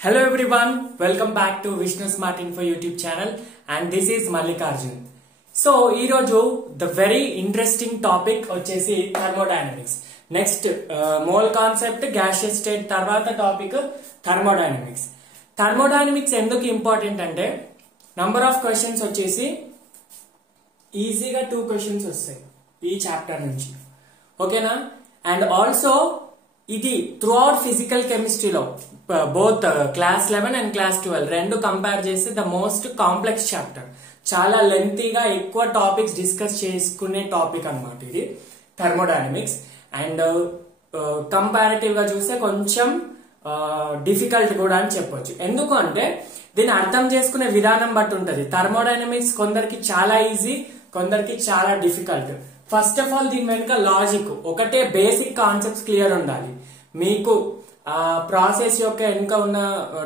Hello everyone, welcome back to Vishnu Smart Info YouTube channel and this is Mallikarjun. So ee roju the very interesting topic vachesi thermodynamics. Next mole concept gaseous state tarvata topic thermodynamics. Thermodynamics enduku important ante number of questions vachesi easy ga 2 questions vastayi ee chapter nunchi. Okay na? And also ఇది throughout physical కెమిస్ట్రీలో both class 11 and class 12 రెండు compare చేస్తే the most complex chapter. చాలా లెంతీగా ఎక్కువ topics discuss చేసుకునే topic అన్నమాట ఇది thermodynamics. And comparative గా చూస్తే కొంచెం డిఫికల్ట్ కూడా అని చెప్పొచ్చు. ఎందుకు అంటే దీన్ని అర్థం చేసుకునే విధానం బట్టి ఉంటది. థర్మోడైనమిక్స్ కొందరికి చాలా ఈజీ, కొందరికి చాలా డిఫికల్ట్. ఫస్ట్ ఆఫ్ ఆల్ దీని వెనుక లాజిక్ ఒకటే, బేసిక్ కాన్సెప్ట్స్ క్లియర్ ఉండాలి. మీకు ప్రాసెస్ యొక్క వెనుక ఉన్న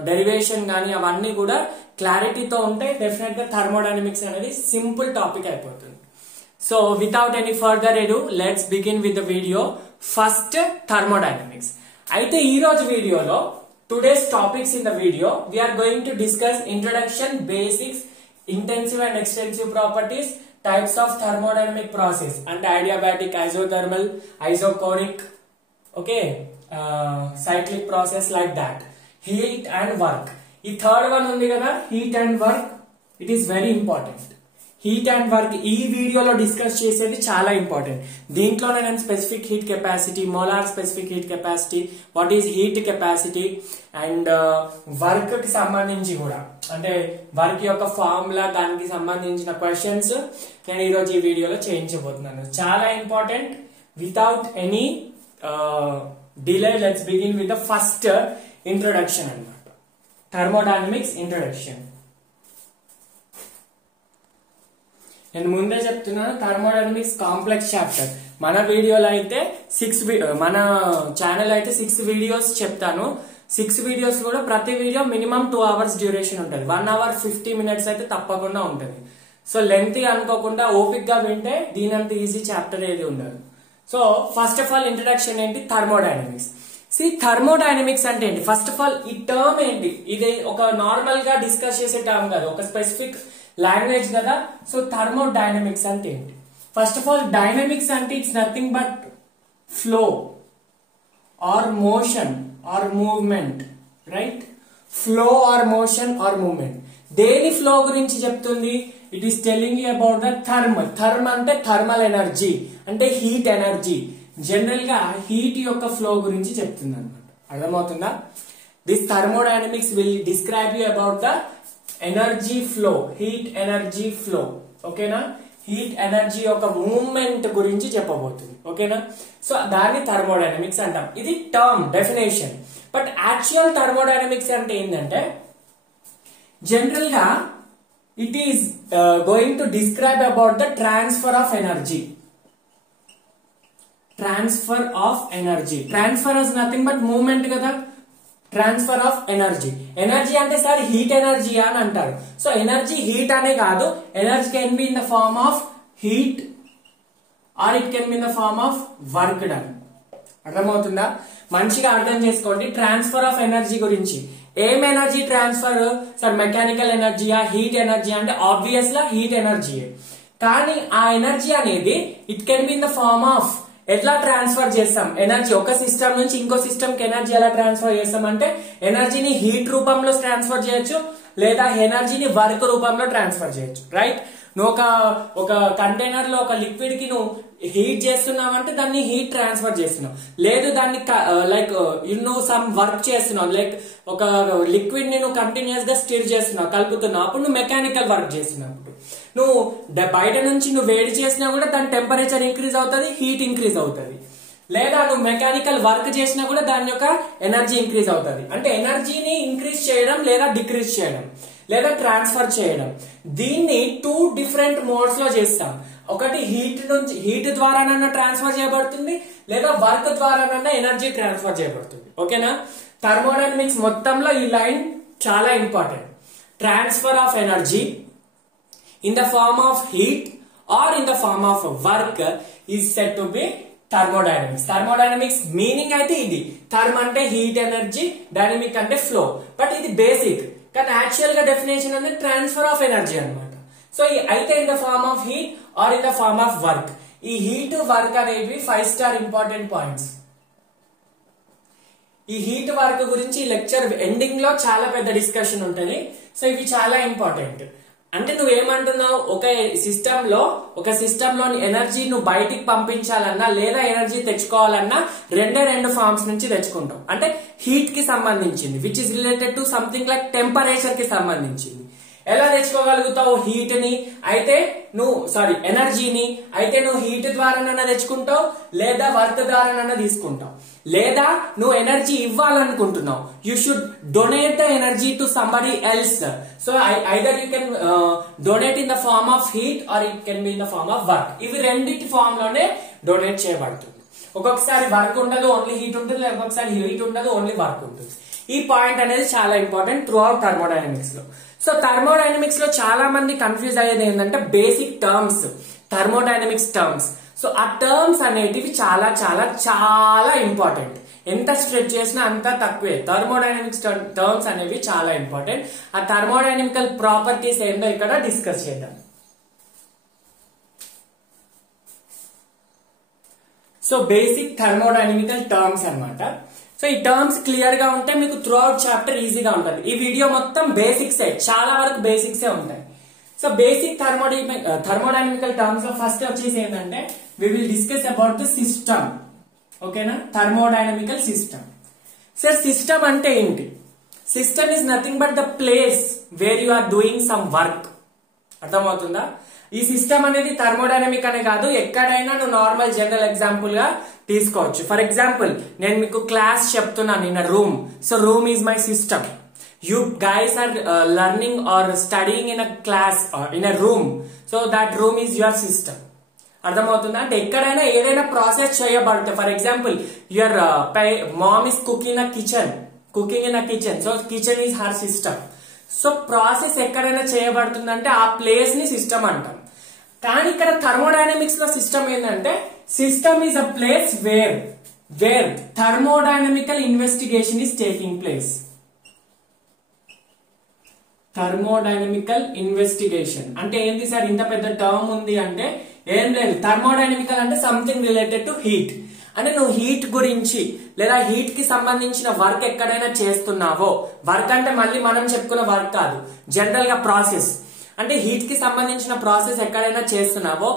డెరివేషన్ గానీ అవన్నీ కూడా క్లారిటీతో ఉంటే డెఫినెట్ గా థర్మోడైనమిక్స్ అనేది సింపుల్ టాపిక్ అయిపోతుంది. So without any further ado let's begin with the video. First thermodynamics. అయితే ఈ రోజు వీడియోలో today's topics in the video we are going to discuss introduction, basics, intensive and extensive properties, types of thermodynamic process and adiabatic, isothermal, isochoric, okay, cyclic process like that. Heat and work. ఈ third one ఉంది కదా, heat and work, it is very important. Heat and work ఈ వీడియోలో discuss చేసేది చాలా important. దీంట్లోనే నేను specific heat capacity, molar specific heat capacity, what is heat capacity and work కి సంబంధించి కూడా, అంటే వర్క్ యొక్క ఫార్ములా, దానికి సంబంధించిన క్వశ్చన్స్ నేను ఈరోజు ఈ వీడియోలో చేయించబోతున్నాను. చాలా important. Without any delay let's begin with the first introduction అన్నమాట. Thermodynamics introduction. నేను ముందే చెప్తున్నాను, థర్మోడైనమిక్స్ కాంప్లెక్స్ చాప్టర్. మన వీడియోలో అయితే మన ఛానల్ అయితే 6 వీడియోస్ చెప్తాను. 6 వీడియోస్ కూడా ప్రతి వీడియో మినిమం 2 hours డ్యూరేషన్ ఉంటుంది. 1 hour 50 minutes అయితే తప్పకుండా ఉంటుంది. సో లెంత్ అనుకోకుండా ఓపిక్ గా వింటే దీనంత ఈజీ చాప్టర్ ఏది ఉండదు. So first of all introduction ఏంటి, థర్మోడైనమిక్స్. థర్మోడైనమిక్స్ అంటే ఏంటి? ఫస్ట్ ఆఫ్ ఆల్ ఈ టర్మ్ ఏంటి? ఇది ఒక నార్మల్ గా డిస్కస్ చేసే టర్మ్ కాదు, ఒక స్పెసిఫిక్ లాంగ్వేజ్ కదా. సో థర్మోడైనమిక్స్ అంటే ఏంటి? ఫస్ట్ ఆఫ్ ఆల్ డైనమిక్స్ అంటే it's nothing but flow or motion or movement, right? Flow or motion or movement. దేని ఫ్లో గురించి చెప్తుంది? It is telling you about the therm అంటే థర్మల్ ఎనర్జీ, అంటే heat energy. General గా heat యొక్క flow గురించి చెప్తుంది అనమాట. అర్థమవుతుందా? This thermodynamics will describe you about the energy flow, heat energy flow. ఓకేనా? హీట్ ఎనర్జీ యొక్క మూవ్మెంట్ గురించి చెప్పబోతుంది. ఓకేనా? సో దాన్ని థర్మోడైనమిక్స్ అంటాం. ఇది term definition. But actual thermodynamics అంటే ఏంటంటే, జనరల్ గా it is going to describe about the transfer of energy. Transfer of energy. Transfer is nothing but movement కదా. Transfer of energy. ఎనర్జీ అంటే సార్ హీట్ ఎనర్జీ అని అంటారు. So energy heat అనే కాదు, energy can be in the form of heat or it can be in the form of work done. అర్థమవుతుందా? మంచిగా అర్థం చేసుకోండి ట్రాన్స్ఫర్ ఆఫ్ ఎనర్జీ గురించి. ఏం ఎనర్జీ ట్రాన్స్ఫర్ సార్? మెకానికల్ ఎనర్జీయా, హీట్ ఎనర్జీ అంటే ఆబ్వియస్ గా హీట్ ఎనర్జీ. కానీ ఆ ఎనర్జీ అనేది it can be in the form of, ఎట్లా ట్రాన్స్ఫర్ చేస్తాం ఎనర్జీ? ఒక సిస్టమ్ నుంచి ఇంకో సిస్టమ్ కి ఎనర్జీ ఎలా ట్రాన్స్ఫర్ చేస్తాం అంటే, ఎనర్జీని హీట్ రూపంలో ట్రాన్స్ఫర్ చేయొచ్చు, లేదా ఎనర్జీని వర్క్ రూపంలో ట్రాన్స్ఫర్ చేయొచ్చు, రైట్? నువ్వు ఒక కంటైనర్ లో ఒక లిక్విడ్ కి నువ్వు హీట్ చేస్తున్నావు అంటే దాన్ని హీట్ ట్రాన్స్ఫర్ చేస్తున్నావు. లేదు దాన్ని లైక్ నువ్వు సమ్ వర్క్ చేస్తున్నావు, లైక్ ఒక లిక్విడ్ ని నువ్వు కంటిన్యూస్ గా స్టిర్ చేస్తున్నావు, కలుపుతున్నావు, అప్పుడు నువ్వు మెకానికల్ వర్క్ చేస్తున్నావు. నువ్వు బయట నుంచి నువ్వు వేడి చేసినా కూడా దాని టెంపరేచర్ ఇంక్రీజ్ అవుతుంది, హీట్ ఇంక్రీజ్ అవుతుంది. లేదా నువ్వు మెకానికల్ వర్క్ చేసినా కూడా దాని యొక్క ఎనర్జీ ఇంక్రీజ్ అవుతుంది. అంటే ఎనర్జీని ఇంక్రీజ్ చేయడం లేదా డిక్రీజ్ చేయడం లేదా ట్రాన్స్ఫర్ చేయడం. దీన్ని 2 different మోడ్స్ లో చేస్తాం. ఒకటి హీట్ ద్వారానన్నా ట్రాన్స్ఫర్ చేయబడుతుంది, లేదా వర్క్ ద్వారానన్నా ఎనర్జీ ట్రాన్స్ఫర్ చేయబడుతుంది. ఓకేనా? థర్మోడైనమిక్స్ మొత్తంలో ఈ లైన్ చాలా important. Transfer of energy in the form of heat or in the form of work is said to be thermodynamics meaning అయితే ఇది. థర్మ్ అంటే హీట్ ఎనర్జీ, డైనమిక్ అంటే ఫ్లో. బట్ ఇది బేసిక్, కానీ యాక్చువల్ గా డెఫినేషన్ అంటే transfer of energy అనమాట. So అయితే in the form of heat or in the form of work. ఈ హీట్ వర్క్ అనేవి 5 స్టార్ ఇంపార్టెంట్ పాయింట్స్. ఈ హీట్ వర్క్ గురించి లెక్చర్ ఎండింగ్ లో చాలా పెద్ద డిస్కషన్ ఉంటుంది. సో ఇవి చాలా ఇంపార్టెంట్. అంటే నువ్వేమంటున్నావు, ఒక సిస్టమ్ లోని ఎనర్జీ నువ్వు బయటికి పంపించాలన్నా లేదా ఎనర్జీ తెచ్చుకోవాలన్నా రెండు ఫార్మ్స్ నుంచి తెచ్చుకుంటావు. అంటే హీట్ కి సంబంధించింది, which is related to something like temperature కి సంబంధించింది. ఎలా తెచ్చుకోగలుగుతావు హీట్ని అయితే ఎనర్జీని అయితే నువ్వు హీట్ ద్వారానన్నా తెచ్చుకుంటావు, లేదా వర్క్ ద్వారానన్నా తీసుకుంటావు. లేదా నువ్వు ఎనర్జీ ఇవ్వాలనుకుంటున్నావు, you should donate the energy to somebody else. So either you can donate in the form of heat or it can be in the form of work. ఇవి రెండింటి ఫార్మ్ లోనే donate చేయబడుతుంది. ఒక్కొక్కసారి work ఉండదు, only heat ఉంటుంది, ఒక్కొక్కసారి heat ఉండదు, only work ఉంటుంది. ఈ పాయింట్ అనేది చాలా ఇంపార్టెంట్ త్రూ అవుట్ థర్మోడైనమిక్స్ లో. సో థర్మోడైనమిక్స్ లో చాలా మంది కన్ఫ్యూజ్ అయ్యేది ఏంటంటే basic terms, thermodynamics terms. So ఆ టర్మ్స్ అనేటివి చాలా చాలా చాలా ఇంపార్టెంట్. ఎంత స్ట్రెచ్ చేసినా అంత తక్కువే. థర్మోడైనమిక్స్ టర్మ్స్ అనేవి చాలా ఇంపార్టెంట్. ఆ థర్మోడైనమికల్ ప్రాపర్టీస్ ఏంటో ఇక్కడ డిస్కస్ చేద్దాం. సో బేసిక్ థర్మోడైనమికల్ టర్మ్స్ అన్నమాట. సో ఈ టర్మ్స్ క్లియర్ గా ఉంటే మీకు త్రూ అవుట్ చాప్టర్ ఈజీగా ఉంటుంది. ఈ వీడియో మొత్తం బేసిక్సే, చాలా వరకు బేసిక్సే ఉంటాయి. సో బేసిక్ థర్మోడైనమికల్ టర్మ్స్ లో ఫస్ట్ వచ్చేసి ఏంటంటే we will discuss about the system. ఓకేనా, థర్మోడైనమికల్ సిస్టమ్. సార్ సిస్టమ్ అంటే ఏంటి? System is nothing but the place where you are doing some work. అర్థమవుతుందా? ఈ సిస్టమ్ అనేది థర్మోడైనమిక్ అనే కాదు, ఎక్కడైనా నువ్వు నార్మల్ జనరల్ ఎగ్జాంపుల్ గా తీసుకోవచ్చు. ఫర్ ఎగ్జాంపుల్ నేను మీకు క్లాస్ చెప్తున్నాను in a room. So room is my system. You guys are learning or studying in a class or in a room. So that room is your system. అర్థమవుతుందా? అంటే ఎక్కడైనా ఏదైనా process చేయబడితే, for example your mom is cooking in a kitchen. So kitchen is her system. So process ఎక్కడైనా చేయబడుతుందంటే ఆ place ని system అంటాం. కానీ ఇక్కడ థర్మోడైనమిక్స్ లో సిస్టమ్ ఏంటంటే system is a place where thermodynamical investigation is taking place. Thermodynamical investigation అంటే ఏంటి సార్? ఇంత పెద్ద టర్మ్ ఉంది అంటే ఏం లేదు. థర్మోడైనమికల్ అంటే సంథింగ్ రిలేటెడ్ టు హీట్. అంటే నువ్వు హీట్ గురించి లేదా హీట్ కి సంబంధించిన వర్క్ ఎక్కడైనా చేస్తున్నావో, వర్క్ అంటే మళ్ళీ మనం చెప్పుకున్న వర్క్ కాదు, జనరల్ గా ప్రాసెస్. అంటే హీట్ కి సంబంధించిన ప్రాసెస్ ఎక్కడైనా చేస్తున్నావో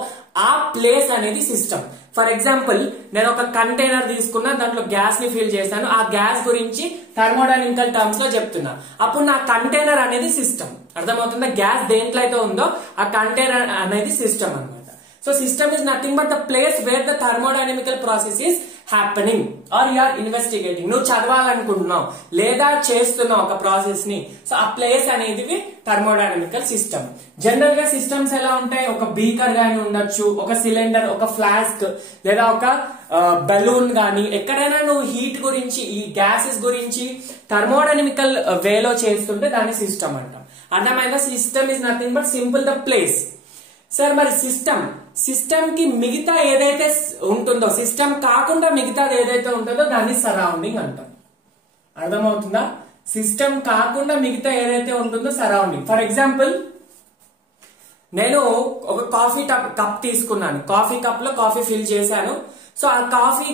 ఆ ప్లేస్ అనేది సిస్టమ్. ఫర్ ఎగ్జాంపుల్ నేను ఒక కంటైనర్ తీసుకున్నా, దాంట్లో గ్యాస్ ని ఫిల్ చేశాను. ఆ గ్యాస్ గురించి థర్మోడైనమికల్ టర్మ్స్ లో చెప్తున్నా. అప్పుడు నా కంటైనర్ అనేది సిస్టమ్. అర్థమవుతుందా? గ్యాస్ దేంట్లో అయితే ఉందో ఆ కంటైనర్ అనేది సిస్టమ్ అన్నమాట. So system is nothing but the place where the thermodynamical process is happening or you are investigating. నువ్వు చదవాలనుకుంటున్నావు లేదా చేస్తున్నావు ఒక ప్రాసెస్ ని. సో ఆ ప్లేస్ అనేది థర్మోడైనమికల్ సిస్టమ్. జనరల్ గా సిస్టమ్స్ ఎలా ఉంటాయి? ఒక బీకర్ గానీ ఉండొచ్చు, ఒక సిలిండర్, ఒక ఫ్లాస్క్ లేదా ఒక బెలూన్ గానీ. ఎక్కడైనా నువ్వు హీట్ గురించి, ఈ గ్యాసెస్ గురించి థర్మోడైనమికల్ వేలో చేస్తుంటే దాన్ని సిస్టమ్ అంటాం. అర్థమైందా? System is nothing but simple the place. Sir మరి సిస్టమ్ కి మిగతా ఏదైతే ఉంటుందో, సిస్టమ్ కాకుండా మిగతాది ఏదైతే ఉంటుందో దాన్ని సరౌండింగ్ అంటాం. అర్థమవుతుందా? సిస్టమ్ కాకుండా మిగతా ఏదైతే ఉంటుందో సరౌండింగ్. ఫర్ ఎగ్జాంపుల్ నేను ఒక కాఫీ కప్ తీసుకున్నాను, కాఫీ కప్ లో కాఫీ ఫిల్ చేశాను. సో ఆ కాఫీ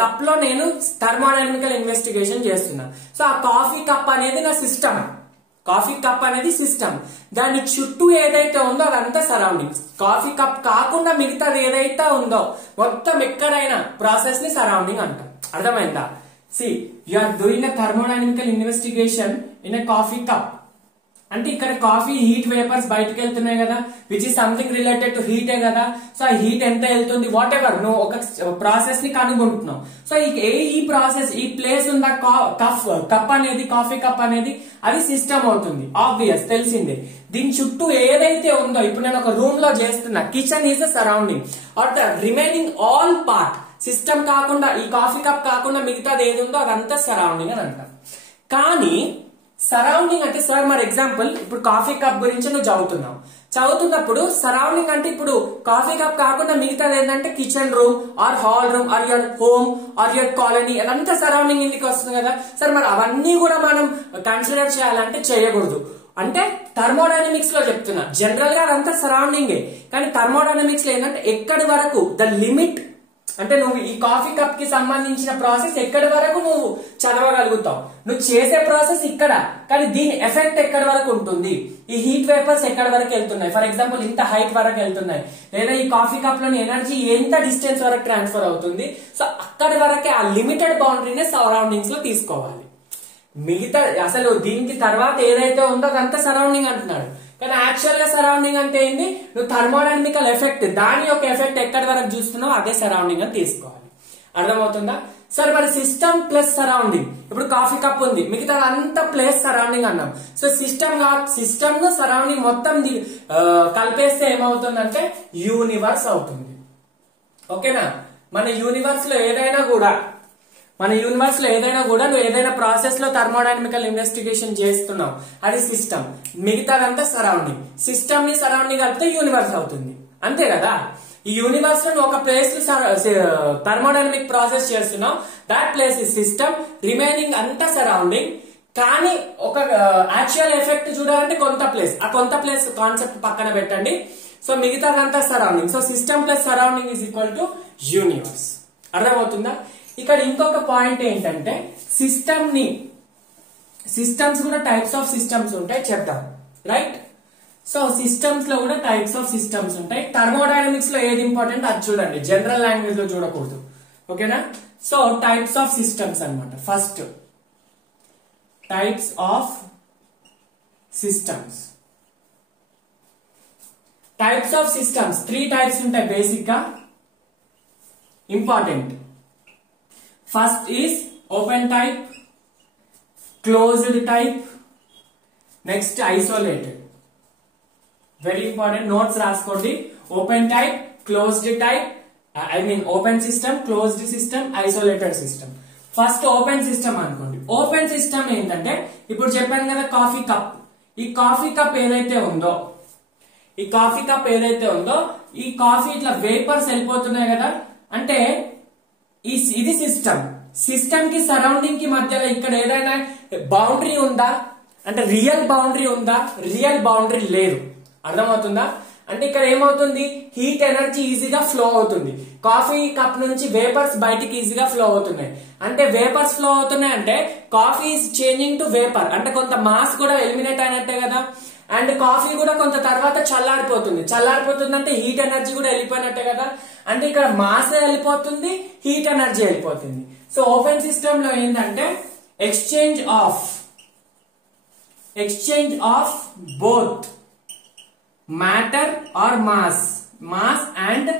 కప్ లో నేను థర్మోడైనమికల్ ఇన్వెస్టిగేషన్ చేస్తున్నా. సో ఆ కాఫీ కప్ అనేది నా సిస్టమ్. కాఫీ కప్ అనేది సిస్టమ్. దాని చుట్టూ ఏదైతే ఉందో అదంతా సరౌండింగ్స్. కాఫీ కప్ కాకుండా మిగతాది ఏదైతే ఉందో మొత్తం ఎక్కడైనా ప్రాసెస్ ని సరౌండింగ్ అంటాం. అర్థమైందా? See you are doing a thermodynamical investigation in a coffee cup. అంటే ఇక్కడ కాఫీ హీట్ వేపర్స్ బయటకు వెళ్తున్నాయి కదా, which is something related to హీటే కదా. సో ఆ హీట్ ఎంత వెళ్తుంది, వాట్ ఎవర్, నువ్వు ఒక ప్రాసెస్ ని కనుగొంటున్నావు. సో ఈ ప్రాసెస్, ఈ ప్లేస్ ఉన్న కప్ అనేది, కాఫీ కప్ అనేది అది సిస్టమ్ అవుతుంది. ఆబ్వియస్, తెలిసిందే. దీని చుట్టూ ఏదైతే ఉందో, ఇప్పుడు నేను ఒక రూమ్ లో చేస్తున్నా, kitchen is the surrounding or the remaining all part. System కాకుండా, ఈ కాఫీ కప్ కాకుండా మిగతాది ఏది ఉందో అదంతా సరౌండింగ్ అని అంటాం. కానీ సరౌండింగ్ అంటే సార్ మరి ఎగ్జాంపుల్ ఇప్పుడు కాఫీ కప్ గురించి నువ్వు చదువుతున్నప్పుడు సరౌండింగ్ అంటే ఇప్పుడు కాఫీ కప్ కాకుండా మిగతాది ఏంటంటే kitchen room or hall room or your home or your colony అదంతా సరౌండింగ్ ఇంటికి వస్తుంది కదా సార్. మరి అవన్నీ కూడా మనం కన్సిడర్ చేయాలంటే చేయకూడదు. అంటే థర్మోడైనమిక్స్ లో చెప్తున్నా, జనరల్ గా అదంతా సరౌండింగే. కానీ థర్మోడైనమిక్స్ లో ఏంటంటే ఎక్కడి వరకు ద లిమిట్, అంటే నువ్వు ఈ కాఫీ కప్ కి సంబంధించిన ప్రాసెస్ ఎక్కడి వరకు నువ్వు చదవగలుగుతావు, నువ్వు చేసే ప్రాసెస్ ఇక్కడ, కానీ దీని ఎఫెక్ట్ ఎక్కడి వరకు ఉంటుంది, ఈ హీట్ వేపర్స్ ఎక్కడి వరకు వెళ్తున్నాయి, ఫర్ ఎగ్జాంపుల్ ఇంత హైట్ వరకు వెళ్తున్నాయి, లేదా ఈ కాఫీ కప్ లోని ఎనర్జీ ఎంత డిస్టెన్స్ వరకు ట్రాన్స్ఫర్ అవుతుంది. సో అక్కడి వరకే ఆ లిమిటెడ్ బౌండరీని సరౌండింగ్స్ లో తీసుకోవాలి. మిగతా అసలు దీనికి తర్వాత ఏదైతే ఉందో అదంతా సరౌండింగ్ అంటున్నాడు. కానీ యాక్చువల్ గా సరౌండింగ్ అంటే ఏంటి, నువ్వు థర్మోడైనమికల్ ఎఫెక్ట్ దాని యొక్క ఎఫెక్ట్ ఎక్కడి వరకు చూస్తున్నావు అదే సరౌండింగ్ అని తీసుకోవాలి. అర్థమవుతుందా సార్? మరి సిస్టమ్ ప్లస్ సరౌండింగ్, ఇప్పుడు కాఫీ కప్ ఉంది, మిగతా అంతా ప్లేస్ సరౌండింగ్ అన్నాం. సో సిస్టమ్ సరౌండింగ్ మొత్తం కలిపేస్తే ఏమవుతుందంటే యూనివర్స్ అవుతుంది. ఓకేనా? మన యూనివర్స్ లో ఏదైనా కూడా నువ్వు ఏదైనా ప్రాసెస్ లో థర్మోడైనమికల్ ఇన్వెస్టిగేషన్ చేస్తున్నావు, అది సిస్టమ్, మిగతాదంతా సరౌండింగ్. సిస్టమ్ ని సరౌండింగ్ కలిపితే యూనివర్స్ అవుతుంది, అంతే కదా? ఈ యూనివర్స్ లో నువ్వు ఒక ప్లేస్ థర్మోడైనమిక్ ప్రాసెస్ చేస్తున్నావు, that place is system, remaining అంతా సరౌండింగ్. కానీ ఒక యాక్చువల్ ఎఫెక్ట్ చూడాలంటే కొంత ప్లేస్, ఆ కొంత ప్లేస్ కాన్సెప్ట్ పక్కన పెట్టండి. సో మిగతాదంతా surrounding. So system plus surrounding is equal to universe. అర్థమవుతుందా? ఇక్కడ ఇంకొక పాయింట్ ఏంటంటే సిస్టమ్స్ కూడా టైప్స్ ఆఫ్ సిస్టమ్స్ ఉంటాయి చెప్తాం, రైట్? సో సిస్టమ్స్ లో కూడా టైప్స్ ఆఫ్ సిస్టమ్స్ ఉంటాయి. థర్మోడైనమిక్స్ లో ఏది ఇంపార్టెంట్ అది చూడండి, జనరల్ లాంగ్వేజ్ లో చూడకూడదు. ఓకేనా? సో టైప్స్ ఆఫ్ సిస్టమ్స్ అన్నమాట. First types of systems. Types of systems 3 types ఉంటాయి బేసిక్ గా, important. First is open type, closed type, next isolated. Very important, notes రాసుకోండి. Open type, closed type, open system, closed system, isolated system. First open system అనుకోండి. Open system ఏంటంటే ఇప్పుడు చెప్పాను కదా coffee cup, ఈ coffee cup ఏదైతే ఉందో ఈ కాఫీ ఇట్లా వేపర్స్ వెళ్ళిపోతున్నాయి కదా, అంటే ఇది సిస్టమ్ కి సరౌండింగ్ కి మధ్యలో ఇక్కడ ఏదైనా బౌండరీ ఉందా అంటే రియల్ బౌండరీ ఉందా? రియల్ బౌండరీ లేదు. అర్థమవుతుందా? అంటే ఇక్కడ ఏమవుతుంది, హీట్ ఎనర్జీ ఈజీగా ఫ్లో అవుతుంది. కాఫీ కప్ నుంచి వేపర్స్ బయటికి ఈజీగా ఫ్లో అవుతున్నాయి. అంటే వేపర్స్ ఫ్లో అవుతున్నాయి అంటే coffee is changing to vapour, అంటే కొంత మాస్ కూడా ఎలిమినేట్ అయినట్టే కదా. అండ్ కాఫీ కూడా కొంత తర్వాత చల్లారిపోతుంది అంటే హీట్ ఎనర్జీ కూడా వెళ్ళిపోయినట్టే కదా. అంటే ఇక్కడ మాస్ వెళ్ళిపోతుంది, హీట్ ఎనర్జీ వెళ్ళిపోతుంది. సో ఓపెన్ సిస్టమ్ లో ఏంటంటే exchange of both matter or mass and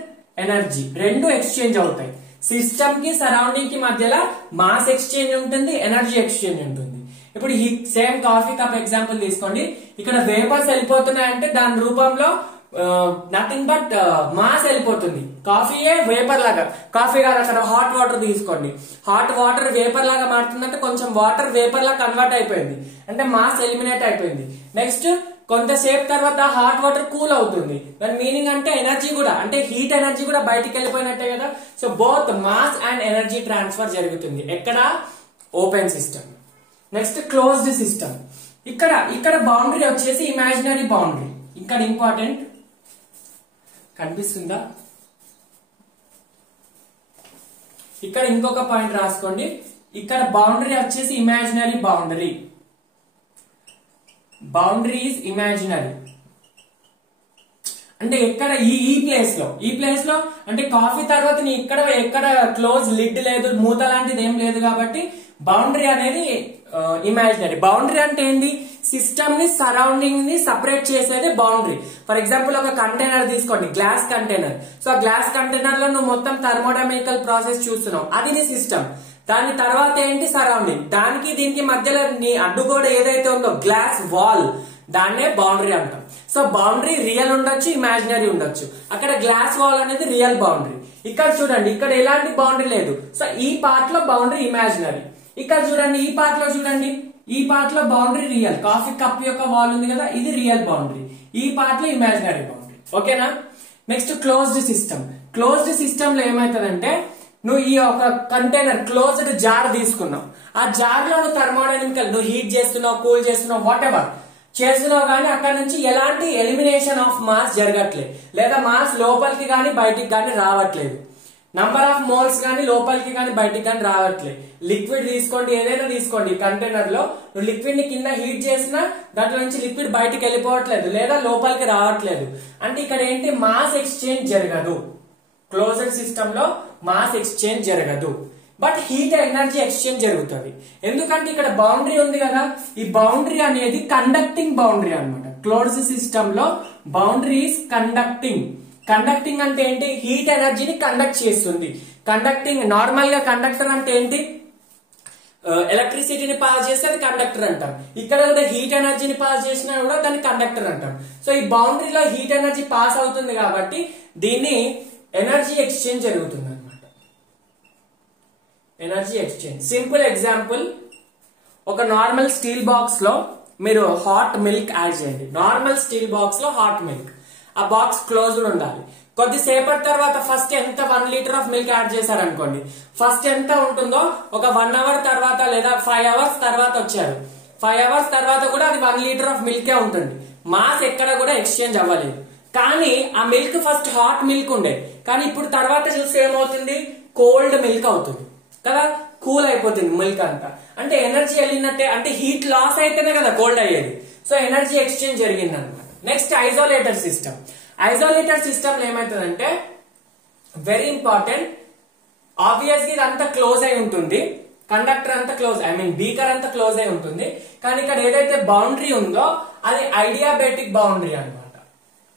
energy రెండు ఎక్స్చేంజ్ అవుతాయి. సిస్టమ్ కి సరౌండింగ్ కి మధ్యలో మాస్ ఎక్స్చేంజ్ ఉంటుంది, ఎనర్జీ ఎక్స్చేంజ్ ఉంటుంది. ఇప్పుడు ఈ సేమ్ కాఫీ కప్ ఎగ్జాంపుల్ తీసుకోండి. ఇక్కడ వేపర్స్ వెళ్ళిపోతున్నాయంటే దాని రూపంలో నథింగ్ బట్ మాస్ వెళ్ళిపోతుంది. కాఫీయే వేపర్ లాగా, కాఫీ కాదు అక్కడ హాట్ వాటర్ తీసుకోండి, హాట్ వాటర్ వేపర్ లాగా మారుతుందంటే కొంచెం వాటర్ వేపర్ లాగా కన్వర్ట్ అయిపోయింది, అంటే మాస్ ఎలిమినేట్ అయిపోయింది. నెక్స్ట్ కొంతసేపు తర్వాత హాట్ వాటర్ కూల్ అవుతుంది, దాని మీనింగ్ అంటే ఎనర్జీ కూడా, అంటే హీట్ ఎనర్జీ కూడా బయటికి వెళ్ళిపోయినట్టే కదా. So both mass and energy transfer జరుగుతుంది ఎక్కడ? Open system. Next closed system. ఇక్కడ బౌండరీ వచ్చేసి ఇమాజినరీ బౌండరీ. ఇక్కడ ఇంపార్టెంట్, కనిపిస్తుందా? ఇక్కడ ఇంకొక పాయింట్ రాసుకోండి. ఇక్కడ బౌండరీ వచ్చేసి imaginary boundary. Boundary is imaginary. అంటే ఎక్కడ ఈ ప్లేస్ లో అంటే కాఫీ తర్వాత నీ ఎక్కడ క్లోజ్ లిడ్ లేదు, మూత లాంటిది ఏం లేదు కాబట్టి బౌండరీ అనేది ఇమాజినరీ. బౌండరీ అంటే ఏంటి? సిస్టమ్ ని సరౌండింగ్ ని సపరేట్ చేసేది బౌండరీ. ఫర్ ఎగ్జాంపుల్ ఒక కంటైనర్ తీసుకోండి, గ్లాస్ కంటైనర్. సో ఆ గ్లాస్ కంటైనర్ లో నువ్వు మొత్తం థర్మోడైనమికల్ ప్రాసెస్ చూస్తున్నావు, అది నీ సిస్టమ్. దాని తర్వాత ఏంటి? సరౌండింగ్. దానికి దీనికి మధ్యలో నీ అడ్డుగోడ ఏదైతే ఉందో గ్లాస్ వాల్, దాన్నే బౌండరీ అంటాం. సో బౌండరీ రియల్ ఉండొచ్చు, ఇమాజినరీ ఉండొచ్చు. అక్కడ గ్లాస్ వాల్ అనేది రియల్ బౌండరీ. ఇక్కడ చూడండి, ఇక్కడ ఎలాంటి బౌండరీ లేదు. సో ఈ పార్ట్ లో బౌండరీ ఇమాజినరీ. ఇక్కడ చూడండి ఈ పార్ట్ లో చూడండి, ఈ పార్ట్ లో బౌండరీ రియల్, కాఫీ కప్ యొక్క వాల్ ఉంది కదా ఇది రియల్ బౌండరీ, ఈ పార్ట్ లో ఇమాజినరీ బౌండరీ. ఓకేనా. Next closed system. Closed system లో ఏమైతుందంటే నువ్వు ఈ ఒక కంటైనర్ క్లోజ్డ్ జార్ తీసుకున్నావు, ఆ జార్ లో నువ్వు థర్మోడైనమికల్ నువ్వు హీట్ చేస్తున్నావు, కూల్ చేస్తున్నావు, వాట్ ఎవర్ చేస్తున్నావు, కానీ అక్కడ నుంచి ఎలాంటి ఎలిమినేషన్ ఆఫ్ మాస్ జరగట్లేదు, లేదా మాస్ లోపలికి కానీ బయటికి కానీ రావట్లేదు, నంబర్ ఆఫ్ మోల్స్ కానీ లోపలికి కానీ బయటికి కానీ రావట్లేదు. లిక్విడ్ తీసుకోండి, ఏదైనా తీసుకోండి, కంటైనర్ లో నువ్వు లిక్విడ్ ని కింద హీట్ చేసినా దాంట్లో నుంచి లిక్విడ్ బయటికి వెళ్ళిపోవట్లేదు లేదా లోపలికి రావట్లేదు. అంటే ఇక్కడ ఏంటి, మాస్ ఎక్స్చేంజ్ జరగదు. క్లోజ్డ్ సిస్టమ్ లో మాస్ ఎక్స్చేంజ్ జరగదు, బట్ హీట్ ఎనర్జీ ఎక్స్చేంజ్ జరుగుతుంది. ఎందుకంటే ఇక్కడ బౌండరీ ఉంది కదా, ఈ బౌండరీ అనేది కండక్టింగ్ బౌండరీ అన్నమాట. క్లోజ్డ్ సిస్టమ్ లో బౌండరీ ఈస్ కండక్టింగ్. కండక్టింగ్ అంటే ఏంటి, హీట్ ఎనర్జీని కండక్ట్ చేస్తుంది. కండక్టింగ్ నార్మల్ గా కండక్టర్ అంటే ఏంటి, ఎలక్ట్రిసిటీని పాస్ చేస్తే అది కండక్టర్ అంటాం. ఇక్కడ కూడా హీట్ ఎనర్జీని పాస్ చేసినా కూడా దాన్ని కండక్టర్ అంటాం. సో ఈ బౌండరీలో హీట్ ఎనర్జీ పాస్ అవుతుంది కాబట్టి దీన్ని ఎనర్జీ ఎక్స్చేంజ్ జరుగుతుంది అనమాట. Energy exchange. సింపుల్ ఎగ్జాంపుల్, ఒక నార్మల్ స్టీల్ బాక్స్ లో మీరు హాట్ మిల్క్ యాడ్ చేయండి. నార్మల్ స్టీల్ బాక్స్ లో హాట్ మిల్క్, ఆ బాక్స్ క్లోజ్డ్ ఉండాలి. కొద్దిసేపటి తర్వాత ఫస్ట్ ఎంత 1 లీటర్ ఆఫ్ మిల్క్ యాడ్ చేశారనుకోండి, ఫస్ట్ ఎంత ఉంటుందో ఒక 1 అవర్ తర్వాత లేదా 5 అవర్స్ తర్వాత వచ్చారు, 5 అవర్స్ తర్వాత కూడా అది 1 లీటర్ ఆఫ్ మిల్కే ఉంటుంది. మాస్ ఎక్కడ కూడా ఎక్స్చేంజ్ అవ్వలేదు. కానీ ఆ మిల్క్ ఫస్ట్ హాట్ మిల్క్ ఉండే, కానీ ఇప్పుడు తర్వాత చూస్తే ఏమవుతుంది, కోల్డ్ మిల్క్ అవుతుంది కదా, కూల్ అయిపోతుంది మిల్క్ అంతా. అంటే ఎనర్జీ వెళ్ళినట్టే, అంటే హీట్ లాస్ అయితేనే కదా కోల్డ్ అయ్యేది. సో ఎనర్జీ ఎక్స్చేంజ్ జరిగింది అనమాట. Next isolator system. Isolator system ఏమైతుందంటే వెరీ ఇంపార్టెంట్, ఆబ్వియస్గా ఇదంతా క్లోజ్ అయి ఉంటుంది, కండక్టర్ అంతా క్లోజ్, ఐ మీన్ బీకర్ అంతా క్లోజ్ అయి ఉంటుంది, కానీ ఇక్కడ ఏదైతే బౌండరీ ఉందో అది ఐడియాబేటిక్ బౌండరీ అన్నమాట.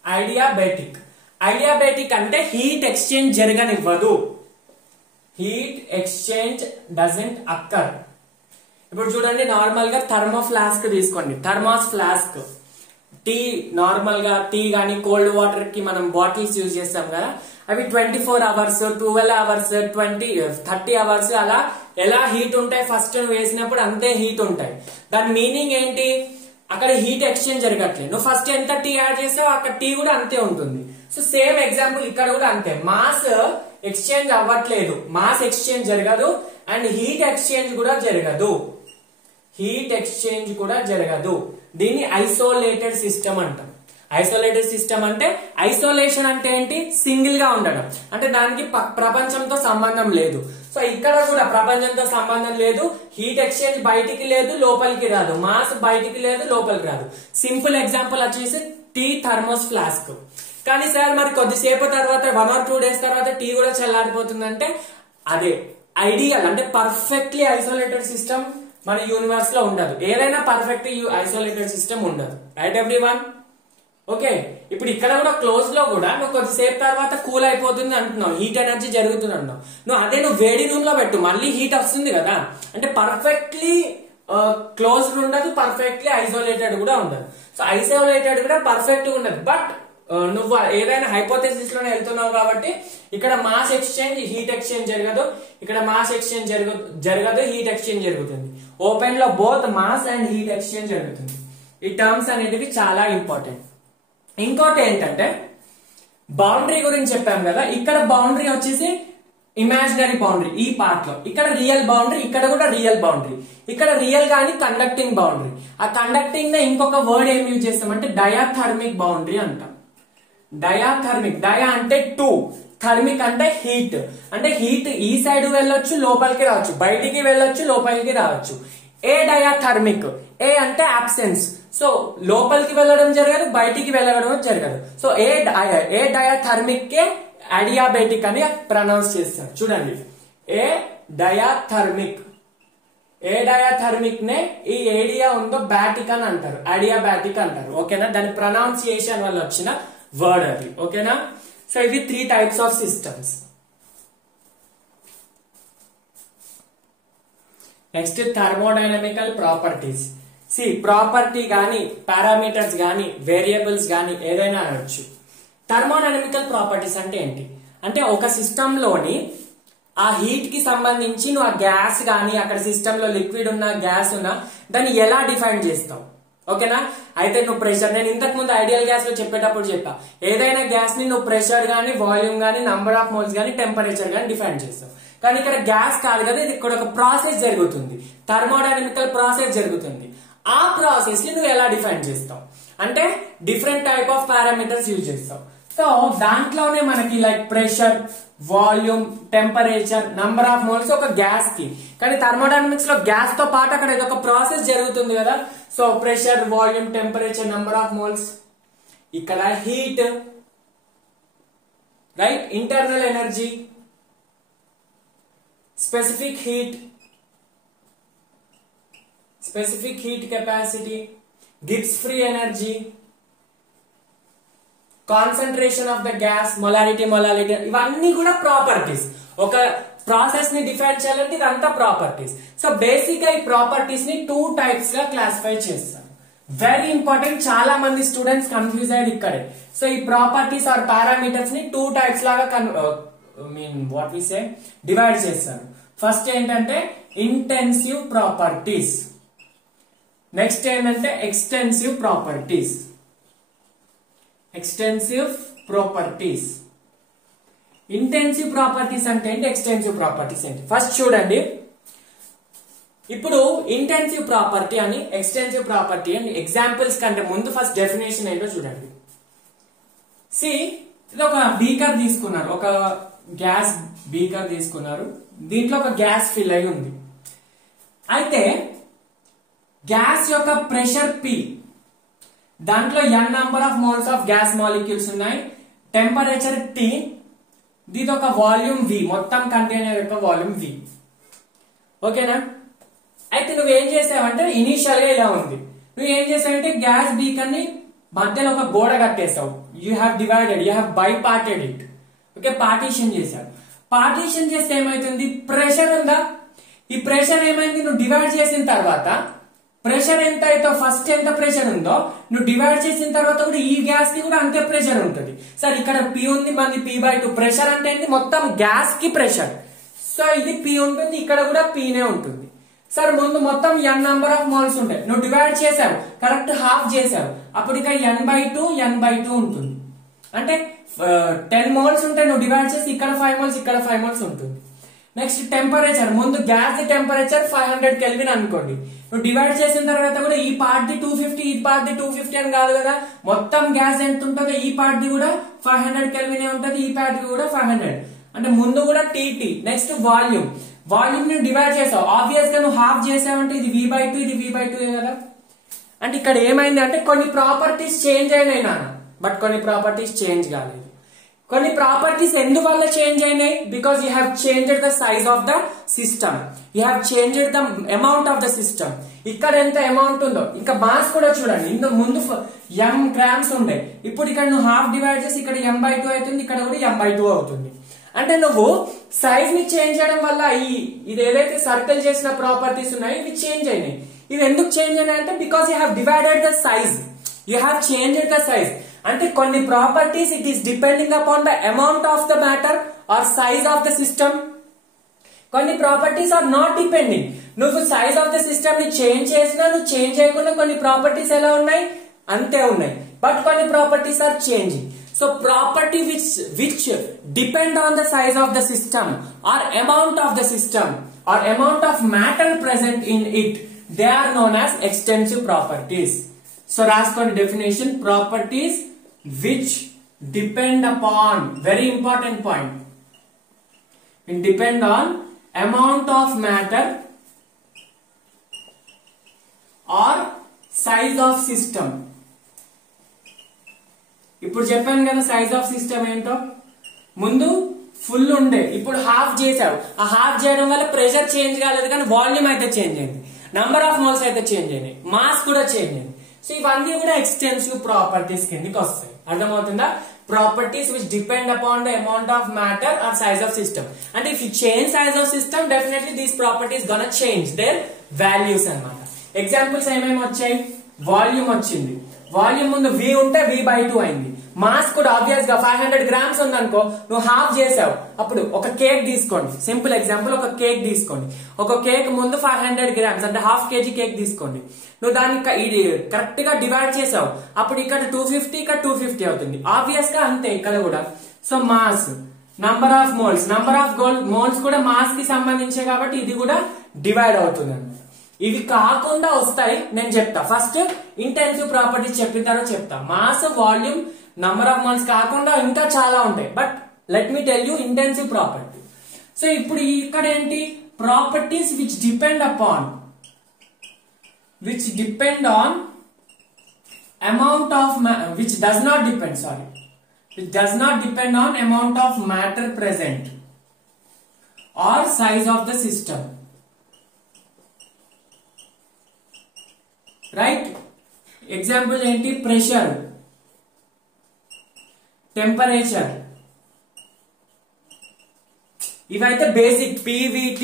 ఐడియాబేటిక్. ఐడియాబేటిక్ అంటే హీట్ ఎక్స్చేంజ్ జరగనివ్వదు. Heat exchange doesn't occur. ఇప్పుడు చూడండి, నార్మల్ గా థర్మో ఫ్లాస్క్ తీసుకోండి, థర్మాస్ ఫ్లాస్క్, టీ నార్మల్ గా టీ గానీ కోల్డ్ వాటర్ కి మనం బాటిల్స్ యూజ్ చేస్తాం కదా, అవి 24 అవర్స్ 12 అవర్స్ 30 అవర్స్ అలా ఎలా హీట్ ఉంటాయి, ఫస్ట్ వేసినప్పుడు అంతే హీట్ ఉంటాయి. దాని మీనింగ్ ఏంటి, అక్కడ హీట్ ఎక్స్చేంజ్ జరగట్లేదు. నువ్వు ఫస్ట్ ఎంత టీ యాడ్ చేసావో అక్కడ టీ కూడా అంతే ఉంటుంది. సో సేమ్ ఎగ్జాంపుల్ ఇక్కడ కూడా అంతే, మాస్ ఎక్స్చేంజ్ అవ్వట్లేదు, మాస్ ఎక్స్చేంజ్ జరగదు అండ్ హీట్ ఎక్స్చేంజ్ కూడా జరగదు. హీట్ ఎక్స్చేంజ్ కూడా జరగదు. దీన్ని ఐసోలేటెడ్ సిస్టమ్ అంటాం. ఐసోలేటెడ్ సిస్టమ్ అంటే, ఐసోలేషన్ అంటే ఏంటి, సింగిల్ గా ఉండడం, అంటే దానికి ప్రపంచంతో సంబంధం లేదు. సో ఇక్కడ కూడా ప్రపంచంతో సంబంధం లేదు, హీట్ ఎక్స్చేంజ్ బయటికి లేదు లోపలికి రాదు, మాస్ బయటికి లేదు లోపలికి రాదు. సింపుల్ ఎగ్జాంపుల్ వచ్చేసి టీ థర్మోస్ ఫ్లాస్క్. కానీ సార్ మరి కొద్దిసేపు తర్వాత 1 or 2 days తర్వాత టీ కూడా చల్లారిపోతుందంటే అదే ఐడియల్, అంటే పర్ఫెక్ట్లీ ఐసోలేటెడ్ సిస్టమ్ మన యూనివర్స్ లో ఉండదు. ఏదైనా పర్ఫెక్ట్ ఐసోలేటెడ్ సిస్టమ్ ఉండదు. Right everyone? ఓకే. ఇప్పుడు ఇక్కడ కూడా క్లోజ్ లో కూడా నువ్వు కొద్దిసేపు తర్వాత కూల్ అయిపోతుంది అంటున్నావు, హీట్ ఎనర్జీ జరుగుతుంది అంటున్నావు. నువ్వు వేడి రూమ్ లో పెట్టు, మళ్ళీ హీట్ వస్తుంది కదా. అంటే పర్ఫెక్ట్లీ క్లోజ్డ్ ఉండదు, పర్ఫెక్ట్లీ ఐసోలేటెడ్ కూడా ఉండదు. సో ఐసోలేటెడ్ కూడా పర్ఫెక్ట్ ఉండదు. బట్ నువ్వు ఏదైనా హైపోథెసిస్ లోనే వెళ్తున్నావు కాబట్టి ఇక్కడ మాస్ ఎక్స్చేంజ్ హీట్ ఎక్స్చేంజ్ జరగదు, ఇక్కడ మాస్ ఎక్స్చేంజ్ జరగదు, హీట్ ఎక్స్చేంజ్ జరుగుతుంది. ఓపెన్ లో both mass and heat exchange జరుగుతుంది. ఈ టర్మ్స్ అనేటివి చాలా ఇంపార్టెంట్. ఇంకోటి ఏంటంటే బౌండరీ గురించి చెప్పాం కదా, ఇక్కడ బౌండరీ వచ్చేసి ఇమాజినరీ బౌండరీ ఈ పార్ట్ లో, ఇక్కడ రియల్ బౌండరీ, ఇక్కడ కూడా రియల్ బౌండరీ. ఇక్కడ రియల్ గాని కండక్టింగ్ బౌండరీ. ఆ కండక్టింగ్ నే ఇంకొక వర్డ్ ఏం యూజ్ చేస్తామంటే డయాథర్మిక్ బౌండరీ అంటాం. డయాథర్మిక్, డయా అంటే 2, థర్మిక్ అంటే హీట్. అంటే హీట్ ఈ సైడ్ వెళ్ళొచ్చు లోపలికి రావచ్చు, బయటికి వెళ్ళొచ్చు లోపలికి రావచ్చు. ఏ డయాథర్మిక్, ఏ అంటే అబ్సెన్స్, సో లోపలికి వెళ్ళడం జరగదు, బయటికి వెళ్ళడం జరగదు. సో ఏ డయాథర్మిక్ కే అడియాబేటిక్ అని ప్రొనౌన్స్ చేస్తారు. చూడండి, ఏ డయాథర్మిక్, ఏ డయాథర్మిక్ నే ఈ ఏరియా ఉందో బ్యాటిక్ అని అంటారు, అడియాబాటిక్ అంటారు. ఓకేనా? దాని ప్రొనౌన్సియేషన్ వల్ల వచ్చిన వర్డ్ అది. ఓకేనా? సో ఇవి 3 types of systems. Next thermodynamical properties. Property గానీ పారామీటర్స్ గానీ వేరియబుల్స్ గానీ ఏదైనా అనొచ్చు. థర్మోడైనమికల్ ప్రాపర్టీస్ అంటే ఏంటి అంటే ఒక సిస్టమ్ లోని ఆ హీట్ కి సంబంధించి నువ్వు ఆ గ్యాస్ గానీ అక్కడ సిస్టమ్ లో లిక్విడ్ ఉన్నా గ్యాస్ ఉన్నా దాన్ని ఎలా డిఫైన్ చేస్తావు? ఓకేనా? అయితే నువ్వు ప్రెషర్, నేను ఇంతకు ముందు ఐడియల్ గ్యాస్ లో చెప్పేటప్పుడు చెప్పా, ఏదైనా గ్యాస్ ని నువ్వు ప్రెషర్ గానీ వాల్యూమ్ గానీ నంబర్ ఆఫ్ మోల్స్ గానీ టెంపరేచర్ గానీ డిఫైన్ చేస్తావు. కానీ ఇక్కడ గ్యాస్ కాదు కదా, ఇది ఇక్కడ ఒక ప్రాసెస్ జరుగుతుంది, థర్మోడైనమికల్ ప్రాసెస్ జరుగుతుంది. ఆ ప్రాసెస్ ని నువ్వు ఎలా డిఫైన్ చేస్తావు అంటే different type of parameters use చేస్తావు. సో దాంట్లోనే మనకి like pressure, volume, temperature, number of moles ఒక గ్యాస్ కి. కానీ థర్మోడైనమిక్స్ లో గ్యాస్ తో పాటు అక్కడ ఇది ఒక ప్రాసెస్ జరుగుతుంది కదా. So pressure, volume, temperature, number of moles, ఇక్కడ heat, right, internal energy, specific heat capacity, Gibbs free energy, concentration of the gas, molarity, ఇవన్నీ కూడా ప్రాపర్టీస్. ఒక ప్రాసెస్ ని డిఫైన్ చేయాలంటే ఇదంతా ప్రాపర్టీస్. సో బేసిక్ గా ఈ ప్రాపర్టీస్ ని 2 టైప్స్ గా క్లాసిఫై చేస్తారు. వెరీ ఇంపార్టెంట్, చాలా మంది స్టూడెంట్స్ కన్ఫ్యూజ్ అయ్యేది ఇక్కడే. సో ఈ ప్రాపర్టీస్ ఆర్ పారామీటర్స్ ని 2 టైప్స్ లాగా డివైడ్ చేస్తారు. ఫస్ట్ ఏంటంటే ఇంటెన్సివ్ ప్రాపర్టీస్, నెక్స్ట్ ఏంటంటే ఎక్స్టెన్సివ్ ప్రాపర్టీస్. ఇంటెన్సివ్ ప్రాపర్టీస్ అంటే ఏంటి, ఎక్స్టెన్సివ్ ప్రాపర్టీస్ ఏంటి? ఫస్ట్ చూడండి, ఇప్పుడు ఇంటెన్సివ్ ప్రాపర్టీ అని ఎక్స్టెన్సివ్ ప్రాపర్టీ అని ఎగ్జాంపుల్స్ కంటే ముందు ఫస్ట్ డెఫినేషన్ ఏంటో చూడండి. ఇది ఒక బీకర్ తీసుకున్నారు, ఒక గ్యాస్ బీకర్ తీసుకున్నారు, దీంట్లో ఒక గ్యాస్ ఫిల్ అయి ఉంది. అయితే గ్యాస్ యొక్క ప్రెషర్ P, దాంట్లో n number of moles of gas molecules ఉన్నాయి, టెంపరేచర్ T, దీని ఒక వాల్యూమ్ V, మొత్తం కంటైనర్ యొక్క వాల్యూమ్ V. ఓకేనా? అయితే నువ్వేం చేసావంటే ఇనీషియల్ గా ఇలా ఉంది, నువ్వేం చేసావంటే గ్యాస్ బీకర్ ని మధ్యలో ఒక గోడ కట్టేసావు. You have divided, you have biparted it. Okay, partition చేశావు. పార్టీషన్ చేస్తే ఏమైతుంది, ప్రెషర్ ఉందా, ఈ ప్రెషర్ ఏమైంది, నువ్వు డివైడ్ చేసిన తర్వాత ప్రెషర్ ఎంత అయితే ఫస్ట్ ఎంత ప్రెషర్ ఉందో నువ్వు డివైడ్ చేసిన తర్వాత కూడా ఈ గ్యాస్ కి కూడా అంతే ప్రెషర్ ఉంటుంది. సార్ ఇక్కడ P ఉంది, మనది P/2. ప్రెషర్ అంటే ఏంటి, మొత్తం గ్యాస్ కి ప్రెషర్. సో ఇది P ఉంటుంది, ఇక్కడ కూడా P నే ఉంటుంది. సార్ ముందు మొత్తం n నంబర్ ఆఫ్ మోల్స్ ఉంటాయి, నువ్వు డివైడ్ చేసావు, కరెక్ట్ హాఫ్ చేసావు, అప్పుడు ఇక్కడ n/2 ఉంటుంది. అంటే 10 మోల్స్ ఉంటాయి, నువ్వు డివైడ్ చేసి ఇక్కడ 5 మోల్స్, ఇక్కడ 5 మోల్స్ ఉంటుంది. నెక్స్ట్ టెంపరేచర్, ముందు గ్యాస్ టెంపరేచర్ 500 కెల్విన్ అనుకోండి, నువ్వు డివైడ్ చేసిన తర్వాత కూడా ఈ పార్ట్ ది 250, ఈ పార్ట్ ది 250 అని కాదు కదా, మొత్తం గ్యాస్ ఎంత ఉంటుందో ఈ పార్ట్ ది కూడా 500 కెల్విన్ ఉంటుంది, ఈ పార్ట్ ది కూడా 500. అంటే ముందు కూడా TT. నెక్స్ట్ వాల్యూమ్ ని డివైడ్ చేసావు, ఆబ్వియస్ గా నువ్వు హాఫ్ చేసావంటే ఇది V/2, ఇది V/2 కదా. అంటే ఇక్కడ ఏమైంది అంటే కొన్ని ప్రాపర్టీస్ చేంజ్ అయినాయి నాన్న, బట్ కొన్ని ప్రాపర్టీస్ చేంజ్ కాలేదు. కొన్ని ప్రాపర్టీస్ ఎందువల్ల చేంజ్ అయినాయి, because you have changed the size of the system, you have changed the amount of the system. ఇక్కడ ఎంత అమౌంట్ ఉందో, ఇంకా మాస్ కూడా చూడండి, ఇందుకు ముందు m గ్రామ్స్ ఉండే, ఇప్పుడు ఇక్కడ నువ్వు హాఫ్ డివైడ్ చేసి ఇక్కడ m/2 అవుతుంది, ఇక్కడ కూడా m/2 అవుతుంది. అంటే నువ్వు సైజ్ ని చేంజ్ చేయడం వల్ల ఇది ఏదైతే సర్కిల్ చేసిన ప్రాపర్టీస్ ఉన్నాయో ఇవి చేంజ్ అయినాయి. ఇవి ఎందుకు చేంజ్ అయినాయి అంటే because you have divided the size, you have changed the size. అంటే కొన్ని properties it is depending upon the amount of the matter or size of the system. కొన్ని ప్రాపర్టీస్ ఆర్ నాట్ డిపెండింగ్, నువ్వు size of the system ని change చేసినా నువ్వు change చేయకుండా కొన్ని properties ఎలా ఉన్నాయి అంతే ఉన్నాయి, బట్ కొన్ని properties are changing. So property which depend on the size of the system or amount of the system or amount of matter present in it, they are known as extensive properties. So raskoni definition, properties which depend upon, very important point, it depend on amount of matter or size of system. ఇప్పుడు చెప్పాను కదా size of system ఏంటో, ముందు full ఉండే ఇప్పుడు half చేసావు, ఆ half చేయడం వల్ల ప్రెషర్ చేంజ్ కాలేదు కానీ వాల్యూమ్ అయితే చేంజ్ అయింది, నంబర్ ఆఫ్ మోల్స్ అయితే చేంజ్ అయినాయి, మాస్ కూడా చేంజ్ అయింది. సో ఇవన్నీ కూడా ఎక్స్టెన్సివ్ ప్రాపర్టీస్ కిందకి వస్తాయి. అర్థమవుతుందా? Properties which depend upon the amount of matter or size of system. అంటే if you change size of system definitely these properties gonna change their values అన్నమాట. ఎగ్జాంపుల్స్ ఏమేమి వచ్చాయి, వాల్యూమ్ వచ్చింది, వాల్యూమ్ ముందు V ఉంటే V/2 అయింది, మాస్ కూడా obvious గా 500 గ్రామ్స్ ఉందనుకో, నువ్వు హాఫ్ చేసావు. అప్పుడు ఒక కేక్ తీసుకోండి, సింపుల్ ఎగ్జాంపుల్, ఒక కేక్ తీసుకోండి. ఒక కేక్ ముందు 500 గ్రామ్స్ అంటే హాఫ్ కేజీ కేక్ తీసుకోండి. నువ్వు దాన్ని ఇది కరెక్ట్ గా డివైడ్ చేసావు, అప్పుడు ఇక్కడ 250, ఇక్కడ 250 అవుతుంది. ఆబ్వియస్ గా అంతే ఇక్కడ కూడా. So mass, number of moles, number of moles కూడా మాస్ కి సంబంధించే కాబట్టి ఇది కూడా డివైడ్ అవుతుంది అన్నమాట. ఇవి కాకుండా వస్తాయి, నేను చెప్తా. ఫస్ట్ ఇంటెన్సివ్ ప్రాపర్టీస్ చెప్పిన తర్వాత చెప్తా. Mass, volume, number of moles కాకుండా ఇంకా చాలా ఉంటాయి, but let me tell you intensive property. So ఇప్పుడు ఇక్కడ ఏంటి, properties which depend on amount of which does not depend on amount of matter present or size of the system, right? Example ఏంటి, pressure, temperature. ఇవైతే basic PVT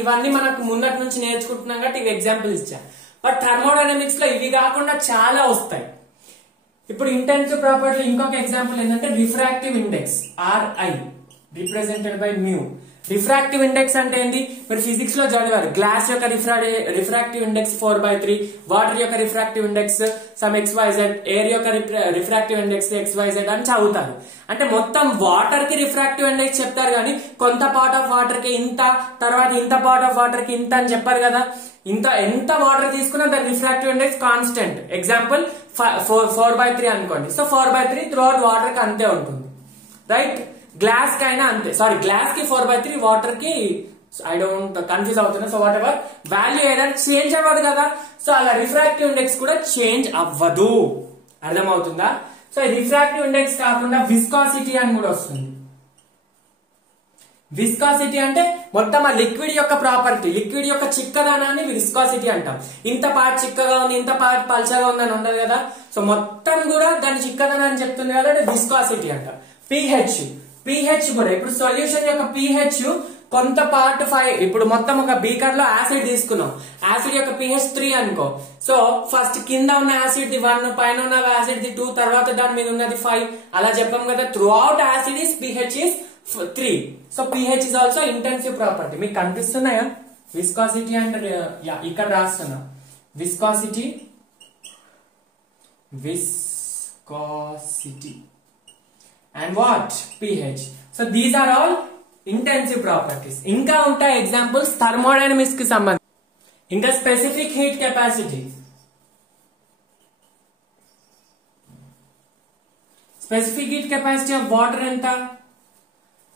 ఇవన్నీ మనకు ముందటి నుంచి నేర్చుకుంటున్నాం కాబట్టి ఇవి ఎగ్జాంపుల్ ఇచ్చా. బట్ థర్మోడైనమిక్స్ లో ఇవి కాకుండా చాలా వస్తాయి. ఇప్పుడు ఇంటెన్సివ్ ప్రాపర్టీ ఇంకొక ఎగ్జాంపుల్ ఏంటంటే refractive index, RI represented by mu. Refractive index అంటే ఏంటి, మీరు ఫిజిక్స్ లో చదివారు. గ్లాస్ యొక్క రిఫ్రాక్టివ్ ఇండెక్స్ 4/3, వాటర్ యొక్క refractive index some XYZ, air యొక్క రిఫ్రాక్టివ్ ఇండెక్స్ XYZ అని చదువుతారు. అంటే మొత్తం వాటర్ కి రిఫ్రాక్టివ్ ఇండెక్స్ చెప్తారు కానీ కొంత పార్ట్ ఆఫ్ వాటర్ కి ఇంత, తర్వాత ఇంత పార్ట్ ఆఫ్ వాటర్ కి ఇంత అని చెప్పారు కదా. ఎంత వాటర్ తీసుకున్నా దాని రిఫ్రాక్టివ్ ఇండెక్స్ కాన్స్టెంట్. ఎగ్జాంపుల్ 4/3 అనుకోండి. సో 4/3 త్రూ అవుట్ వాటర్ కి అంతే ఉంటుంది, రైట్? గ్లాస్ కి అయినా అంతే. సారీ, గ్లాస్ కి 4/3, వాటర్ కి ఐ డోంట్ కన్ఫ్యూజ్ అవుతున్నా. సో వాట్ ఎవర్ వాల్యూ ఏదైనా చేంజ్ అవ్వదు కదా. సో అలా రిఫ్రాక్టివ్ ఇండెక్స్ కూడా చేంజ్ అవ్వదు. అర్థమవుతుందా? సో రిఫ్రాక్టివ్ ఇండెక్స్ కాకుండా విస్కాసిటీ అని కూడా వస్తుంది. విస్కాసిటీ అంటే మొత్తం ఆ లిక్విడ్ యొక్క ప్రాపర్టీ, లిక్విడ్ యొక్క చిక్కదనాన్ని విస్కాసిటీ అంటాం. ఇంత పార్ట్ చిక్కగా ఉంది, ఇంత పార్ట్ పల్చగా ఉంది అని ఉండదు కదా. సో మొత్తం కూడా దాని చిక్కదనాన్ని చెప్తుంది కదా, విస్కాసిటీ అంటాం. pH కూడా, ఇప్పుడు సొల్యూషన్ యొక్క pH కొంత పార్ట్ 5. ఇప్పుడు మొత్తం ఒక బీకర్ లో యాసిడ్ తీసుకున్నాం, యాసిడ్ యొక్క pH 3 అనుకో. సో ఫస్ట్ కింద ఉన్న యాసిడ్ ది 1, పైన ఉన్న యాసిడ్ ది 2, తర్వాత దాని మీద ఉన్నది 5. అలా చెప్పాం కదా. Through out acid is pH is 3. So pH is also intensive property. మీకు కనిపిస్తున్నాయా విస్కాసిటీ అండ్ ఇక్కడ రాస్తున్నా viscosity and what, pH. So these are all intensive properties. ఇంకా ఉంటాయి ఎగ్జాంపుల్స్ థర్మోడైనమిక్స్ కి సంబంధించి. ఇంకా specific heat capacity, specific heat capacity of water ఎంత,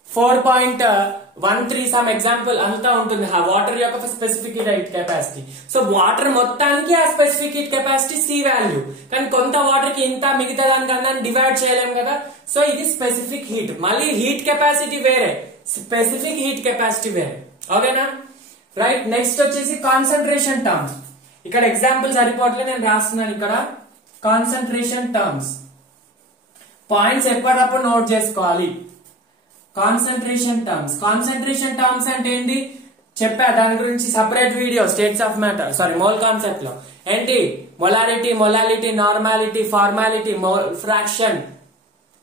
4.13 సమ్ ఎగ్జాంపుల్ అంతా ఉంటుంది వాటర్ యొక్క specific heat capacity. So water మొత్తానికి ఆ specific heat capacity C value, కానీ కొంత వాటర్ కి ఇంత, మిగతా దానికన్నా డివైడ్ చేయలేం కదా. సో ఇది స్పెసిఫిక్ హీట్. మళ్ళీ హీట్ కెపాసిటీ వేరే, స్పెసిఫిక్ హీట్ కెపాసిటీ వేరే. ఓకేనా, రైట్? నెక్స్ట్ వచ్చేసి కాన్సన్ట్రేషన్ టర్మ్స్. ఇక్కడ ఎగ్జాంపుల్ సరిపోవట్లే, నేను రాస్తున్నాను ఇక్కడ కాన్సన్ట్రేషన్ టర్మ్స్. పాయింట్స్ ఎప్పటికప్పుడు నోట్ చేసుకోవాలి. కాన్సన్ట్రేషన్ టర్మ్స్ అంటే ఏంటి చెప్పా, దాని గురించి separate video states of matter, sorry mole concept లో. ఏంటి molality, normality, formality, mole fraction,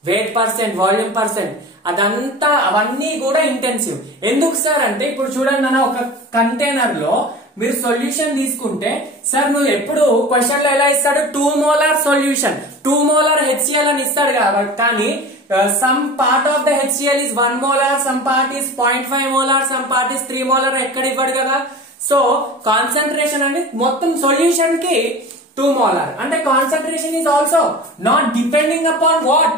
weight percent, volume percent, అదంతా అవన్నీ కూడా ఇంటెన్సివ్. ఎందుకు సార్ అంటే, ఇప్పుడు చూడండి అన్న, ఒక కంటైనర్ లో మీరు సొల్యూషన్ తీసుకుంటే, సార్ నువ్వు ఎప్పుడు క్వశ్చన్ లో ఎలా ఇస్తాడు, 2 మోలార్ సొల్యూషన్, 2 మోలార్ HCl అని ఇస్తాడు కాబట్టి, కానీ some part of the HCl is 1 molar, some part is 0.5 molar, some part is 3 molar, ఎక్కడ ఇవ్వడు కదా. సో కాన్సన్ట్రేషన్ అనేది మొత్తం సొల్యూషన్ కి 2 molar అంటే concentration is also not depending upon what,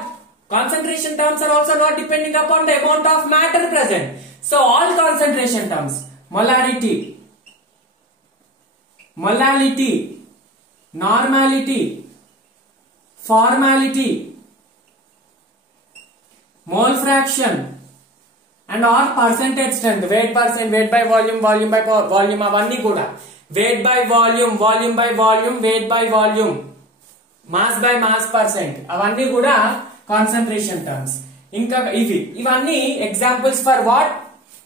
concentration terms are also not depending upon the amount of matter present. So all concentration terms, molarity, normality, formality, mole fraction and all percentage strength, weight percent, weight by volume, volume by volume, అవన్నీ కూడా weight by volume, volume by volume, weight by volume, mass by mass percent, అవన్నీ కూడా concentration terms. ఇంకా ఇవన్నీ examples for what,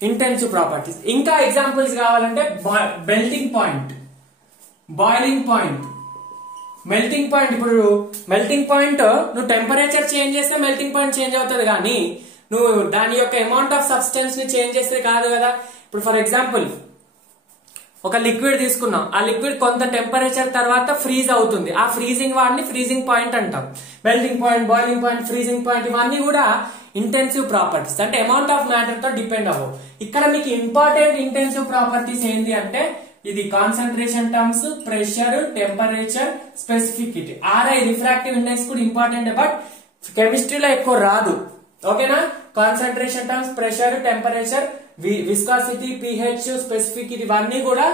intensive properties. ఇంకా examples కావాలంటే melting point, boiling point, melting point, ఇప్పుడు melting point నువ్వు టెంపరేచర్ చేంజ్ చేస్తే melting point change అవుతుంది, కానీ నువ్వు దాని యొక్క అమౌంట్ ఆఫ్ సబ్స్టెన్స్ ని చేంజ్ చేస్తే కాదు కదా. ఇప్పుడు ఫర్ ఎగ్జాంపుల్ ఒక లిక్విడ్ తీసుకున్నాం, ఆ లిక్విడ్ కొంత టెంపరేచర్ తర్వాత ఫ్రీజ్ అవుతుంది, ఆ ఫ్రీజింగ్ వాడిని ఫ్రీజింగ్ పాయింట్ అంటాం. Melting point, boiling point, freezing point ఇవన్నీ కూడా ఇంటెన్సివ్ ప్రాపర్టీస్, అంటే అమౌంట్ ఆఫ్ మ్యాటర్ తో డిపెండ్ అవ్వవు. ఇక్కడ మీకు ఇంపార్టెంట్ ఇంటెన్సివ్ ప్రాపర్టీస్ ఏంటి అంటే ఇది concentration terms, pressure, temperature, specificity. RI refractive index కూడా ఇంపార్టెంట్, బట్ కెమిస్ట్రీలో ఎక్కువ రాదు. ఓకేనా, concentration terms, pressure, temperature, viscosity, pH, specificity ఇవన్నీ కూడా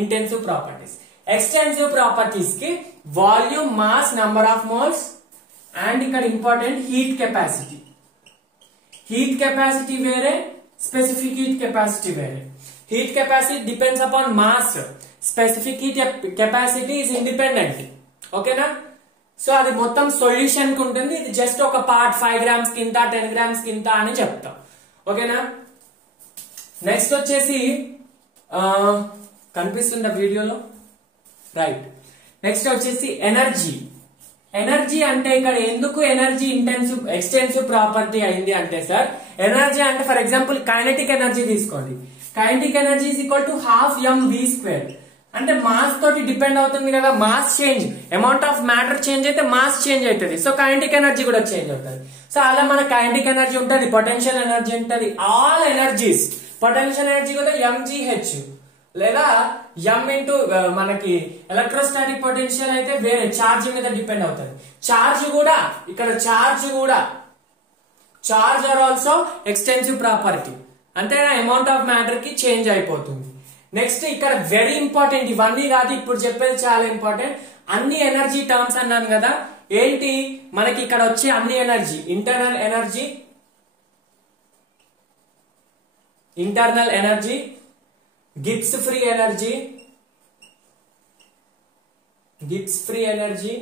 ఇంటెన్సివ్ ప్రాపర్టీస్. ఎక్స్టెన్సివ్ ప్రాపర్టీస్ కి volume, mass, number of moles and ఇక్కడ important heat capacity. Heat capacity వేరే, స్పెసిఫిక్ హీట్ కెపాసిటీ వేరే. Heat capacity depends upon mass. Specific heat capacity is independent. ఓకేనా, so అది మొత్తం solution కి ఉంటుంది, ఇది జస్ట్ ఒక పార్ట్ 5 grams కింద 10 grams కింద అని చెప్తాం. ఓకేనా, నెక్స్ట్ వచ్చేసి కనిపిస్తుందా వీడియోలో, రైట్. నెక్స్ట్ వచ్చేసి ఎనర్జీ. ఎనర్జీ అంటే ఇక్కడ ఎందుకు ఎనర్జీ ఇంటెన్సివ్ ఎక్స్టెన్సివ్ ప్రాపర్టీ అయింది అంటే సార్, ఎనర్జీ అంటే ఫర్ ఎగ్జాంపుల్ కైనెటిక్ ఎనర్జీ తీసుకోండి. Kinetic energy is equal to ½ mv². అంటే మాస్ తోటి డిపెండ్ అవుతుంది కదా. Mass change, amount of matter change అయితే మాస్ చేంజ్ అవుతుంది, సో కైనెటిక్ ఎనర్జీ కూడా చేంజ్ అవుతుంది. సో అలా మన కైనెటిక్ ఎనర్జీ ఉంటుంది, పొటెన్షియల్ ఎనర్జీ ఉంటుంది, ఆల్ ఎనర్జీస్. పొటెన్షియల్ ఎనర్జీ కూడా mgh లేదా m ఇంటూ మనకి ఎలక్ట్రోస్టాటిక్ పొటెన్షియల్ అయితే వేరే చార్జ్ మీద డిపెండ్ అవుతుంది. చార్జ్ కూడా ఇక్కడ charge are also extensive property, అంతేనా, అమౌంట్ ఆఫ్ మ్యాటర్ కి చేంజ్ అయిపోతుంది. నెక్స్ట్ ఇక్కడ వెరీ ఇంపార్టెంట్, ఇవన్నీ కాదు ఇప్పుడు చెప్పేది చాలా ఇంపార్టెంట్. అన్ని ఎనర్జీ టర్మ్స్ అన్నాను కదా, ఏంటి మనకి ఇక్కడ వచ్చే అన్ని energy, internal energy, Gibbs free energy,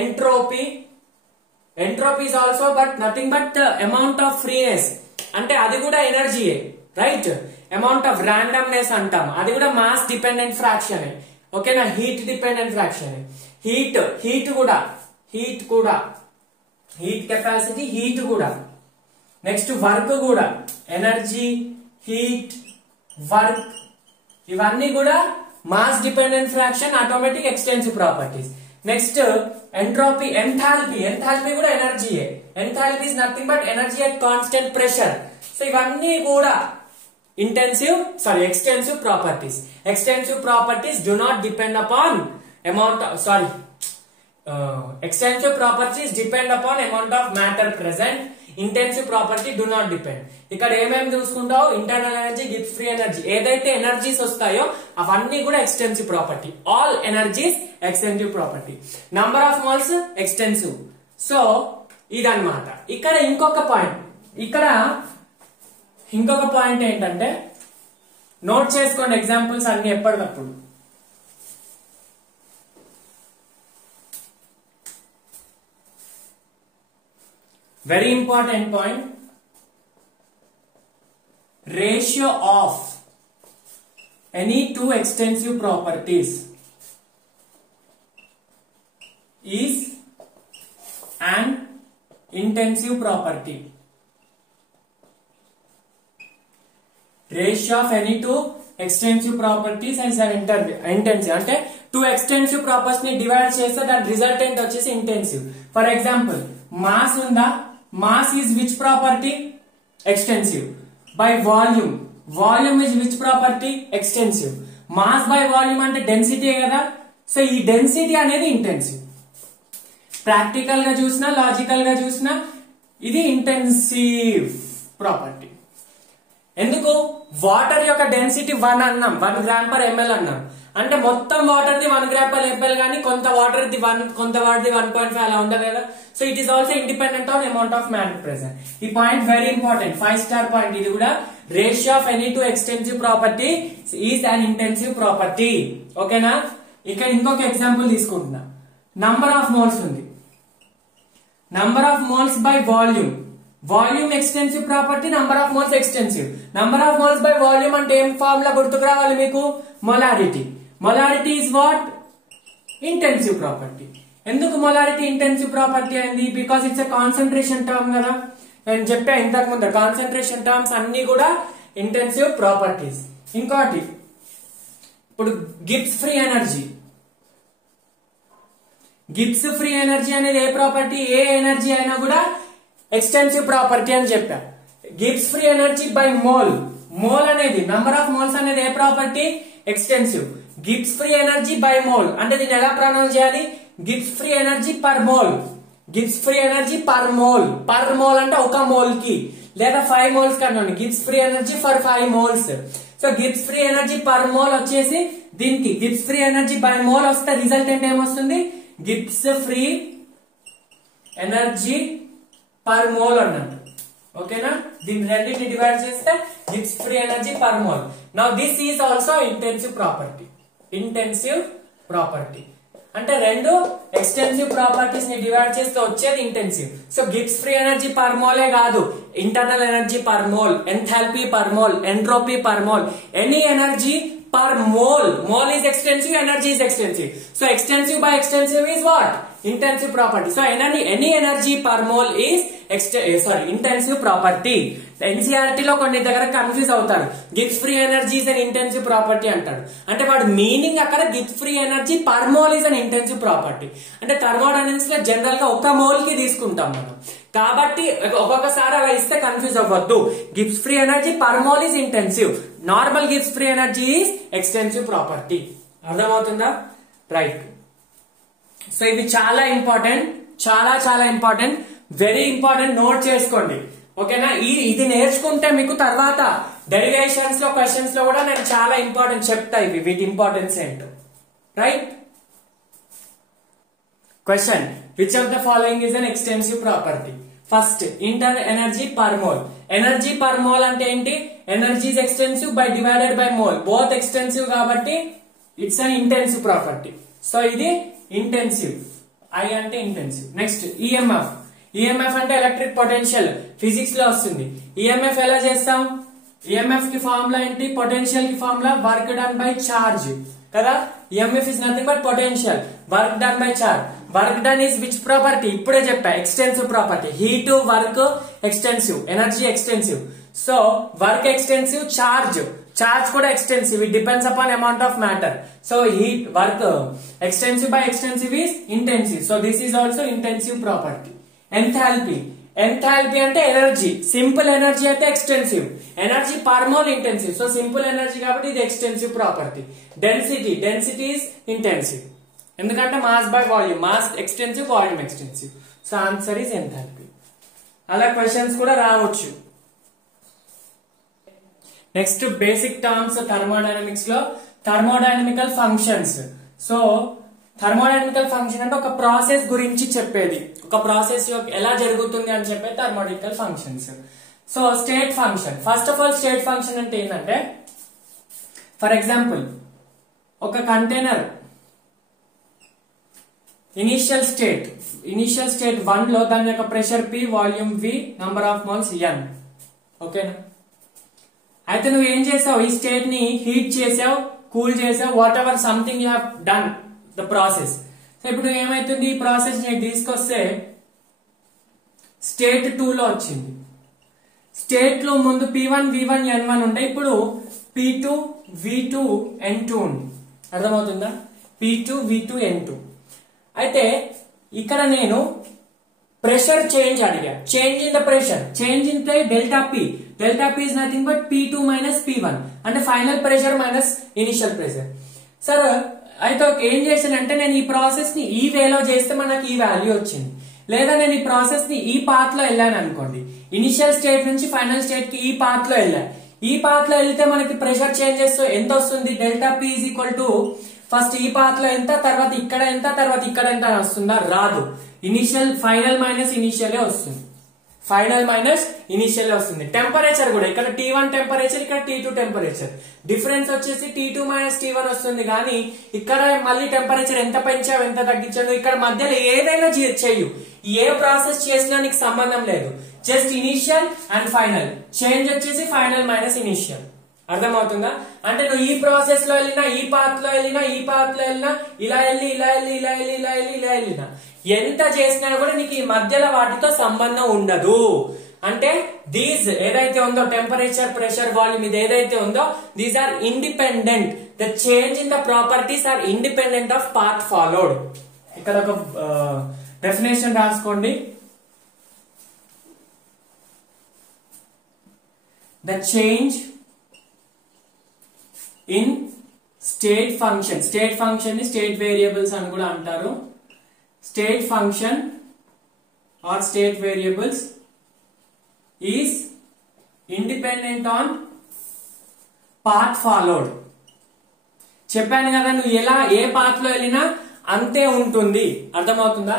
entropy is also but nothing but amount of freeness, అంటే అది కూడా ఎనర్జీయే, రైట్. అమౌంట్ ఆఫ్ ర్యాండమ్నెస్ అంటాం, అది కూడా మాస్ డిపెండెంట్ ఫ్రాక్షన్. ఓకేనా, హీట్ డిపెండెంట్ ఫ్రాక్షన్. హీట్ కూడా హీట్ కెపాసిటీ, హీట్ కూడా. నెక్స్ట్ వర్క్ కూడా, ఎనర్జీ, హీట్, వర్క్ ఇవన్నీ కూడా mass dependent fraction, automatic extensive properties. Next entropy, enthalpy కూడా ఎనర్జీయే. Enthalpy is nothing but energy at constant pressure. So ఇవన్నీ కూడా extensive properties. Extensive properties do not depend upon extensive properties depend upon amount of matter present. Intensive property do not depend. ఇక్కడ ఏమేమి చూసుకుంటావు, internal energy, Gibbs free energy, ఏదైతే energies వస్తాయో అవన్నీ కూడా extensive property. All energies extensive property. Number of moles extensive. So ఇదన్నమాట. ఇక్కడ ఇంకొక పాయింట్ ఏంటంటే, నోట్ చేసుకోండి ఎగ్జాంపుల్స్ అన్ని ఎప్పటికప్పుడు. Very important point, ratio of any two extensive properties is an intensive property. Ratio of any two extensive properties is an intensive. అంటే two extensive properties ని divide చేస్తే దాని రిజల్టెంట్ వచ్చేసి ఇంటెన్సివ్. ఫర్ ఎగ్జాంపుల్ మాస్ ఉందా, mass is which property, extensive. By volume is which property, extensive. Mass by volume అంటే density కదా, so ఈ density అనేది ఇంటెన్సివ్. ప్రాక్టికల్ గా చూసినా, లాజికల్ గా చూసినా ఇది ఇంటెన్సివ్ ప్రాపర్టీ. ఎందుకు, వాటర్ యొక్క డెన్సిటీ 1 అన్నాం, 1 g/ml అన్నాం, అంటే మొత్తం వాటర్ ది 1 g/ml కానీ కొంత వాటర్ ది 1, కొంత వాటర్ ది 1.5 అలా ఉండదు కదా. So it is also independent on amount of matter present. ఈ point very important, 5 star point. ఇది కూడా ratio of any two extensive property is an intensive property. ఓకేనా, ఇక్కడ ఇంకొక ఎగ్జాంపుల్ తీసుకుంటున్నా. నంబర్ ఆఫ్ మోల్స్ ఉంది, number of moles by volume extensive property, number of moles extensive. Number of moles by volume అంటే ఏం formula గుర్తుకు రావాలి మీకు, molarity. Molarity is what, intensive property. ఎందుకు మొలారిటీ ఇంటెన్సివ్ ప్రాపర్టీ అయింది? Because it's a concentration term కదా. నేను చెప్పా ఇంతకు ముందు కాన్సన్ట్రేషన్ టర్మ్స్ అన్ని కూడా ఇంటెన్సివ్ ప్రాపర్టీస్. ఇంకోటి ఇప్పుడు Gibbs free energy. Gibbs free energy అనేది ఏ ప్రాపర్టీ? ఏ ఎనర్జీ అయినా కూడా ఎక్స్టెన్సివ్ ప్రాపర్టీ అని చెప్పా. Gibbs free energy by mole. Mole అనేది నంబర్ ఆఫ్ మోల్స్ అనేది ఏ property? Extensive. Gibbs free energy by mole అంటే దీన్ని ఎలా ప్రొనౌన్స్ చేయాలి? Gibbs free energy per mole. Gibbs free energy per mole. Per mole అంటే ఒక మోల్ కి లేదా 5 మోల్స్ కనుకోండి. Gibbs free energy for 5 moles. So Gibbs free energy per mole వచ్చేసి దీనికి Gibbs free energy by mole వస్తే resultant ఏమొస్తుంది? Gibbs free energy per mole అన్నట్టు. ఓకేనా? దీన్ని రెండింటిని డివైడ్ చేస్తే Gibbs free energy per mole. Now this is also intensive property. Intensive property అంటే రెండు ఎక్స్టెన్సివ్ ప్రాపర్టీస్ ని డివైడ్ చేస్తే వచ్చేది intensive. So Gibbs free energy per మోలే కాదు, internal energy per mole, enthalpy per mole, entropy per mole, any energy per mole. Mole is extensive, energy is extensive. So extensive by extensive is what? Intensive property. So any energy per mole is intensive property. NCERT లో కొన్ని దగ్గర confuse అవుతారు. Gibbs free energy is an intensive property అంటాడు. అంటే వాడు meaning అక్కడ Gibbs free energy per mole is an intensive property. అంటే thermodynamics లో జనరల్ గా ఒక మోల్ కి తీసుకుంటాం మనం. కాబట్టి ఒక్కొక్కసారి అలా ఇస్తే కన్ఫ్యూజ్ అవ్వద్దు. Gibbs free energy per mole is intensive, normal Gibbs free energy is extensive property. అర్థమవుతుందా? రైట్. సో ఇవి చాలా ఇంపార్టెంట్, చాలా చాలా ఇంపార్టెంట్, వెరీ ఇంపార్టెంట్. నోట్ చేసుకోండి. ఓకేనా? ఇది నేర్చుకుంటే మీకు తర్వాత డెరివేషన్స్ లో క్వశ్చన్స్ లో కూడా నేను చాలా ఇంపార్టెంట్ చెప్తా ఇవి, వీటి ఇంపార్టెన్స్ ఏంటో. Right? Question, which of the following is an extensive property? First, inter energy per mole. Energy per mole అంటే ఏంటి? Energy is extensive by divided by mole. Both extensive కాబట్టి it's an intensive property. So ఇది intensive. I అంటే intensive. Next EMF. EMF అంటే electric potential. Physics లో వస్తుంది. EMF ఎలా చేస్తాం? ఈఎంఎఫ్ కి ఫార్ములా ఏంటి? పొటెన్షియల్ కి formula work done by charge కదా. EMF is nothing but potential, work done by charge. Work done is which property? ఇప్పుడే చెప్పా, extensive property. Heat, work extensive, energy extensive. So work extensive, charge కూడా extensive. It depends upon amount of matter. So heat, work extensive by extensive is intensive. So this is also intensive property. Enthalpy. Enthalpy అంటే energy. Simple energy అయితే extensive, energy per mole intensive. So simple energy కాబట్టి ఇది extensive property. Density. Density is intensive ఎందుకంటే mass by volume. Mass extensive, volume extensive. So answer is enthalpy. అలా questions కూడా రావచ్చు. Next basic terms thermodynamics లో thermodynamical functions. So thermodynamical function అంటే ఒక process గురించి చెప్పేది, ఒక ప్రాసెస్ ఎలా జరుగుతుంది అని చెప్పే thermodynamical functions. So state function. First of all state function అంటే ఏంటంటే, ఫర్ ఎగ్జాంపుల్ ఒక కంటైనర్ ఇనీషియల్ స్టేట్ 1 లో దాని యొక్క pressure P, volume V, number of moles N. ఓకేనా? అయితే నువ్వు ఏం చేసావు? ఈ స్టేట్ ని హీట్ చేసావు, కూల్ చేసావు, what ever something you have done the process. So ఇప్పుడు ఏమైతుంది? ఈ ప్రాసెస్ ని తీసుకొస్తే స్టేట్ 2 లో వచ్చింది. స్టేట్ లో ముందు P1, V1, N1 ఉంటాయి. ఇప్పుడు P2, V2, N2 ఉంది. అర్థమవుతుందా? P2, V2, N2. అయితే ఇక్కడ నేను ప్రెషర్ చేంజ్ అడిగా. Change in the pressure, change in the delta P. Delta P is nothing but P2 minus P1 అంటే final pressure minus initial pressure. Sir అయితే ఏం చేశానంటే, నేను ఈ ప్రాసెస్ ని ఈ వేలో చేస్తే మనకి ఈ వాల్యూ వచ్చింది. లేదా నేను ఈ ప్రాసెస్ ని ఈ పాత్ లో వెళ్ళాను అనుకోండి, ఇనిషియల్ స్టేట్ నుంచి ఫైనల్ స్టేట్ కి ఈ పాత్ లో వెళ్ళా. ఈ పాత్ లో వెళ్తే మనకి ప్రెషర్ చేంజెస్ ఎంత వస్తుంది? Delta P is equal to first ఈ పాత్ లో ఎంత, తర్వాత ఇక్కడ ఎంత, తర్వాత ఇక్కడ ఎంత అని వస్తుందా? రాదు. ఇనిషియల్ ఫైనల్ మైనస్ ఇనిషియలే వస్తుంది. ఫైనల్ మైనస్ ఇనిషియల్ వస్తుంది. టెంపరేచర్ కూడా ఇక్కడ T1 టెంపరేచర్, ఇక్కడ T2 టెంపరేచర్. డిఫరెన్స్ వచ్చేసి T2 మైనస్ T1 వస్తుంది. కానీ ఇక్కడ మళ్ళీ టెంపరేచర్ ఎంత పెంచావు, ఎంత తగ్గించావు, ఇక్కడ మధ్యలో ఏదైనా చెయ్యు, ఏ ప్రాసెస్ చేసినా నీకు సంబంధం లేదు. Just initial and final. Change వచ్చేసి ఫైనల్ మైనస్ ఇనిషియల్. అర్థమవుతుందా? అంటే నువ్వు ఈ ప్రాసెస్ లో వెళ్ళినా, ఈ పాత్ లో వెళ్ళినా, ఈ పాత్ లో వెళ్ళినా, ఇలా వెళ్ళి ఇలా వెళ్ళి ఇలా వెళ్ళి ఇలా వెళ్ళి ఇలా వెళ్ళినా ఎంత చేసినా కూడా నీకు ఈ మధ్యలో వాటితో సంబంధం ఉండదు. అంటే దీస్ ఏదైతే ఉందో టెంపరేచర్, ప్రెషర్, వాల్యూమ్ ఇది ఏదైతే ఉందో these are independent. The change in the properties are independent of path followed. ఇక్కడ ఒక డెఫినేషన్ రాసుకోండి. The change in state function, state function ని స్టేట్ వేరియబుల్స్ అని కూడా అంటారు. State function or state variables is independent on path followed. చెప్పాను కదా, నువ్వు ఎలా ఏ పాత్ లో వెళ్ళినా అంతే ఉంటుంది. అర్థమవుతుందా?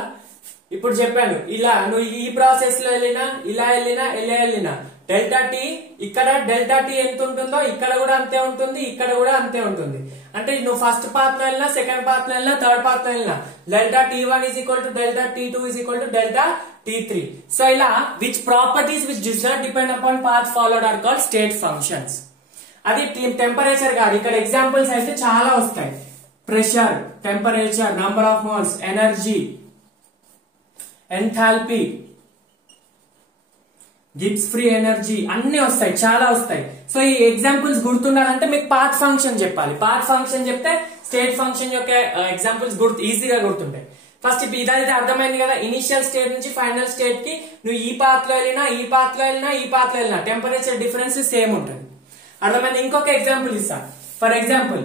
ఇప్పుడు చెప్పాను, ఇలా నువ్వు ఈ ప్రాసెస్ లో వెళ్ళినా, ఇలా వెళ్ళినా, ఇలా వెళ్ళినా డెల్టా టీ, ఇక్కడ డెల్టా టీ ఎంత ఉంటుందో ఇక్కడ కూడా అంతే ఉంటుంది, ఇక్కడ కూడా అంతే ఉంటుంది. అంటే నువ్వు ఫస్ట్ పాత్ లో వెళ్ళినా, సెకండ్ పాత్ లో వెళ్ళినా, థర్డ్ పాత్ లో వెళ్ళినా delta T1 is equal to delta T2 is equal to delta T3. So ఇలా which properties which does not depend upon path followed are called state functions. అది temperature కాదు, ఇక్కడ examples అయితే చాలా వస్తాయి. Pressure, temperature, number of moles, energy, enthalpy, Gibbs free energy అన్ని వస్తాయి, చాలా వస్తాయి. సో ఈ ఎగ్జాంపుల్స్ గుర్తుండాలంటే మీకు పాత్ ఫంక్షన్ చెప్పాలి. పాత్ ఫంక్షన్ చెప్తే స్టేట్ ఫంక్షన్ యొక్క ఎగ్జాంపుల్స్ ఈజీగా గుర్తుంటాయి. ఫస్ట్ ఇదైతే అర్థమైంది కదా, ఇనిషియల్ స్టేట్ నుంచి ఫైనల్ స్టేట్ కి నువ్వు ఈ పాత్ లో వెళ్ళినా, ఈ పాత్ లో వెళ్ళినా, ఈ పాత్ లో వెళ్ళినా టెంపరేచర్ డిఫరెన్స్ సేమ్ ఉంటుంది. అర్థమైంది? ఇంకొక ఎగ్జాంపుల్ ఇస్తా. ఫర్ ఎగ్జాంపుల్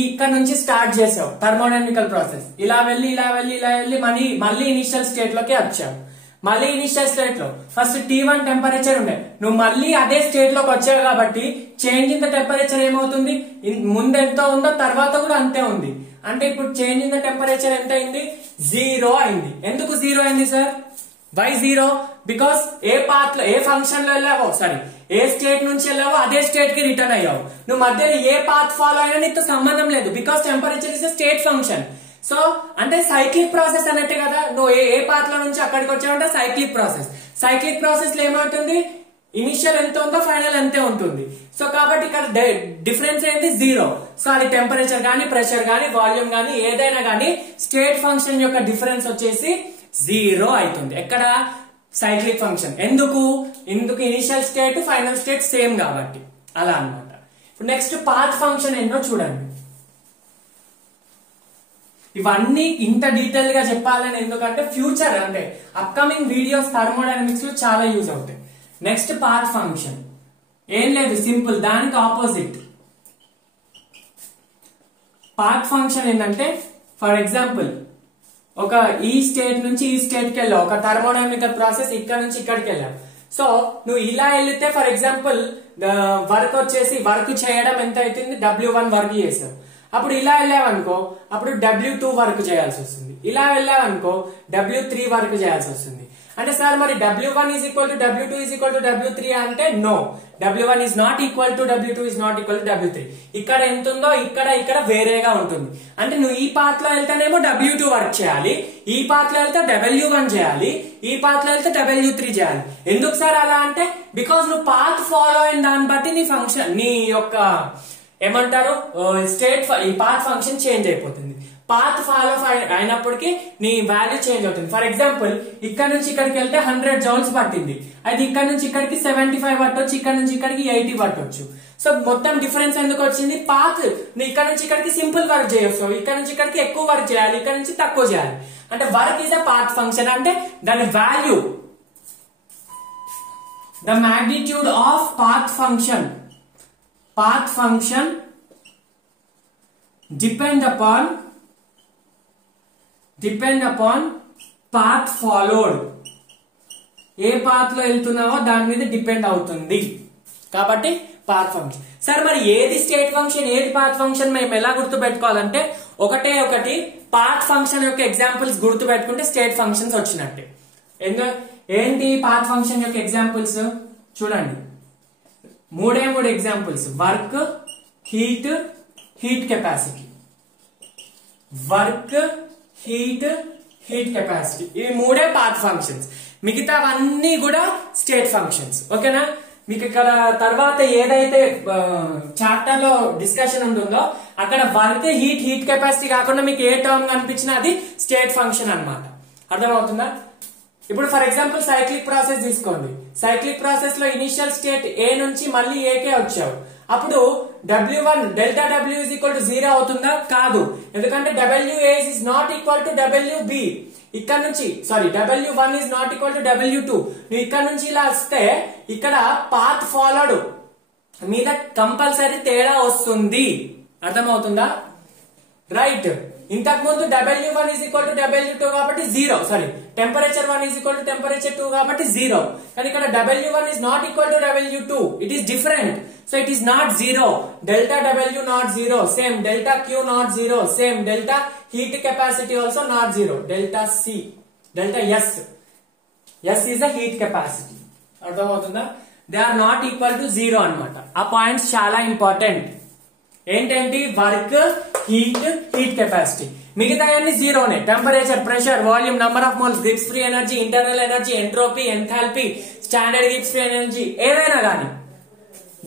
ఇక్కడ నుంచి స్టార్ట్ చేసావు థర్మోడైనమికల్ ప్రాసెస్, ఇలా వెళ్ళి ఇలా వెళ్ళి ఇలా వెళ్ళి మళ్ళీ ఇనిషియల్ స్టేట్ లోకి వచ్చావు. మళ్ళీ ఇనిషియల్ స్టేట్ లో ఫస్ట్ T1 టెంపరేచర్ ఉండే, నువ్వు మళ్ళీ అదే స్టేట్ లోకి వచ్చావు కాబట్టి చేంజ్ ఇన్ ద టెంపరేచర్ ఏమవుతుంది, ముందు ఎంత ఉందో తర్వాత కూడా అంతే ఉంది. అంటే ఇప్పుడు చేంజ్ ఇన్ ద టెంపరేచర్ ఎంత అయింది, 0 అయింది. ఎందుకు 0 అయింది sir? Why 0? Because a path లో, ఏ ఫంక్షన్ లో వెళ్ళావో, సారీ ఏ స్టేట్ నుంచి వెళ్ళావో అదే స్టేట్ కి రిటర్న్ అయ్యావు. నువ్వు మధ్యలో ఏ పాత్ ఫాలో అయినా నీతో సంబంధం లేదు, because temperature is state function. So అంటే సైక్లిక్ ప్రాసెస్ అన్నట్టే కదా, నువ్వు ఏ పాత్ లో నుంచి అక్కడికి వచ్చావంటే సైక్లిక్ ప్రాసెస్. సైక్లిక్ ప్రాసెస్ లో ఏమవుతుంది, ఇనిషియల్ ఎంత ఉందో ఫైనల్ అంతే ఉంటుంది. సో కాబట్టి ఇక్కడ డిఫరెన్స్ ఏంటి, 0. సో అది టెంపరేచర్ గానీ, ప్రెషర్ గానీ, వాల్యూమ్ గానీ ఏదైనా గానీ స్టేట్ ఫంక్షన్ యొక్క డిఫరెన్స్ వచ్చేసి 0 అవుతుంది. ఎక్కడ? Cyclic function. ఎందుకు initial state final state same కాబట్టి అలా అన్నమాట. ఇప్పుడు నెక్స్ట్ పాత్ ఫంక్షన్ ఏంటో చూడండి. ఇవన్నీ ఇంత డీటెయిల్ గా చెప్పాలని ఎందుకంటే ఫ్యూచర్ అంటే అప్కమింగ్ వీడియోస్ థర్మోడైనమిక్స్ లో చాలా యూజ్ అవుతాయి. నెక్స్ట్ పాత్ ఫంక్షన్ ఏం లేదు, సింపుల్, దానికి ఆపోజిట్. పాత్ ఫంక్షన్ ఏంటంటే ఫర్ ఎగ్జాంపుల్ ఒక ఈ స్టేట్ నుంచి ఈ స్టేట్ కి వెళ్ళావు, ఒక థర్మోడైనమికల్ ప్రాసెస్ ఇక్కడ నుంచి ఇక్కడికి వెళ్ళావు. సో నువ్వు ఇలా వెళ్తే ఫర్ ఎగ్జాంపుల్ వర్క్ వచ్చేసి వర్క్ చేయడం ఎంత అవుతుంది, W1 వర్క్ చేసావు. అప్పుడు ఇలా వెళ్ళావనుకో అప్పుడు W2 వర్క్ చేయాల్సి వస్తుంది. ఇలా వెళ్ళావనుకో W3 వర్క్ చేయాల్సి వస్తుంది. అంటే సార్ మరి W1 is equal to W2 is equal to W3 అంటే no, W1 is not equal to W2 is not equal to W3. ఇక్కడ ఎంత ఉందో ఇక్కడ వేరేగా ఉంటుంది. అంటే నువ్వు ఈ పాత్ లో వెళ్తేనేమో W2 వర్క్ చేయాలి, ఈ పాత్ లో వెళ్తే W1 చేయాలి, ఈ పాత్ లో వెళ్తే W3 చేయాలి. ఎందుకు సార్ అలా అంటే బికాస్ నువ్వు పాత్ ఫాలో అయిన దాన్ని బట్టి నీ ఫంక్షన్, నీ యొక్క ఏమంటారు స్టేట్, ఈ పాత్ ఫంక్షన్ చేంజ్ అయిపోతుంది. పాత్ ఫాలో అయినప్పటికీ నీ వాల్యూ చేంజ్ అవుతుంది. ఫర్ ఎగ్జాంపుల్ ఇక్కడ నుంచి ఇక్కడికి వెళ్తే 100 జౌల్స్ పట్టింది, అది ఇక్కడ నుంచి ఇక్కడికి 75 పట్టొచ్చు, ఇక్కడ నుంచి ఇక్కడికి 80 పట్టొచ్చు. సో మొత్తం డిఫరెన్స్ ఎందుకు వచ్చింది, పాత్ నువ్వు ఇక్కడ నుంచి ఇక్కడికి సింపుల్ వర్క్ చేయొచ్చు, ఇక్కడ నుంచి ఇక్కడికి ఎక్కువ వర్క్ చేయాలి, ఇక్కడ నుంచి తక్కువ చేయాలి. అంటే work is a path function. అంటే దాని value, the magnitude of path function depend upon path followed. A path లో వెళ్తున్నావో దాని మీద డిపెండ్ అవుతుంది కాబట్టి పాత్ ఫంక్షన్. సార్ మరి ఏది స్టేట్ ఫంక్షన్ ఏది పాత్ ఫంక్షన్ మేము ఎలా గుర్తు పెట్టుకోవాలంటే ఒకటి పాత్ ఫంక్షన్ యొక్క ఎగ్జాంపుల్స్ గుర్తు పెట్టుకుంటే స్టేట్ ఫంక్షన్స్ వచ్చినట్టే. ఏంటి పాత్ ఫంక్షన్ యొక్క ఎగ్జాంపుల్స్ చూడండి, మూడే examples, work, heat capacity. Work, heat capacity, ఇవి మూడే పాత్ ఫంక్షన్స్. మిగతావన్నీ కూడా స్టేట్ ఫంక్షన్స్. ఓకేనా? మీకు ఇక్కడ తర్వాత ఏదైతే చాప్టర్ లో డిస్కషన్ ఉంటుందో అక్కడ వర్క్, హీట్ కెపాసిటీ కాకుండా మీకు ఏ టర్మ్ కనిపించినా అది స్టేట్ ఫంక్షన్ అన్నమాట. అర్థమవుతుందా? ఇప్పుడు ఫర్ ఎగ్జాంపుల్ సైక్లిక్ ప్రాసెస్ తీసుకోండి. సైక్లిక్ ప్రాసెస్ లో ఇనిషియల్ స్టేట్ ఏ నుంచి మళ్ళీ ఏకే వచ్చావు. అప్పుడు W1 delta W is equal to 0 అవుతుందా? కాదు. ఎందుకంటే WA is not equal to WB. ఇక్కడ నుంచి W1 is not equal to W2. నువ్వు ఇక్కడ నుంచి ఇలా వస్తే ఇక్కడ పాత్ ఫాలోడ్ మీద కంపల్సరీ తేడా వస్తుంది. అర్థమవుతుందా? రైట్. ఇంతకు ముందు W1 is equal to W2 కాబట్టి 0. Temperature 1 is equal to temperature 2 కాబట్టి 0. కానీ ఇక్కడ W1 is not equal to W2. It is different. So it is not 0. Delta W not 0. Same. Delta Q not 0. Same. Delta heat capacity also not 0. Delta C. Delta S. S is the heat capacity. అర్థమవుతుందా? They are not equal to 0 అన్నమాట. ఆ points చాలా important. ఏంటంటే work, heat capacity. మిగతా అన్ని జీరోనే. Temperature, pressure, volume, number of moles, Gibbs free energy, internal energy, entropy, enthalpy, standard Gibbs free energy, ఏదైనా కానీ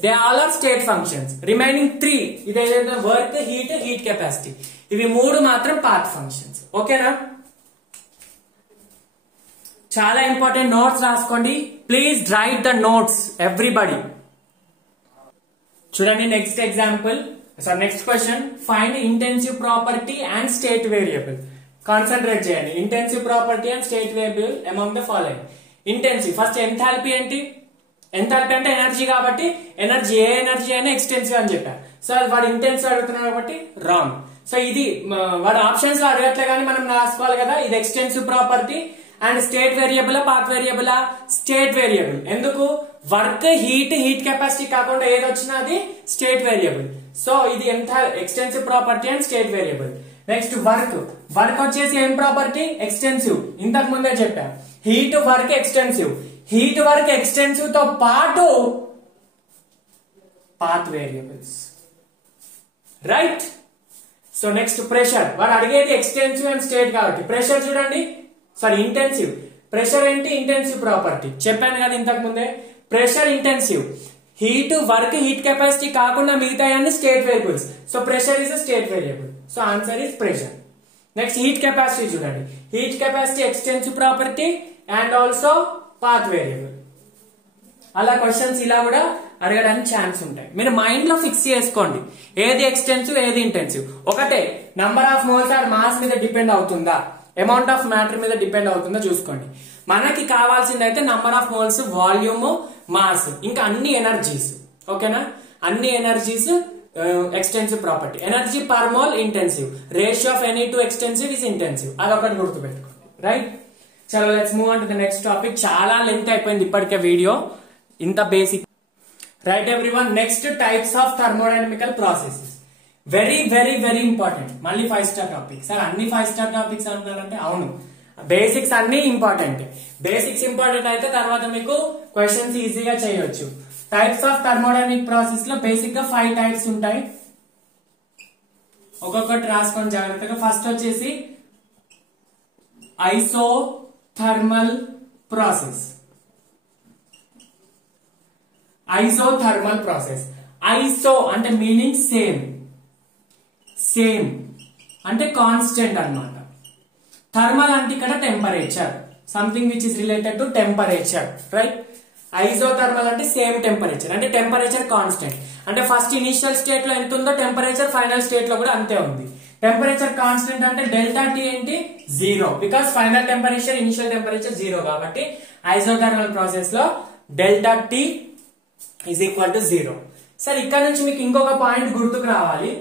they all are state functions. Remaining 3 ఇదేదైతే వర్క్, హీట్ కెపాసిటీ, ఇవి 3 మాత్రం పాత్ ఫంక్షన్స్. ఓకేనా? చాలా ఇంపార్టెంట్. నోట్స్ రాసుకోండి. Please write the notes everybody. చూడండి next example. Next question. Find intensive property and state variable. Concentrate చేయండి. Intensive property and state variable among the following. Intensive. First enthalpy ఏంటి? Enthalpy అంటే energy కాబట్టి energy, ఏ energy అయినా extensive అని చెప్పారు. So వాడు intensive అడుగుతున్నాడు కాబట్టి రాంగ్. సో ఇది వాడు ఆప్షన్స్ లో అడగట్లే కానీ మనం రాసుకోవాలి కదా. ఇది extensive property. And state variable, path variable, state variable. ఎందుకు? వర్క్, హీట్ కెపాసిటీ కాకుండా ఏది వచ్చినా అది స్టేట్ వేరియబుల్. సో ఇది extensive property and state variable. Next work. Work వచ్చేసి ఏం ప్రాపర్టీ? ఎక్స్టెన్సివ్. ఇంతకు ముందే చెప్పా. Heat, work, extensive. Heat, work, extensive తో పాటు path variables. Right. So next pressure. వాడు అడిగేది ఎక్స్టెన్సివ్ అండ్ స్టేట్ కాబట్టి ప్రెషర్ చూడండి. ఇంటెన్సివ్. ప్రెషర్ ఏంటి? Intensive property. చెప్పాను కదా ఇంతకు ముందే. Pressure intensive. Heat, work, heat capacity కాకుండా మిగతా అన్ని state variables. So pressure is a state variable. So answer is pressure. Next heat capacity చూడండి. Heat capacity extensive property and also path variable. అలా questions ఇలా కూడా అడగడానికి ఛాన్స్ ఉంటాయి. మీరు మైండ్ లో ఫిక్స్ చేసుకోండి ఏది ఎక్స్టెన్సివ్, ఏది ఇంటెన్సివ్. ఒకటే number of moles or mass మీద డిపెండ్ అవుతుందా, అమౌంట్ ఆఫ్ మ్యాటర్ మీద డిపెండ్ అవుతుందో చూసుకోండి. మనకి కావాల్సింది అయితే number of moles, volume, mass, ఇంకా అన్ని ఎనర్జీస్. ఓకేనా? అన్ని energies extensive property. Energy per mole intensive. Ratio of any two extensive is intensive. అదొకటి గుర్తుపెట్టుకోండి. రైట్. చలో let's move on to the next topic. చాలా లెంత్ అయిపోయింది ఇప్పటికే వీడియో. ఇంత basic. Right everyone. Next types of థర్మోడైనమికల్ processes. Very very very important. మళ్ళీ 5 star topic. Sir అన్ని 5 star topics అంటున్నారంటే అవును, బేసిక్స్ అన్ని ఇంపార్టెంట్. బేసిక్స్ ఇంపార్టెంట్ అయితే తర్వాత మీకు క్వశ్చన్స్ ఈజీగా చేయొచ్చు. టైప్స్ ఆఫ్ థర్మోడైనమిక్ ప్రాసెస్ లో బేసిక్ గా 5 టైప్స్ ఉంటాయి. ఒక్కొక్కటి రాసుకొని జాగ్రత్తగా. ఫస్ట్ వచ్చేసి isothermal process. Isothermal process. Iso అంటే మీనింగ్ సేమ్. సేమ్ అంటే కాన్స్టెంట్ అన్నమాట. థర్మల్ అంటే ఇక్కడ temperature, something which is related to temperature. Right. Isothermal అంటే సేమ్ టెంపరేచర్, అంటే టెంపరేచర్ కాన్స్టెంట్. అంటే ఫస్ట్ ఇనిషియల్ స్టేట్ లో ఎంత ఉందో టెంపరేచర్ ఫైనల్ స్టేట్ లో కూడా అంతే ఉంది. టెంపరేచర్ కాన్స్టెంట్ అంటే డెల్టా టీ ఏంటి? 0. Because final temperature, initial temperature 0 కాబట్టి ఐసోథర్మల్ ప్రాసెస్ లో delta T is equal to 0. సరే, ఇక్కడ నుంచి మీకు ఇంకొక పాయింట్ గుర్తుకు రావాలి.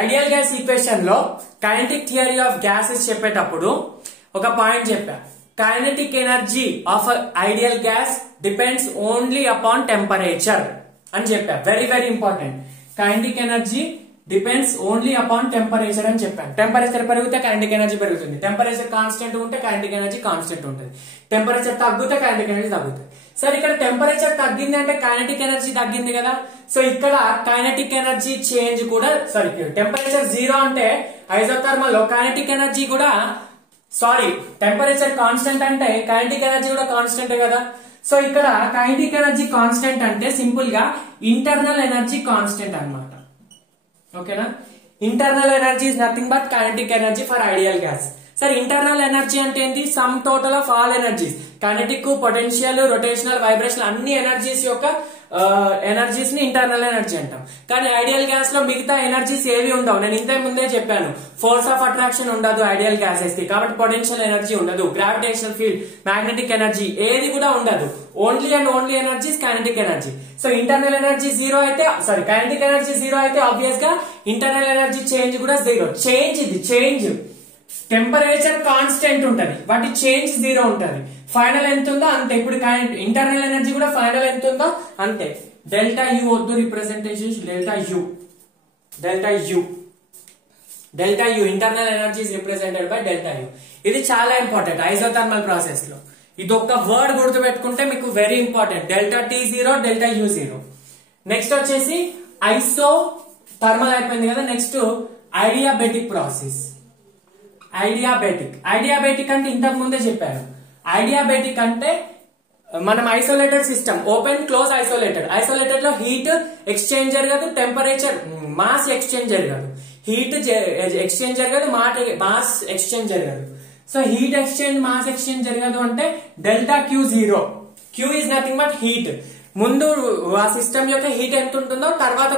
ఐడియల్ గ్యాస్ ఈక్వేషన్ లో కైనెటిక్ థియరీ ఆఫ్ గ్యాసెస్ చెప్పేటప్పుడు ఒక పాయింట్ చెప్పా. Kinetic energy of ideal gas depends only upon temperature అని చెప్పా. Very very important. Kinetic energy depends only upon temperature అని చెప్పాను. టెంపరేచర్ పెరిగితే కైనెటిక్ ఎనర్జీ పెరుగుతుంది. టెంపరేచర్ కాన్స్టెంట్ ఉంటే కైనెటిక్ ఎనర్జీ కాన్స్టెంట్ ఉంటుంది. టెంపరేచర్ తగ్గితే కైనెటిక్ ఎనర్జీ తగ్గుతుంది. సరే, ఇక్కడ టెంపరేచర్ తగ్గింది అంటే కైనెటిక్ ఎనర్జీ తగ్గింది కదా. సో ఇక్కడ కైనెటిక్ ఎనర్జీ చేంజ్ కూడా టెంపరేచర్ 0 అంటే ఐసోథర్మల్ లో కైనెటిక్ ఎనర్జీ కూడా సారీ, టెంపరేచర్ కాన్స్టెంట్ అంటే కైనెటిక్ ఎనర్జీ కూడా కాన్స్టెంట్ కదా. సో ఇక్కడ కైనెటిక్ ఎనర్జీ కాన్స్టెంట్ అంటే సింపుల్ గా ఇంటర్నల్ ఎనర్జీ కాన్స్టెంట్ అన్నమాట. ఓకేనా, internal energy is nothing but kinetic energy for ideal gas. సరే, ఇంటర్నల్ ఎనర్జీ అంటే ఏంటి? Sum total of all energies, kinetic, potential, rotational, vibrational అన్ని ఎనర్జీస్ యొక్క ఎనర్జీస్ ని ఇంటర్నల్ ఎనర్జీ అంటాం. కానీ ఐడియల్ గ్యాస్ లో మిగతా ఎనర్జీస్ ఏవి ఉండవు. నేను ఇంతకు ముందే చెప్పాను, ఫోర్స్ ఆఫ్ అట్రాక్షన్ ఉండదు ఐడియల్ గ్యాసెస్ కి, కాబట్టి పొటెన్షియల్ ఎనర్జీ ఉండదు, గ్రావిటేషనల్ ఫీల్డ్, మ్యాగ్నెటిక్ ఎనర్జీ ఏది కూడా ఉండదు. Only and only energies kinetic energy. So internal energy zero అయితే, సారీ కైనెటిక్ ఎనర్జీ జీరో అయితే ఆబ్వియస్ గా ఇంటర్నల్ ఎనర్జీ చేంజ్ కూడా జీరో. చేంజ్ ఇది చేంజ్, టెంపరేచర్ కాన్స్టెంట్ ఉంటది, వాటి చేంజ్ జీరో ఉంటది. ఫైనల్ ఎంత ఉందో అంతే. ఇప్పుడు ఇంటర్నల్ ఎనర్జీ కూడా ఫైనల్ ఎంత ఉందో అంతే. డెల్టా యూ వద్దు, representation delta U, delta U, delta U internal energy is represented by delta U. ఇది చాలా ఇంపార్టెంట్ ఐసోథర్మల్ ప్రాసెస్ లో. ఇది ఒక్క వర్డ్ గుర్తుపెట్టుకుంటే మీకు very important. Delta T zero, delta U zero. Next వచ్చేసి ఐసో థర్మల్ అయిపోయింది కదా. Next adiabatic process. ఐడియాబెటిక్ అంటే ఇంతకు ముందే చెప్పాను. ఐడియాబెటిక్ అంటే మనం isolated system, open close isolated. Isolated లో హీట్ ఎక్స్చేంజ్ జరగదు, టెంపరేచర్ మాస్ ఎక్స్చేంజ్ జరగదు, హీట్ ఎక్స్చేంజ్ జరగదు, మాస్ ఎక్స్చేంజ్ జరగదు. So heat exchange, mass exchange జరగదు అంటే delta Q zero. Q is nothing but heat. ముందు ఆ సిస్టమ్ యొక్క హీట్ ఎంత ఉంటుందో తర్వాత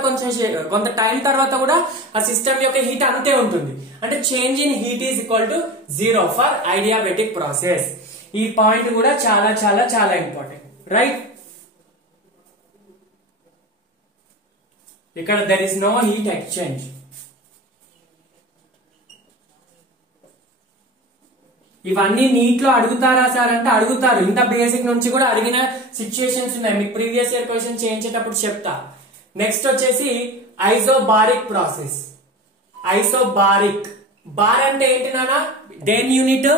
కొంత టైం తర్వాత కూడా ఆ సిస్టమ్ యొక్క హీట్ అంతే ఉంటుంది. అంటే change in heat is equal to zero for adiabatic process. ఈ పాయింట్ కూడా చాలా చాలా చాలా ఇంపార్టెంట్, రైట్? ఇక్కడ there is no heat exchange. ఇవన్నీ నీట్ లో అడుగుతారా సార్ అంటే అడుగుతారు. ఇంత బేసిక్ నుంచి కూడా అడిగిన సిచ్యుయేషన్స్ ఉన్నాయి, మీకు ప్రీవియస్ ఇయర్ క్వశ్చన్ చేయించేటప్పుడు చెప్తా. నెక్స్ట్ వచ్చేసి ఐసోబారిక్ ప్రాసెస్. ఐసోబారిక్, బార్ అంటే ఏంటి నానా? దేని యూనిట్?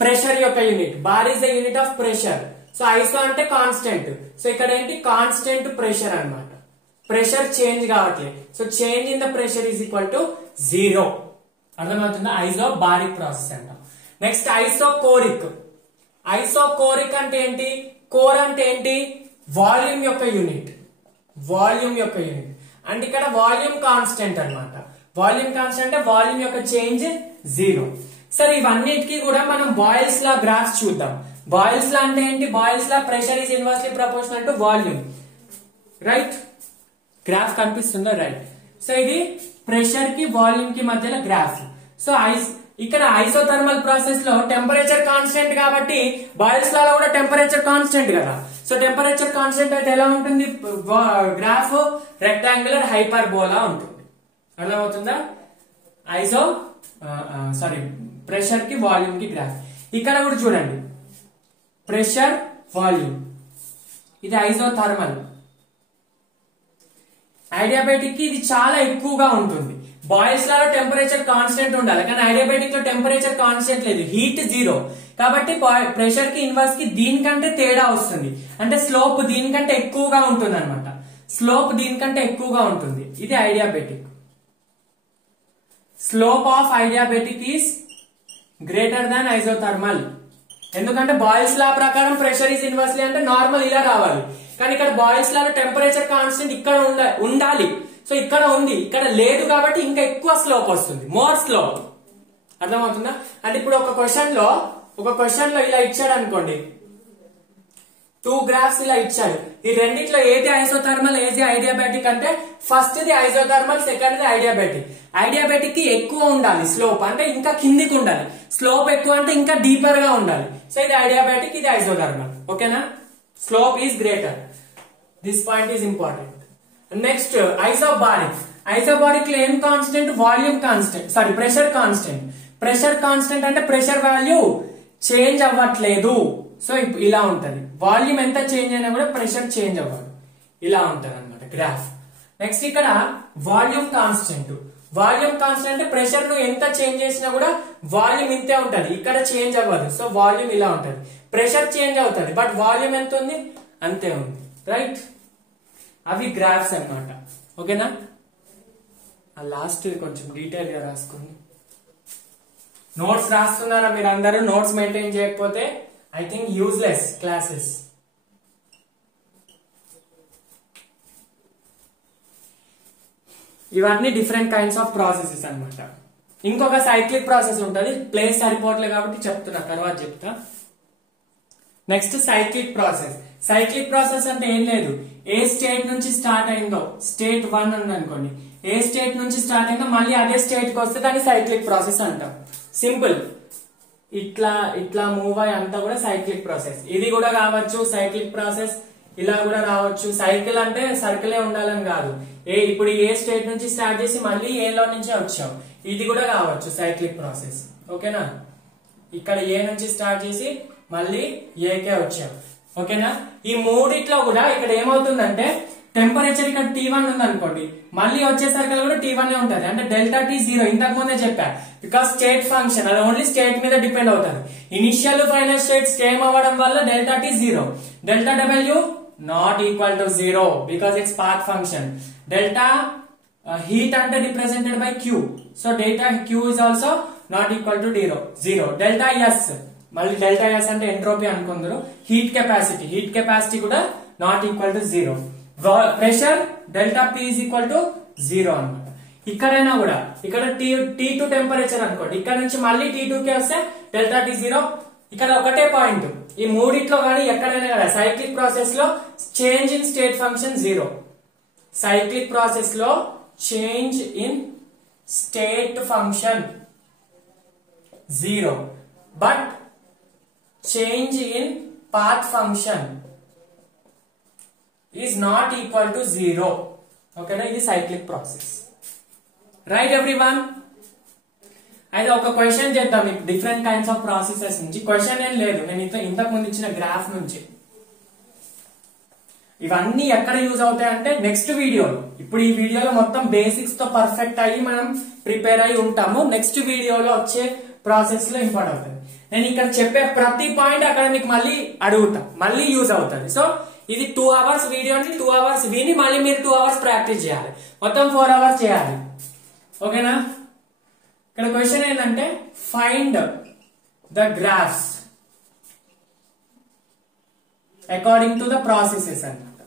ప్రెషర్ యొక్క unit. Bar is the unit of pressure. So iso అంటే కాన్స్టెంట్. సో ఇక్కడ ఏంటి? కాన్స్టెంట్ ప్రెషర్ అన్నమాట. ప్రెషర్ చేంజ్ కావట్లేదు. So change in the pressure is equal to zero. అర్థమవుతుందా? ఐసోబారిక్ ప్రాసెస్ అంటాం. Next isochoric. ఐసోకోరిక్ అంటే ఏంటి? కోర్ అంటే ఏంటి? వాల్యూమ్ యొక్క యూనిట్. వాల్యూమ్ యొక్క యూనిట్ అంటే ఇక్కడ వాల్యూమ్ కాన్స్టెంట్ అన్నమాట. వాల్యూమ్ కాన్స్టెంట్ అంటే వాల్యూమ్ యొక్క చేంజ్ జీరో. సరే, ఇవన్నిటికీ కూడా మనం బాయిల్స్ లా గ్రాఫ్స్ చూద్దాం. బాయిల్స్ లా అంటే ఏంటి? Boils law pressure is inversely proportional to volume, right? Graph కనిపిస్తుందా? రైట్. సో ఇది ప్రెషర్ కి వాల్యూమ్ కి మధ్యలో గ్రాఫ్. సో ఇక్కడ ఐసోథర్మల్ ప్రాసెస్ లో టెంపరేచర్ కాన్స్టెంట్ కాబట్టి బాయిల్స్ లా కూడా టెంపరేచర్ కాన్స్టెంట్ కదా. సో టెంపరేచర్ కాన్స్టెంట్ అయితే ఎలా ఉంటుంది? గ్రాఫ్ రెక్టాంగులర్ హైపర్బోలా ఉంటుంది. అర్థమవుతుందా? ప్రెషర్ కి వాల్యూమ్ కి గ్రాఫ్. ఇక్కడ కూడా చూడండి, ప్రెషర్ వాల్యూమ్, ఇది ఐసోథర్మల్. ఐడియాబెటిక్ కి ఇది చాలా ఎక్కువగా ఉంటుంది. బాయిల్స్ లో టెంపరేచర్ కాన్స్టెంట్ ఉండాలి, కానీ ఐడియాబెటిక్ లో టెంపరేచర్ కాన్స్టెంట్ లేదు, హీట్ జీరో. కాబట్టి ప్రెషర్ కి ఇన్వర్స్ కి దీనికంటే తేడా వస్తుంది. అంటే స్లోప్ దీనికంటే ఎక్కువగా ఉంటుంది అనమాట. స్లోప్ దీనికంటే ఎక్కువగా ఉంటుంది. ఇది adiabatic. Slope of adiabatic is greater than isothermal. ఎందుకంటే బాయిల్స్ లా ప్రకారం ప్రెషర్ ఈస్ ఇన్వర్స్లీ అంటే నార్మల్ ఇలా రావాలి. కానీ ఇక్కడ బాయిల్స్ లా టెంపరేచర్ కాన్స్టెంట్ ఇక్కడ ఉండాలి. సో ఇక్కడ ఉంది, ఇక్కడ లేదు కాబట్టి ఇంకా ఎక్కువ స్లోప్ వస్తుంది, మోర్ స్లోప్. అర్థమవుతుందా? అంటే ఇప్పుడు ఒక క్వశ్చన్ లో ఇలా ఇచ్చాడు అనుకోండి, 2 గ్రాఫ్స్ ఇలా ఇచ్చాడు. ఈ రెండిట్లో ఏది ఐసోథర్మల్, ఏది ఐడియాబెటిక్ అంటే first the isothermal, second the adiabatic. Adiabatic కి ఎక్కువ ఉండాలి స్లోప్, అంటే ఇంకా కిందికి ఉండాలి. స్లోప్ ఎక్కువ అంటే ఇంకా డీపర్ గా ఉండాలి. సో ఇది ఐడియాబెటిక్, ఇది ఐసోథర్మల్. ఓకేనా? Slope is greater. This point is important. Next isobaric. Isobaric లో ఏం constant? Volume constant, sorry pressure constant. Pressure constant అంటే ప్రెషర్ వాల్యూ చేంజ్ అవ్వట్లేదు. సో ఇలా ఉంటది. వాల్యూమ్ ఎంత చేంజ్ అయినా కూడా ప్రెషర్ చేంజ్ అవ్వదు. ఇలా ఉంటది అనమాట గ్రాఫ్. నెక్స్ట్ ఇక్కడ వాల్యూమ్ కాన్స్టెంట్. వాల్యూమ్ కాన్స్టెంట్ అంటే ప్రెషర్ ను ఎంత చేంజ్ చేసినా కూడా వాల్యూమ్ ఇంతే ఉంటది, ఇక్కడ చేంజ్ అవ్వదు. సో వాల్యూమ్ ఇలా ఉంటది. ప్రెషర్ చేంజ్ అవుతుంది బట్ వాల్యూమ్ ఎంత ఉంది? అంతే ఉంది, రైట్? అవి గ్రాఫ్స్ అన్నమాట. ఓకేనా? ఆ లాస్ట్ కొంచెం డీటెయిల్ గా రాసుకుని నోట్స్ రాస్తున్నారా మీరు అందరూ? నోట్స్ మెయింటైన్ చేయకపోతే ఐ థింక్ యూజ్లెస్ క్లాసెస్. ఇవన్నీ డిఫరెంట్ కైండ్స్ ఆఫ్ ప్రాసెసెస్ అన్నమాట. ఇంకొక సైక్లిక్ ప్రాసెస్ ఉంటుంది, ప్లేస్ సరిపోవట్లేదు కాబట్టి చెప్తున్నా, తర్వాత చెప్తా. Next cyclic process. Cyclic process అంటే ఏం లేదు, ఏ స్టేట్ నుంచి స్టార్ట్ అయిందో, స్టేట్ 1 ఉంది అనుకోండి, ఏ స్టేట్ నుంచి స్టార్ట్ అయిందో మళ్ళీ అదే స్టేట్ కి వస్తే దాన్ని సైక్లిక్ ప్రాసెస్ అంటాం. సింపుల్, ఇట్లా ఇట్లా మూవ్ అయ్యి అంతా కూడా సైక్లిక్ ప్రాసెస్. ఇది కూడా కావచ్చు సైక్లిక్ ప్రాసెస్, ఇలా కూడా రావచ్చు. సైకిల్ అంటే సర్కిలే ఉండాలని కాదు, ఇప్పుడు ఏ స్టేట్ నుంచి స్టార్ట్ చేసి మళ్ళీ ఏ లో నుంచే వచ్చాం, ఇది కూడా కావచ్చు సైక్లిక్ ప్రాసెస్. ఓకేనా, ఇక్కడ ఏ నుంచి స్టార్ట్ చేసి మళ్ళీ ఏకే వచ్చాం. ఓకేనా, ఈ మూడిట్లో కూడా ఇక్కడ ఏమవుతుందంటే టెంపరేచర్ ఇక్కడ T1 ఉంది అనుకోండి, మళ్ళీ వచ్చేసరికి కూడా T1 ఉంటది, అంటే డెల్టా T 0. ఇంతకు ముందే చెప్పా, బికాస్ స్టేట్ ఫంక్షన్ అది ఓన్లీ స్టేట్ మీద డిపెండ్ అవుతుంది. ఇనిషియల్ ఫైనల్ స్టేట్ సేమ్ అవ్వడం వల్ల delta T 0, delta W not equal to 0 because it's path function. Delta heat అంటే represented by Q, so delta Q is also not equal to 0. Delta S, మళ్ళీ delta S అంటే entropy అనుకుందరు. Heat capacity కూడా not equal to 0. Pressure delta P is equal to 0 అనమాట. ఇక్కడైనా కూడా ఇక్కడ T2 temperature అనుకోండి, ఇక్కడ నుంచి మళ్ళీ T2 కి వస్తే డెల్టా T 0. ఇక్కడ ఒకటే పాయింట్, ఈ మూడిట్లో కానీ ఎక్కడైనా కదా సైక్లిక్ ప్రాసెస్ లో change in state function 0. Cyclic process లో change in state function 0, but change in path function is not equal to 0. ఓకేనా, ఇది సైక్లిక్ ప్రాసెస్. రైట్ ఎవ్రీవన్, అయితే ఒక క్వశ్చన్ చేద్దాం మీకు డిఫరెంట్ కైండ్స్ ఆఫ్ ప్రాసెసెస్ నుంచి. క్వశ్చన్ ఏం లేదు, నేను ఇంతకు ముందు ఇచ్చిన గ్రాఫ్ నుంచి. ఇవన్నీ ఎక్కడ యూజ్ అవుతాయి అంటే నెక్స్ట్ వీడియోలో. ఇప్పుడు ఈ వీడియోలో మొత్తం బేసిక్స్ తో పర్ఫెక్ట్ అయ్యి మనం ప్రిపేర్ అయ్యి ఉంటాము. నెక్స్ట్ వీడియోలో వచ్చే ప్రాసెస్ లో ఇంపార్ట్ అవుతుంది. నేను ఇక్కడ చెప్పే ప్రతి పాయింట్ అక్కడ మీకు మళ్ళీ అడుగుతా, మళ్ళీ యూజ్ అవుతుంది. సో ఇది 2 hours వీడియోని 2 hours విని మళ్ళీ మీరు 2 hours ప్రాక్టీస్ చేయాలి, మొత్తం 4 hours చేయాలి. ఓకేనా, ఇక్కడ క్వశ్చన్ ఏంటంటే find the graphs according to the processes అన్నమాట.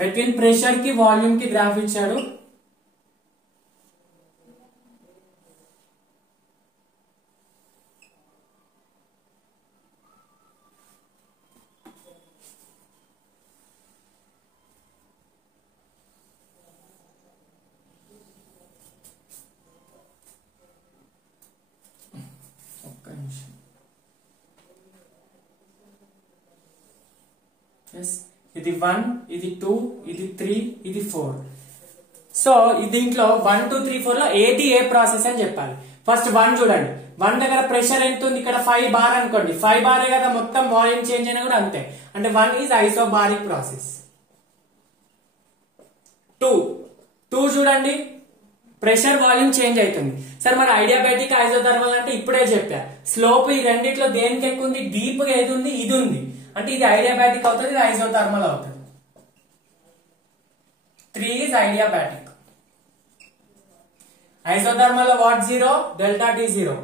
బిట్వీన్ ప్రెషర్ కి వాల్యూమ్ కి గ్రాఫ్ ఇచ్చాడు. ఇది 1, ఇది 2, ఇది 3, ఇది 4. సో దీంట్లో 1, 2, 3, 4 లో ఏది ఏ ప్రాసెస్ అని చెప్పాలి. ఫస్ట్ 1 చూడండి, 1 దగ్గర ప్రెషర్ ఎంత ఉంది, ఇక్కడ 5 bar అనుకోండి, 5 bar కదా, మొత్తం వాల్యూమ్ చేంజ్ అయినా కూడా అంతే, అంటే 1 ఈజ్ ఐసోబారిక్ ప్రాసెస్. 2 చూడండి, ప్రెషర్ వాల్యూమ్ చేంజ్ అవుతుంది. సరే మరి ఐడియాబెటిక్ ఐసోథర్మల్ అంటే ఇప్పుడే చెప్పా, స్లోప్ ఈ రెండిట్లో దేనికి ఎక్కువ ఉంది, డీప్ గా ఏది ఉంది, ఇది ఉంది, అంటే ఇది ఐడియాబాటిక్ అవుతుంది, ఇది ఐసోథర్మల్ అవుతుంది. 3 is adiabatic. ఐసోథర్మల్ లో వాట్ 0, డెల్టా T 0.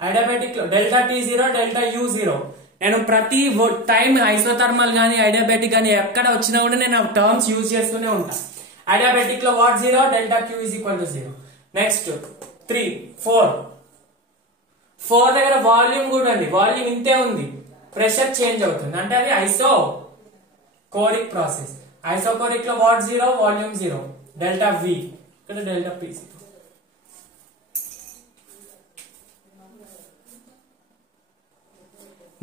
ఐడియాబాటిక్ లో డెల్టా T 0, డెల్టా U 0. నేను ప్రతి టైం ఐసోథర్మల్ గానీ ఐడియాబాటిక్ గానీ ఎక్కడ వచ్చినా కూడా నేను టర్మ్స్ యూజ్ చేస్తూనే ఉంటా. ఐడియాబాటిక్ లో what 0, delta Q is equal to 0. Next 3, 4 దగ్గర వాల్యూమ్ కూడా ఉంది, వాల్యూమ్ ఇంతే ఉంది, ప్రెషర్ చేంజ్ అవుతుంది, అంటే అది ఐసోకోరిక్ ప్రాసెస్. ఐసోకోరిక్ లో వాట్ 0, వాల్యూమ్ 0, డెల్టా V, ఇక్కడ delta P 0.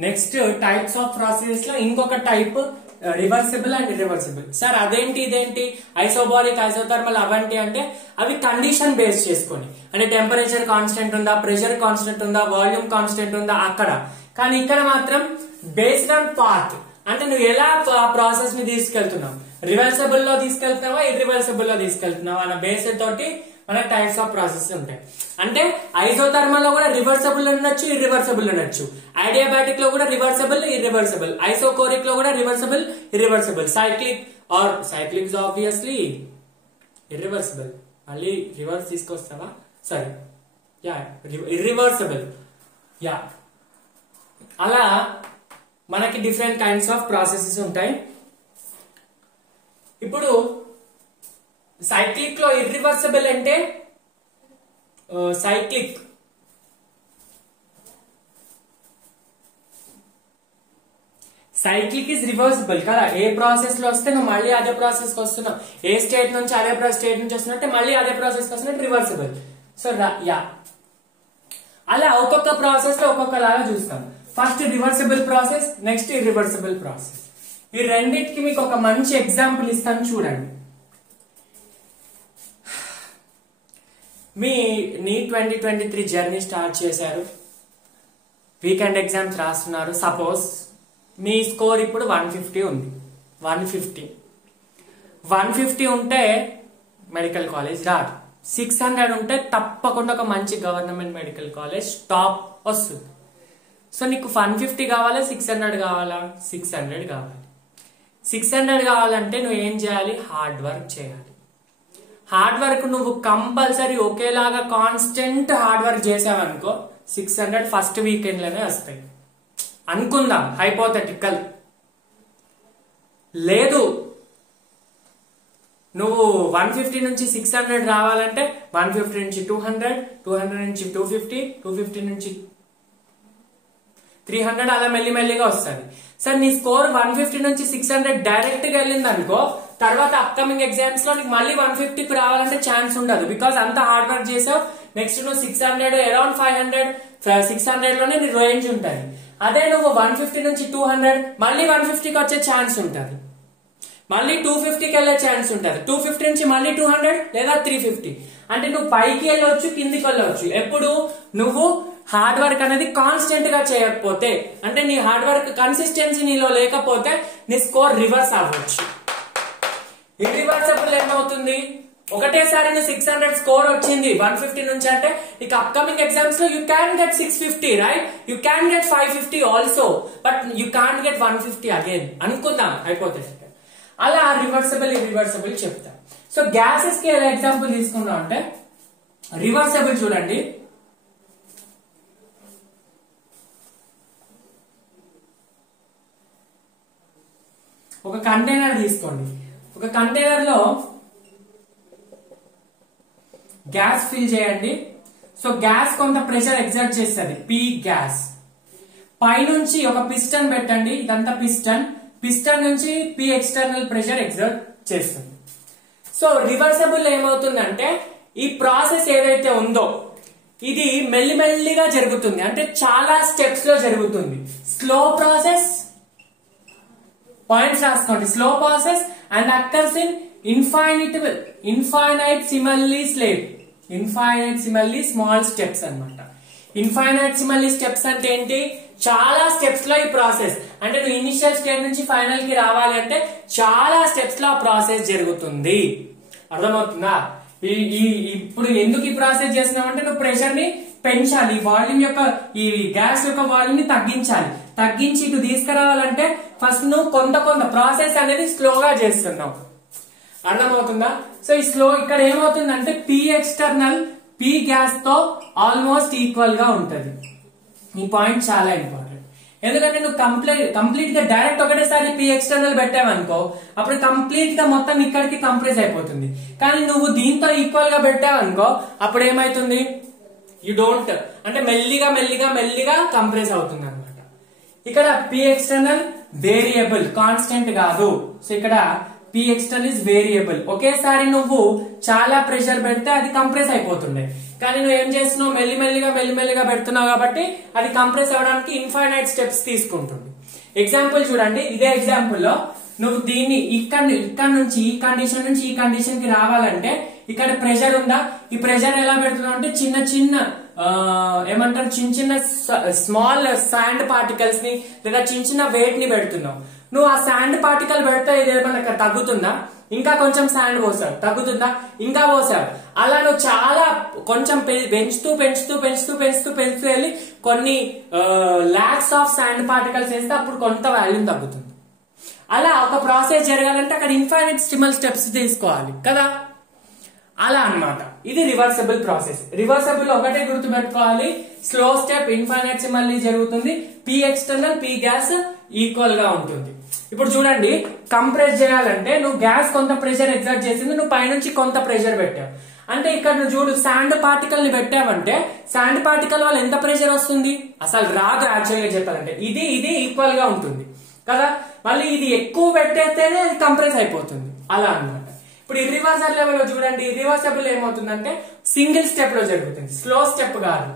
Next types of process లో ఇంకొక type reversible and irreversible. Sir అదేంటి ఇదేంటి, ఐసోబారిక్ ఐసోథర్మల్ అవంటి అంటే అవి కండిషన్ బేస్ చేసుకొని, అంటే టెంపరేచర్ కాన్స్టెంట్ ఉందా, ప్రెషర్ కాన్స్టెంట్ ఉందా, వాల్యూమ్ కాన్స్టెంట్ ఉందా అక్కడ. కానీ ఇక్కడ మాత్రం బేస్డ్ ఆన్ పాత్, అంటే నువ్వు ఎలా ఆ ప్రాసెస్ ని తీసుకెళ్తున్నావు, రివర్సిబుల్ లో తీసుకెళ్తున్నావా ఇర్రివర్సిబుల్ లో తీసుకెళ్తున్నావా అన్న బేస్ తోటి మన టైప్స్ ఆఫ్ ప్రాసెస్ ఉంటాయి. అంటే ఐసోథర్మల్ లో కూడా రివర్సిబుల్ ఉండొచ్చు, ఇర్రివర్సిబుల్ ఉండొచ్చు. ఐడియాబాటిక్ లో కూడా రివర్సిబుల్, ఇర్రివర్సిబుల్. ఐసోకోరిక్ లో కూడా reversible, irreversible. Cyclic obviously irreversible. మళ్ళీ రివర్స్ తీసుకొస్తావా, సారీ యా ఇర్రివర్సిబుల్ యా. అలా మనకి డిఫరెంట్ కైండ్స్ ఆఫ్ ప్రాసెసెస్ ఉంటాయి. ఇప్పుడు సైక్లిక్ లో ఇర్రివర్సిబుల్ అంటే సైక్లిక్ ఇస్ రివర్సిబుల్ కదా. ఏ ప్రాసెస్ లో వస్తే నువ్వు మళ్ళీ అదే ప్రాసెస్ కి వస్తున్నావు, ఏ స్టేట్ నుంచి అదే స్టేట్ నుంచి వస్తున్నట్టే మళ్ళీ అదే ప్రాసెస్ కి వస్తున్నట్టు రివర్సిబుల్. సో యా అలా ఒక్కొక్క ప్రాసెస్ లో ఒక్కొక్కలాగా చూస్తాం. First reversible process, next irreversible process. ఈ రెండింటికి మీకు ఒక మంచి ఎగ్జాంపుల్ ఇస్తాను చూడండి. మీ నీట్ 2023 జర్నీ స్టార్ట్ చేశారు, వీకెండ్ ఎగ్జామ్స్ రాస్తున్నారు. సపోజ్ మీ స్కోర్ ఇప్పుడు 150 ఉంది. 150 ఉంటే మెడికల్ కాలేజ్ రాదు. 600 ఉంటే తప్పకుండా ఒక మంచి గవర్నమెంట్ మెడికల్ కాలేజ్ టాప్ వస్తుంది. సో నీకు 150 కావాలా, 600 కావాలా? 600 కావాలి. 600 కావాలంటే నువ్వు ఏం చేయాలి? హార్డ్ వర్క్ చేయాలి. హార్డ్ వర్క్ నువ్వు కంపల్సరీ ఒకేలాగా కాన్స్టెంట్ హార్డ్ వర్క్ చేసావనుకో 600 ఫస్ట్ వీకెండ్ లోనే వస్తాయి అనుకుందాం, హైపోథెటికల్. లేదు నువ్వు 150 నుంచి 600 రావాలంటే 150 నుంచి 200, 200 నుంచి 250, 250 నుంచి 300 అలా మెల్లిమెల్లిగా వస్తుంది. సార్ నీ స్కోర్ 150 నుంచి 600 డైరెక్ట్ గా వెళ్ళింది అనుకో, తర్వాత అప్కమింగ్ ఎగ్జామ్స్ లో నీకు మళ్ళీ 150కి రావాలంటే ఛాన్స్ ఉండదు. బికాస్ అంత హార్డ్ వర్క్ చేసావు. నెక్స్ట్ నువ్వు 600 అరౌండ్ 500 600 లోనే నీ రేంజ్ ఉంటుంది. అదే నువ్వు 150 నుంచి 200 మళ్ళీ 150కి వచ్చే ఛాన్స్ ఉంటుంది, మళ్ళీ 250కి వెళ్ళే ఛాన్స్ ఉంటుంది, 250 నుంచి మళ్ళీ 200 లేదా 350. అంటే నువ్వు పైకి వెళ్ళవచ్చు, కిందికి వెళ్ళవచ్చు. ఎప్పుడు నువ్వు హార్డ్ వర్క్ అనేది కాన్స్టెంట్ గా చేయకపోతే, అంటే నీ హార్డ్ వర్క్ కన్సిస్టెన్సీ నీలో లేకపోతే నీ స్కోర్ రివర్స్ అవ్వచ్చు. ఇర్రివర్సిబుల్ ఏమవుతుంది? ఒకటేసారి నువ్వు 600 స్కోర్ వచ్చింది 150 నుంచి అంటే ఇక అప్కమింగ్ ఎగ్జామ్స్ లో you can get 650, right? You can get 550 also, but you can get 150 again అనుకుందాం, హైపోథెటికల్. అలా రివర్సిబుల్ ఇర్రివర్సిబుల్ చెప్తా. సో గ్యాసెస్ కి ఎలా ఎగ్జాంపుల్ తీసుకున్నాం అంటే, రివర్సిబుల్ చూడండి. ఒక కంటైనర్ తీసుకోండి. ఒక కంటైనర్ లో గ్యాస్ ఫిల్ చేయండి. సో గ్యాస్ కొంత ప్రెషర్ ఎగ్జర్ట్ చేస్తుంది, పి గ్యాస్. పైనుంచి ఒక పిస్టన్ పెట్టండి, ఇదంతా పిస్టన్ నుంచి పి ఎక్స్టర్నల్ ప్రెషర్ ఎగ్జర్ట్ చేస్తుంది. సో రివర్సిబుల్ ఏమవుతుందంటే ఈ ప్రాసెస్ ఏదైతే ఉందో ఇది మెల్లిమెల్లిగా జరుగుతుంది, అంటే చాలా స్టెప్స్ లో జరుగుతుంది. స్లో ప్రాసెస్, పాయింట్స్ రాసుకోండి, slow process and occurs in infinitesimally small steps అన్నమాట. ఇన్ఫైనైట్సిమల్లీ స్టెప్స్ అంటే ఏంటి? చాలా స్టెప్స్ లో ఈ ప్రాసెస్, అంటే నువ్వు ఇనిషియల్ స్టేజ్ నుంచి ఫైనల్ కి రావాలి అంటే చాలా స్టెప్స్ లో ఆ ప్రాసెస్ జరుగుతుంది. అర్థమవుతుందా? ఇప్పుడు ఎందుకు ఈ ప్రాసెస్ చేస్తున్నావు అంటే నువ్వు ప్రెషర్ ని పెంచాలి, వాల్యూమ్ యొక్క ఈ గ్యాస్ యొక్క వాల్యూమ్ ని తగ్గించాలి. తగ్గించి ఇటు తీసుకురావాలంటే ఫస్ట్ నువ్వు కొంత ప్రాసెస్ అనేది స్లోగా చేస్తున్నావు. అర్థమవుతుందా? సో ఈ స్లో ఇక్కడ ఏమవుతుందంటే పి ఎక్స్టర్నల్ పి గ్యాస్ తో ఆల్మోస్ట్ ఈక్వల్ గా ఉంటది. ఈ పాయింట్ చాలా ఇంపార్టెంట్. ఎందుకంటే నువ్వు కంప్లీట్ గా డైరెక్ట్ ఒకటేసారి పి ఎక్స్టర్నల్ పెట్టావనుకో అప్పుడు కంప్లీట్ గా మొత్తం ఇక్కడికి కంప్రెస్ అయిపోతుంది. కానీ నువ్వు దీంతో ఈక్వల్ గా పెట్టావనుకో అప్పుడు ఏమైతుంది? యూ డోంట్, అంటే మెల్లిగా కంప్రెస్ అవుతుంది అనమాట. ఇక్కడ పి ఎక్స్టర్నల్ వేరియబుల్, కాన్స్టెంట్ కాదు. సో ఇక్కడ పి ఎక్స్టర్నల్ ఇస్ వేరియబుల్. ఒకేసారి నువ్వు చాలా ప్రెషర్ పెడితే అది కంప్రెస్ అయిపోతుండే, కానీ నువ్వు ఏం చేస్తున్నావు? మెల్లిమెల్లిగా పెడుతున్నావు కాబట్టి అది కంప్రెస్ అవ్వడానికి ఇన్ఫైనైట్ స్టెప్స్ తీసుకుంటుంది. ఎగ్జాంపుల్ చూడండి. ఇదే ఎగ్జాంపుల్ లో నువ్వు దీన్ని ఇక్కడ నుంచి ఈ కండిషన్ నుంచి ఈ కండిషన్ కి రావాలంటే ఇక్కడ ప్రెషర్ ఉందా? ఈ ప్రెషర్ ఎలా పెడుతున్నావు అంటే చిన్న ఏమంటారు, చిన్న స్మాల్ శాండ్ పార్టికల్స్ ని లేదా చిన్న వెయిట్ ని పెడుతున్నావు. నువ్వు ఆ శాండ్ పార్టికల్ పెడితే ఇదేమన్నా తగ్గుతుందా? ఇంకా కొంచెం శాండ్ పోసావు, తగ్గుతుందా? ఇంకా పోసావు. అలా నువ్వు చాలా కొంచెం పెంచుతూ వెళ్ళి కొన్ని లాక్స్ ఆఫ్ శాండ్ పార్టికల్స్ వేస్తే అప్పుడు కొంత వాల్యూమ్ తగ్గుతుంది. అలా ఒక ప్రాసెస్ జరగాలంటే అక్కడ ఇన్ఫైనైట్ స్టిమల్ స్టెప్స్ తీసుకోవాలి కదా. అలా అన్నమాట. ఇది రివర్సబుల్ ప్రాసెస్. రివర్సబుల్ ఒకటే గుర్తుపెట్టుకోవాలి, స్లో స్టెప్ ఇన్ఫైనైటసిమల్లీ జరుగుతుంది, P external P gas equal గా ఉంటుంది. ఇప్పుడు చూడండి, కంప్రెస్ చేయాలంటే నువ్వు గ్యాస్ కొంత ప్రెషర్ ఎగ్జర్ట్ చేసింది, నువ్వు పైనుంచి కొంత ప్రెషర్ పెట్టావు. అంటే ఇక్కడ నువ్వు చూడు, శాండ్ పార్టికల్ ని పెట్టావంటే శాండ్ పార్టికల్ వల్ల ఎంత ప్రెషర్ వస్తుంది, అసలు రాదు. యాక్చువల్ గా చెప్పాలంటే ఇది ఈక్వల్ గా ఉంటుంది కదా. మళ్ళీ ఇది ఎక్కువ పెట్టేస్తేనే అది కంప్రెస్ అయిపోతుంది, అలా అన్నమాట. ఇప్పుడు ఇర్రివర్సబుల్ లెవెల్ లో చూడండి, ఇర్రివర్సబుల్ ఏమవుతుందంటే సింగిల్ స్టెప్ లో జరుగుతుంది, స్లో స్టెప్ కాదు,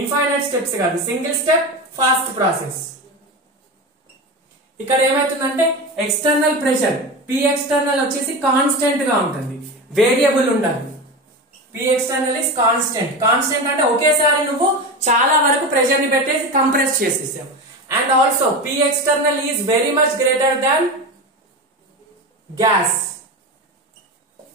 ఇన్ఫైనైట్ స్టెప్స్ కాదు, సింగిల్ స్టెప్ ఫాస్ట్ ప్రాసెస్. ఇక్కడ ఏమైతుందంటే ఎక్స్టర్నల్ ప్రెషర్ పి ఎక్స్టర్నల్ వచ్చేసి కాన్స్టెంట్ గా ఉంటుంది, వేరియబుల్ ఉండదు. P external is constant. Constant అంటే ఒకేసారి నువ్వు చాలా వరకు ప్రెషర్ ని పెట్టేసి కంప్రెస్ చేసేసావు. And also P external is very much greater than gas.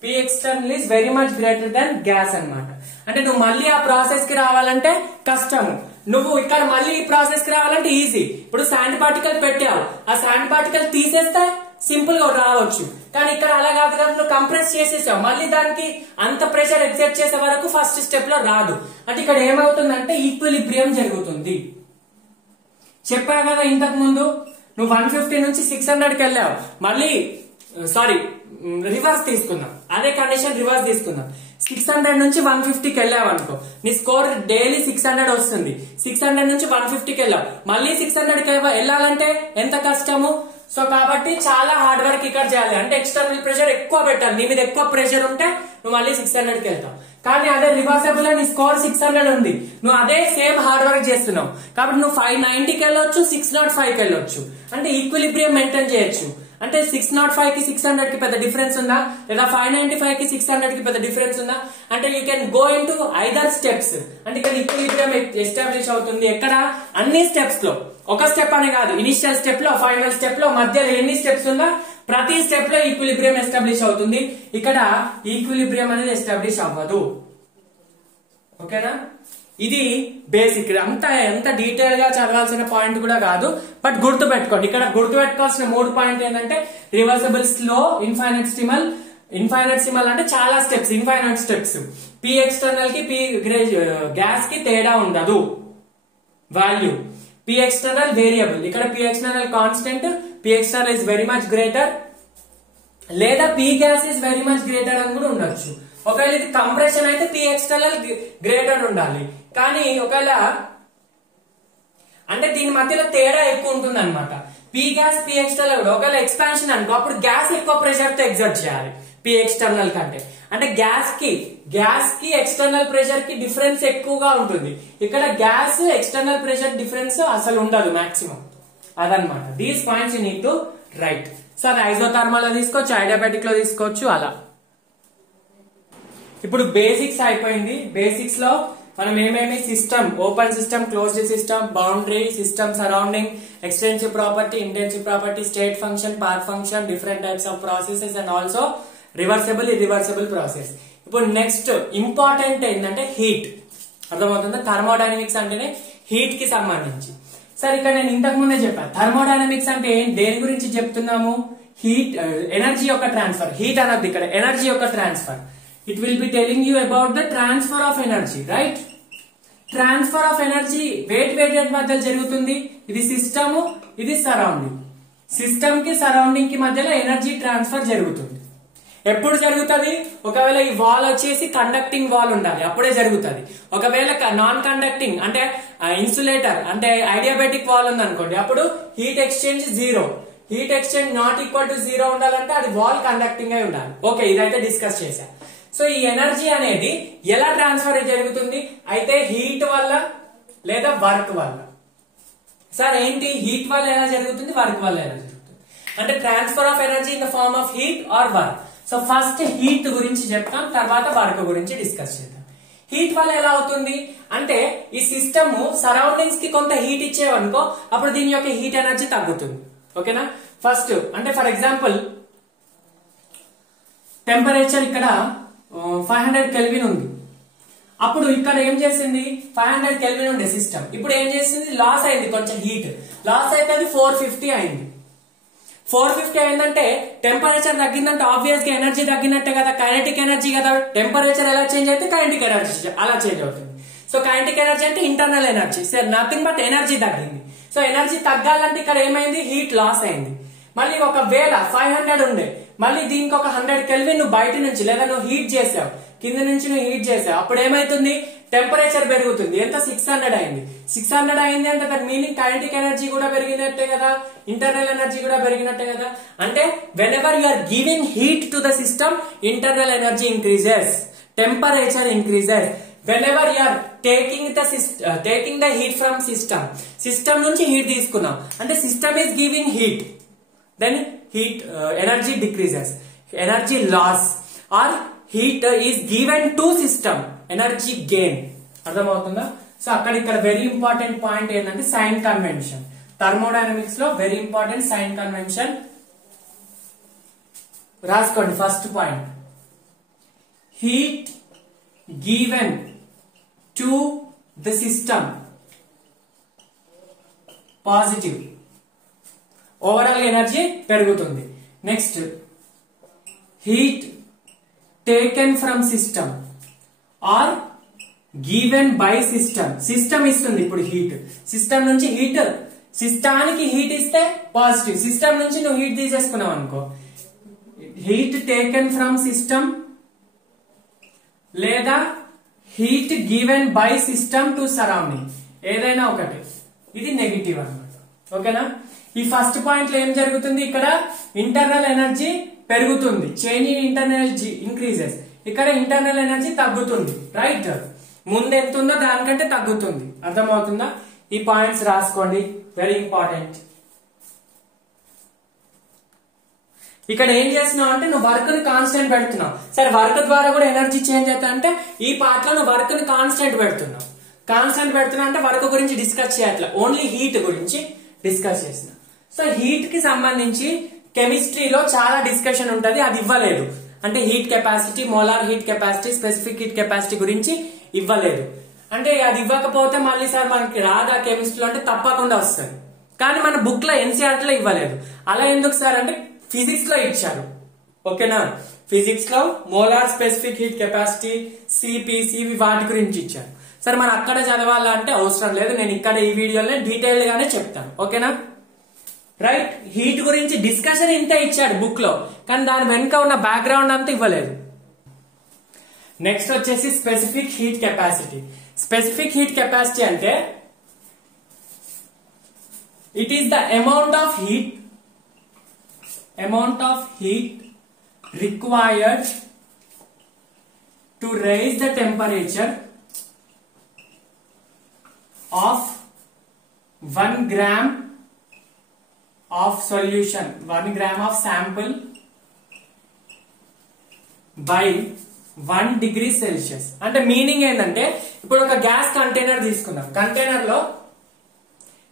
P external is very much greater than gas అన్నమాట. అంటే నువ్వు మళ్ళీ ఆ ప్రాసెస్ కి రావాలంటే కష్టము, నువ్వు ఇక్కడ మళ్ళీ ఈ ప్రాసెస్ కి రావాలంటే ఈజీ. ఇప్పుడు శాండ్ పార్టికల్ పెట్టావు, ఆ శాండ్ పార్టికల్ తీసేస్తే సింపుల్ గా రావచ్చు, కానీ ఇక్కడ అలా కాదు కదా, నువ్వు కంప్రెస్ చేసేసావు, మళ్ళీ దానికి అంత ప్రెషర్ ఎగ్జర్ట్ చేసే వరకు ఫస్ట్ స్టెప్ లో రాదు. అంటే ఇక్కడ ఏమవుతుందంటే ఈక్విలిబ్రియం జరుగుతుంది. చెప్పా కదా ఇంతకు ముందు, నువ్వు 150 నుంచి 600 కి వెళ్ళావు, మళ్ళీ రివర్స్ తీసుకుందాం, అదే కండిషన్ రివర్స్ తీసుకుందాం. 600 నుంచి 150కి వెళ్ళావు అనుకో, నీ స్కోర్ డైలీ 600 వస్తుంది. 600 నుంచి 150కి వెళ్ళావు, మళ్ళీ 600కి వెళ్ళాలంటే ఎంత కష్టము. సో కాబట్టి చాలా హార్డ్ వర్క్ ఇక్కడ చేయాలి. అంటే ఎక్స్టర్నల్ ప్రెషర్ ఎక్కువ పెట్టాలి, నీ మీద ఎక్కువ ప్రెషర్ ఉంటే నువ్వు మళ్ళీ 600కి వెళ్తావు. కానీ అదే రివర్సబుల్ నీ స్కోర్ 600 ఉంది, నువ్వు అదే సేమ్ హార్డ్ వర్క్ చేస్తున్నావు, కాబట్టి నువ్వు 590కి వెళ్ళొచ్చు, 605కి వెళ్ళొచ్చు. అంటే ఈక్విలిబ్రియం మెయింటైన్ చేయొచ్చు. అంటే 605 కి 600 కి పెద్ద డిఫరెన్స్ ఉందా, లేదా 595 కి 600 కి పెద్ద డిఫరెన్స్ ఉందా? అంటే you can go in to either steps. అంటే ఇక్కడ ఈక్విలిబ్రియం ఎస్టాబ్లిష్ అవుతుంది ఎక్కడ, అన్ని స్టెప్స్ లో. ఒక స్టెప్ అనే కాదు, ఇనిషియల్ స్టెప్ లో, ఫైనల్ స్టెప్ లో, మధ్యలో ఎన్ని స్టెప్స్ ఉందా ప్రతి స్టెప్ లో ఈక్విలిబ్రియం ఎస్టాబ్లిష్ అవుతుంది. ఇక్కడ ఈక్విలిబ్రియం అనేది ఎస్టాబ్లిష్ అవ్వదు. ఓకేనా, ఇది బేసిక్. అంత ఎంత డీటెయిల్ గా చదవాల్సిన పాయింట్ కూడా కాదు, బట్ గుర్తు పెట్టుకోండి. ఇక్కడ గుర్తు పెట్టుకోవాల్సిన 3 పాయింట్ ఏంటంటే రివర్సబుల్, స్లో, ఇన్ఫైనైటసిమల్ అంటే చాలా steps, infinite steps. P external కి పి గ్యాస్ కి తేడా ఉండదు వాల్యూ. పి ఎక్స్టర్నల్ వేరియబుల్, ఇక్కడ P external constant, P external is very much greater, లేదా P gas is very much greater అని కూడా ఉండొచ్చు. ఒకవేళ ఇది కంప్రెషన్ అయితే పి ఎక్స్టర్నల్ గ్రేటర్ ఉండాలి, కానీ ఒకవేళ అంటే దీని మధ్యలో తేడా ఎక్కువ ఉంటుంది అనమాట. పి గ్యాస్ పి ఎక్స్టర్నల్ కూడా ఒకవేళ ఎక్స్పాన్షన్ అనుకో, అప్పుడు గ్యాస్ ఎక్కువ ప్రెషర్ తో ఎగ్జర్ట్ చేయాలి పి ఎక్స్టర్నల్ కంటే. అంటే గ్యాస్ కి ఎక్స్టర్నల్ ప్రెషర్ కి డిఫరెన్స్ ఎక్కువగా ఉంటుంది. ఇక్కడ గ్యాస్ ఎక్స్టర్నల్ ప్రెషర్ డిఫరెన్స్ అసలు ఉండదు మాక్సిమం, అదనమాట. These points you need to write. Sir isothermal లో తీసుకోవచ్చు, ఐడియాబెటిక్ లో తీసుకోవచ్చు, అలా. ఇప్పుడు బేసిక్స్ అయిపోయింది. బేసిక్స్ లో మనం ఏమేమి system, open system, closed system, boundary system, surrounding, extensive property, intensive property, state function, path function, different types of processes and also reversible, irreversible process. ఇప్పుడు నెక్స్ట్ ఇంపార్టెంట్ ఏంటంటే హీట్. అర్థమవుతుందా? థర్మోడైనమిక్స్ అంటేనే heat కి సంబంధించి. సరే, ఇక్కడ నేను ఇంతకు ముందే చెప్పాను, థర్మోడైనమిక్స్ అంటే దేని గురించి చెప్తున్నాము, హీట్, ఎనర్జీ యొక్క ట్రాన్స్ఫర్. హీట్ అన్నది ఇక్కడ ఎనర్జీ యొక్క transfer. It will be telling you about the transfer of energy, right? Transfer of energy వేట్ మధ్య జరుగుతుంది. ఇది సిస్టమ్, ఇది సరౌండింగ్. సిస్టమ్ కి సరౌండింగ్ కి మధ్యలో ఎనర్జీ ట్రాన్స్ఫర్ జరుగుతుంది. ఎప్పుడు జరుగుతుంది? ఒకవేళ ఈ వాల్ వచ్చేసి కండక్టింగ్ వాల్ ఉండాలి, అప్పుడే జరుగుతుంది. ఒకవేళ నాన్ కండక్టింగ్ అంటే ఇన్సులేటర్ అంటే ఐడియాబెటిక్ వాల్ ఉంది అనుకోండి, అప్పుడు heat exchange 0. Heat exchange not equal to 0 ఉండాలంటే అది వాల్ కండక్టింగ్ అయి ఉండాలి. ఓకే, ఇదైతే డిస్కస్ చేశా. సో ఈ ఎనర్జీ అనేది ఎలా ట్రాన్స్ఫర్ జరుగుతుంది? అయితే హీట్ వల్ల లేదా వర్క్ వల్ల. సార్ ఏంటి, హీట్ వల్ల ఎలా జరుగుతుంది, వర్క్ వల్ల ఎలా జరుగుతుంది అంటే transfer of energy in the form of heat or work. So first heat గురించి చెప్తాం, తర్వాత వర్క్ గురించి డిస్కస్ చేద్దాం. హీట్ వల్ల ఎలా అవుతుంది అంటే, ఈ సిస్టమ్ సరౌండింగ్స్ కి కొంత హీట్ ఇచ్చేవనుకో, అప్పుడు దీని యొక్క హీట్ ఎనర్జీ తగ్గుతుంది. ఓకేనా, ఫస్ట్ అంటే ఫర్ ఎగ్జాంపుల్ టెంపరేచర్ ఇక్కడ 500 కెల్విన్ ఉంది. అప్పుడు ఇక్కడ ఏం చేసింది, 500 కెల్విన్ ఉండే సిస్టమ్ ఇప్పుడు ఏం చేసింది, లాస్ అయింది కొంచెం హీట్. లాస్ అయితే అది 450 అయింది. 450 అయిందంటే టెంపరేచర్ తగ్గిందంటే ఆబ్వియస్ గా ఎనర్జీ తగ్గినట్టే కదా, కైనెటిక్ ఎనర్జీ కదా. టెంపరేచర్ ఎలా చేంజ్ అయితే కైనెటిక్ ఎనర్జీ అలా చేంజ్ అవుతుంది. సో కైనెటిక్ ఎనర్జీ అంటే internal energy, sir nothing but energy తగ్గింది. సో ఎనర్జీ తగ్గాలంటే ఇక్కడ ఏమైంది, హీట్ లాస్ అయింది. మళ్ళీ ఒకవేళ 500 ఉండే, మళ్ళీ దీనికి ఒక 100 కెల్విన్ నువ్వు బయట నుంచి లేదా నువ్వు హీట్ చేసావు, కింద నుంచి నువ్వు హీట్ చేసావు, అప్పుడు ఏమైతుంది, టెంపరేచర్ పెరుగుతుంది. ఎంత, 600 అయింది. 600 అయింది అంటే దట్ మీనింగ్ కైనెటిక్ ఎనర్జీ కూడా పెరిగినట్టే కదా, ఇంటర్నల్ ఎనర్జీ కూడా పెరిగినట్టే కదా. అంటే whenever you are giving heat to the system, internal energy increases, temperature increases. Whenever you are taking the heat from system నుంచి heat తీసుకున్నాం అంటే system is giving heat, then heat energy decreases, energy loss or heat is given to system, energy gain. అర్థమవుతుందా? So అక్కడ ఇక్కడ very important point ఏంటంటే sign convention. Thermodynamics లో very important sign convention రాసుకోండి. First point, heat given to the system positive, overall energy పెరుగుతుంది. Next, heat taken from system or given by system, system ఇస్తుంది ఇప్పుడు heat, system నుంచి heat, సిస్టానికి heat ఇస్తే positive, system నుంచి నువ్వు హీట్ తీసేసుకున్నావు అనుకో, హీట్ టేకెన్ ఫ్రమ్ సిస్టమ్ లేదా heat given by system to surrounding, ఏదైనా ఒకటి, ఇది నెగిటివ్ అన్నమాట. ఓకేనా? ఈ ఫస్ట్ పాయింట్ లో ఏం జరుగుతుంది, ఇక్కడ ఇంటర్నల్ ఎనర్జీ పెరుగుతుంది, change in internal energy increases, ఇక్కడ ఇంటర్నల్ ఎనర్జీ తగ్గుతుంది. రైట్, ముందు ఎంత ఉందో దానికంటే తగ్గుతుంది. అర్థమవుతుందా? ఈ పాయింట్స్ రాసుకోండి, వెరీ ఇంపార్టెంట్. ఇక్కడ ఏం చేస్తున్నావు అంటే నువ్వు వర్క్ ని కాన్స్టెంట్ పెడుతున్నావు. సరే, వర్క్ ద్వారా కూడా ఎనర్జీ చేంజ్ అవుతా అంటే ఈ పార్ట్ లో నువ్వు వర్క్ ని కాన్స్టెంట్ పెడుతున్నావు. కాన్స్టెంట్ పెడుతున్నావు అంటే వర్క్ గురించి డిస్కస్ చేయట్లా, ఓన్లీ హీట్ గురించి డిస్కస్ చేస్తున్నా. సో హీట్ కి సంబంధించి కెమిస్ట్రీలో చాలా డిస్కషన్ ఉంటది, అది ఇవ్వలేదు. అంటే heat capacity, molar heat capacity, specific heat capacity గురించి ఇవ్వలేదు. అంటే అది ఇవ్వకపోతే మళ్ళీ సార్ మనకి రాదా కెమిస్ట్రీలో అంటే తప్పకుండా వస్తుంది, కానీ మన బుక్ లో ఎన్సీఆర్టీ లో ఇవ్వలేదు. అలా ఎందుకు సార్ అంటే ఫిజిక్స్ లో ఇచ్చారు. ఓకేనా? ఫిజిక్స్ లో molar specific heat capacity, CP వాటి గురించి ఇచ్చారు. సరే, మనం అక్కడ చదవాలంటే అవసరం లేదు, నేను ఇక్కడ ఈ వీడియోలో డీటెయిల్ గానే చెప్తాను. ఓకేనా? రైట్, హీట్ గురించి డిస్కషన్ ఇంత ఇచ్చాడు బుక్ లో, కానీ దాని వెనుక ఉన్న బ్యాక్గ్రౌండ్ అంతా ఇవ్వలేదు. నెక్స్ట్ వచ్చేసి specific heat capacity. Specific heat capacity అంటే it is the amount of heat required to raise the temperature of 1 gram of solution, 1 gram of sample by 1 degree Celsius. అంటే మీనింగ్ ఏంటంటే ఇప్పుడు ఒక గ్యాస్ కంటైనర్ తీసుకున్నాం, container లో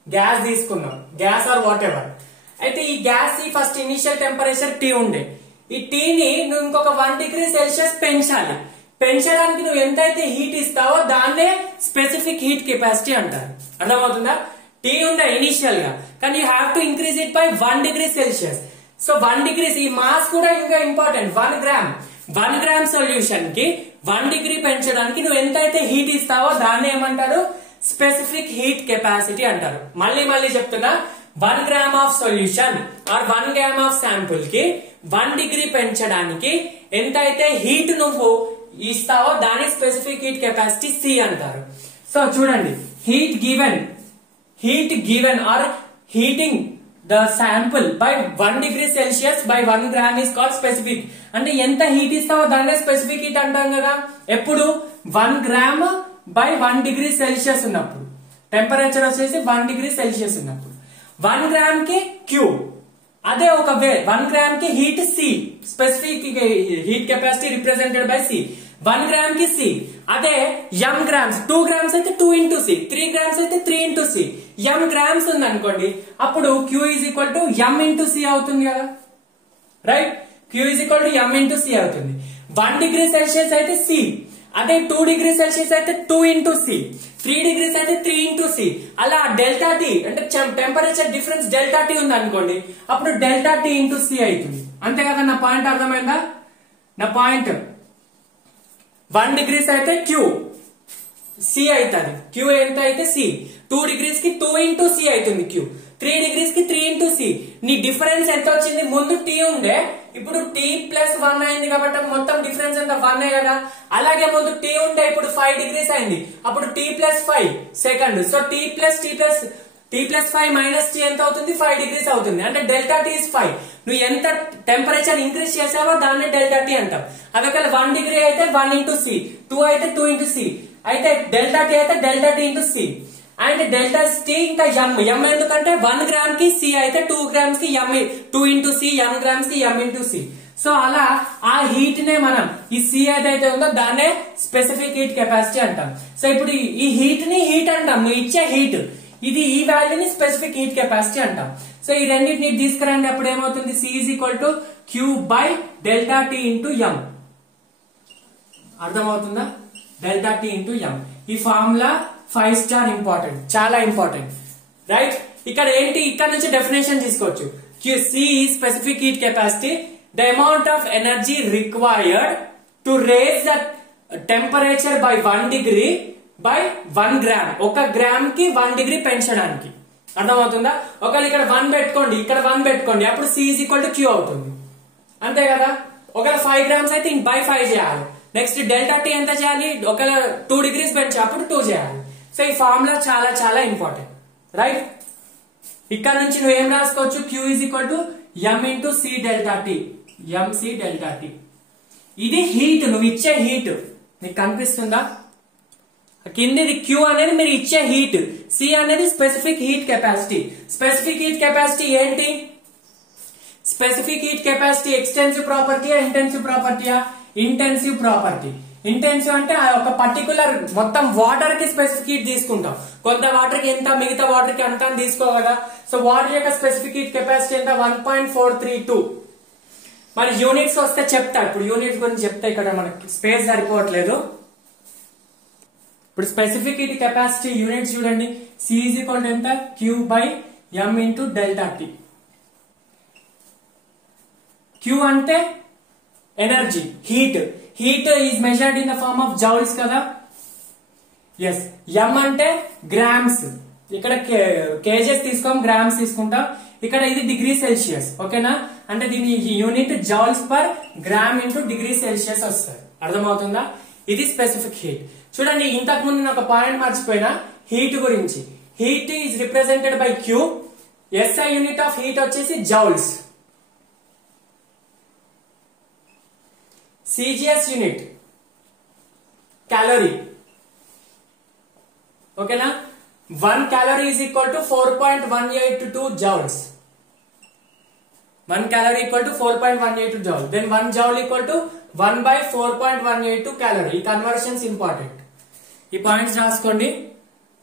gas తీసుకున్నాం, gas are what ever. అయితే ఈ gas first initial temperature T ఉండే, ఈ టీని నువ్వు ఇంకొక 1 డిగ్రీ సెల్సియస్ పెంచాలి. పెంచడానికి నువ్వు ఎంతైతే హీట్ ఇస్తావో దాన్నే స్పెసిఫిక్ హీట్ కెపాసిటీ అంటారు. అర్థమవుతుందా? టీ ఉండే ఇనిషియల్ గా, కానీ you have to increase it by 1 degree Celsius. So 1 degree, ఈ మాస్ కూడా ఇంకా ఇంపార్టెంట్. 1 గ్రామ్ సొల్యూషన్ కి 1 డిగ్రీ పెంచడానికి నువ్వు ఎంతైతే హీట్ ఇస్తావో దాన్ని ఏమంటారు, స్పెసిఫిక్ హీట్ కెపాసిటీ అంటారు. మళ్ళీ చెప్తున్నా, 1 gram of solution or 1 gram of sample కి 1 డిగ్రీ పెంచడానికి ఎంతైతే హీట్ నువ్వు ఇస్తావో దాని స్పెసిఫిక్ హీట్ కెపాసిటీ సి అంటారు. సో చూడండి, heat given or heating the sample by 1 degree Celsius by 1 gram is called specific. అంటే ఎంత హీట్ ఇస్తావో దాన్నే స్పెసిఫిక్ హీట్ అంటాం కదా. ఎప్పుడు 1 గ్రామ్ బై 1 డిగ్రీ సెల్సియస్ ఉన్నప్పుడు, టెంపరేచర్ వచ్చేసి 1 డిగ్రీ సెల్సియస్ ఉన్నప్పుడు 1 గ్రామ్ కి క్యూ, అదే ఒక వే 1 గ్రామ్ కి heat C, specific heat capacity represented by C. 1 gram కి సి, అదే m గ్రామ్స్, 2 గ్రామ్స్ అయితే 2 ఇంటూ సి, 3 గ్రామ్స్ అయితే 3 ఇంటూ సి. m గ్రామ్స్ ఉంది అనుకోండి, అప్పుడు Q is equal to m into C అవుతుంది కదా. Right, Q is equal to m into C అవుతుంది. 1 డిగ్రీ సెల్సియస్ అయితే సి, అదే 2 డిగ్రీ సెల్సియస్ అయితే 2 ఇంటూ సి, 3 డిగ్రీస్ అయితే 3 ఇంటూ సి. అలా డెల్టా టీ అంటే టెంపరేచర్ డిఫరెన్స్ డెల్టా టీ ఉంది అనుకోండి, అప్పుడు డెల్టా టీ ఇంటూ సి అవుతుంది. అంతే కదా, నా పాయింట్ అర్థమైందా? నా పాయింట్ 1 డిగ్రీస్ అయితే క్యూ సి అవుతుంది, క్యూ ఎంత అయితే సి. 2 డిగ్రీస్ కి 2 ఇంటూ సి అవుతుంది క్యూ, 3 డిగ్రీస్ కి 3 ఇంటూ సి. నీ డిఫరెన్స్ ఎంత వచ్చింది? ముందు టీ ఉండే, ఇప్పుడు టీ ప్లస్ 1 అయింది కాబట్టి మొత్తం డిఫరెన్స్ ఎంత? 1 కదా. అలాగే ముందు టీ ఉండే, ఇప్పుడు 5 డిగ్రీస్ అయింది, అప్పుడు T plus 5 second. So T plus 5 minus T ఎంత అవుతుంది? 5 డిగ్రీస్ అవుతుంది. అంటే డెల్టా టీ ఇస్ 5. నువ్వు ఎంత టెంపరేచర్ ఇంక్రీజ్ చేసావో దాన్ని డెల్టా టీ అంటాం. అదొక 1 డిగ్రీ అయితే 1 ఇంటూ సి, 2 అయితే 2 ఇంటూ సి, అయితే డెల్టా టీ అయితే delta T into C. And delta T ఇంకా ఎం ఎందుకంటే 1 గ్రామ్ కి సి అయితే 2 గ్రామ్స్ కి ఎం, 2 ఇంటూ సి, ఎం గ్రామ్స్ కి ఎం ఇంటూ సి. సో అలా ఆ హీట్ నే మనం ఈ సి ఏదైతే ఉందో దాన్నే స్పెసిఫిక్ హీట్ కెపాసిటీ అంటాం. సో ఇప్పుడు ఈ హీట్ ని హీట్ అంటాం, నువ్వు ఇచ్చే హీట్, ఇది ఈ వాల్యూని స్పెసిఫిక్ హీట్ కెపాసిటీ అంటాం. సో ఈ రెండింటిని తీసుకురండి, అప్పుడు ఏమవుతుంది? C is equal to Q by delta T into M. అర్థమవుతుందా? Delta T into M. ఈ ఫార్ములా 5 స్టార్ ఇంపార్టెంట్, చాలా ఇంపార్టెంట్, రైట్? ఇక్కడ ఏంటి? ఇక్కడ నుంచి డెఫినేషన్ తీసుకోవచ్చు. C specific heat capacity, the amount of energy required to raise the temperature by 1 degree by 1 gram. 1 gram కి 1 degree పెంచడానికి. అర్థమవుతుందా? ఒకవేళ ఇక్కడ 1 పెట్టుకోండి, ఇక్కడ 1 పెట్టుకోండి, అప్పుడు C is equal to Q అవుతుంది. అంతే కదా. ఒకవేళ 5 గ్రామ్స్ అయితే బై 5 చేయాలి. నెక్స్ట్ డెల్టా టీ ఎంత చేయాలి? ఒకవేళ 2 డిగ్రీస్ పెంచి అప్పుడు 2 చేయాలి. సో ఈ ఫార్ములా చాలా చాలా ఇంపార్టెంట్, రైట్? ఇక్కడ నుంచి నువ్వు ఏం రాసుకోవచ్చు? Q is equal to M into C delta T, MC delta T. ఇది హీట్, నువ్వు ఇచ్చే హీట్ నీకు కనిపిస్తుందా? కింది క్యూ అనేది మీరు ఇచ్చే హీట్, సి అనేది specific heat capacity. Specific heat capacity ఏంటి? స్పెసిఫిక్ హీట్ కెపాసిటీ ఎక్స్టెన్సివ్ ప్రాపర్టీయా ఇంటెన్సివ్ ప్రాపర్టీయా? Intensive property. ఇంటెన్సివ్ అంటే ఒక పర్టికులర్ మొత్తం వాటర్ కి స్పెసిఫిక్ హీట్ తీసుకుంటాం. కొంత వాటర్ కి ఎంత, మిగతా వాటర్ కి అంత తీసుకోవాలా. సో వాటర్ యొక్క స్పెసిఫిక్ హీట్ కెపాసిటీ ఎంత? 1.432. మరి యూనిట్స్ వస్తే చెప్తా, ఇప్పుడు యూనిట్స్ గురించి చెప్తా, ఇక్కడ మనకి స్పేస్ సరిపోవట్లేదు. ఇప్పుడు స్పెసిఫిక్ హీట్ కెపాసిటీ యూనిట్స్ చూడండి. సి ఈజ్ ఈక్వల్ టు ఎంత? Q by M into delta T. Q అంటే energy, heat. Heat is measured in the form of joules కదా. ఎస్. ఎం అంటే గ్రామ్స్, ఇక్కడ కేజెస్ తీసుకోం, గ్రామ్స్ తీసుకుంటాం. ఇక్కడ ఇది డిగ్రీ సెల్సియస్, ఓకేనా? అంటే దీని unit joules per gram into degree Celsius వస్తుంది. అర్థమవుతుందా? ఇది స్పెసిఫిక్ హీట్. చూడండి, ఇంతకు ముందు నేను ఒక పాయింట్ మర్చిపోయినా, హీట్ గురించి. Heat is represented by Q. SI unit of heat వచ్చేసి జౌల్స్. సిజిఎస్ యూనిట్ క్యాలరీ, ఓకేనా? 1 calorie is equal to 4.182 joules. 1 calorie equal to 4.182 joule. Then 1 joule equal to 1 by 4.182 calorie. ఈ కన్వర్షన్స్ ఇంపార్టెంట్. ఈ points రాసుకోండి.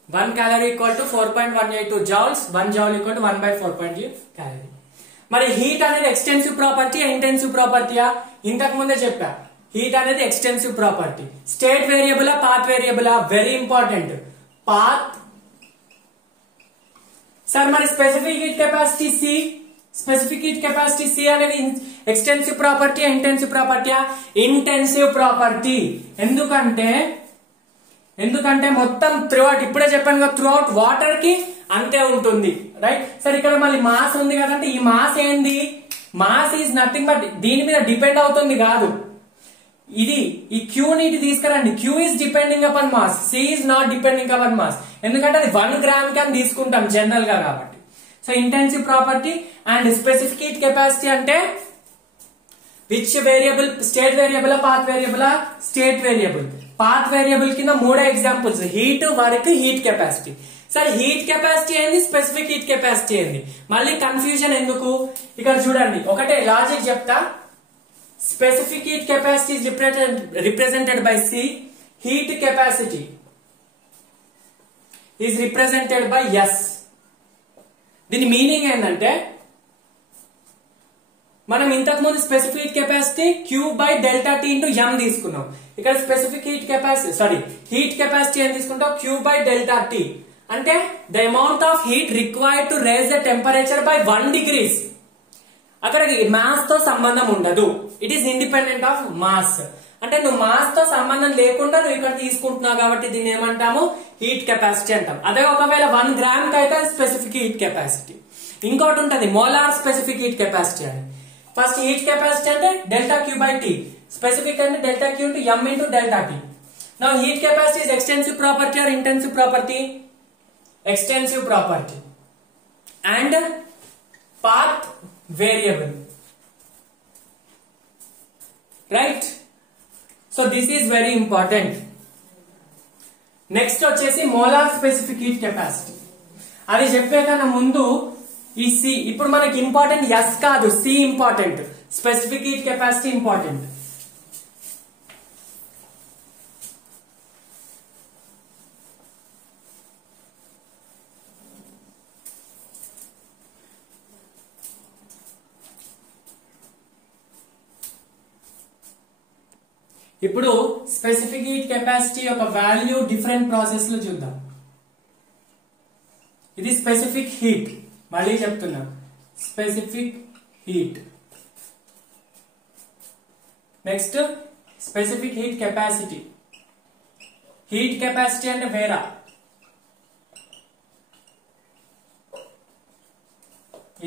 1 calorie equal to 4.182 joules. 1 joule equal to 1 by 4.8 calorie. మరి heat అనేది extensive property, intensive ప్రాపర్టీయా? ఇంతకు ముందే చెప్పా, heat అనేది extensive property. State variable, path variable? Very important, path. Sir మరి specific heat capacity C, specific heat capacity C అనేది extensive property, intensive ప్రాపర్టీయా? Intensive property. ఎందుకంటే మొత్తం త్రూఅవుట్, ఇప్పుడే చెప్పాను కదా, త్రూఅవుట్ వాటర్ కి అంతే ఉంటుంది, రైట్? సరే, ఇక్కడ మళ్ళీ మాస్ ఉంది కదంటే ఈ మాస్ ఏంది? మాస్ ఈజ్ నథింగ్ బట్ దీని మీద డిపెండ్ అవుతుంది కాదు. ఇది ఈ క్యూ నీటి తీసుకురండి. Q is depending upon mass, C is not depending upon mass. ఎందుకంటే అది 1 గ్రామ్ కి అని తీసుకుంటాం జనరల్ గా కాబట్టి. So intensive property. And specific heat capacity అంటే which variable? State variable, path variable? State variable. Path variable కింద 3 examples: heat, work, heat capacity. సరే, హీట్ కెపాసిటీ ఏంది, స్పెసిఫిక్ హీట్ కెపాసిటీ ఏంది? మళ్ళీ కన్ఫ్యూజన్ ఎందుకు? ఇక్కడ చూడండి, ఒకటే లాజిక్ చెప్తా. Specific heat capacity is represented by C. Heat capacity is represented by S. దీని మీనింగ్ ఏంటంటే మనం ఇంతకు ముందు specific heat capacity Q by delta T into M తీసుకున్నాం. ఇక్కడ specific heat capacity heat capacity ఏం తీసుకుంటాం? Q బై డెల్టా T అంటే the amount of heat required to raise the temperature by 1 degrees. అక్కడ మాస్ తో సంబంధం ఉండదు. It is independent of mass. అంటే నువ్వు మాస్ తో సంబంధం లేకుండా నువ్వు ఇక్కడ తీసుకుంటున్నావు కాబట్టి దీన్ని ఏమంటాము? హీట్ కెపాసిటీ అంటాం. అదే ఒకవేళ 1 గ్రామ్ కి అయితే స్పెసిఫిక్ హీట్ కెపాసిటీ. ఇంకోటి ఉంటది మోలార్ స్పెసిఫిక్ హీట్ కెపాసిటీ అని. ఫస్ట్ హీట్ కెపాసిటీ అంటే delta Q by T, specific అంటే delta Q into M into delta T. Now heat capacity is extensive property or intensive property? Extensive property and path variable, right? So this is very important. Next వచ్చేసి molar specific heat capacity. అది చెప్పే కన్నా ముందు ఈ C ఇప్పుడు మనకి important S కాదు, C important. Specific heat capacity important. ఇప్పుడు స్పెసిఫిక్ హీట్ కెపాసిటీ యొక్క వాల్యూ డిఫరెంట్ ప్రాసెస్ లో చూద్దాం. ఇది స్పెసిఫిక్ హీట్, మళ్ళీ చెప్తున్నా specific heat. Next specific heat capacity. Heat capacity అంటే వేరా,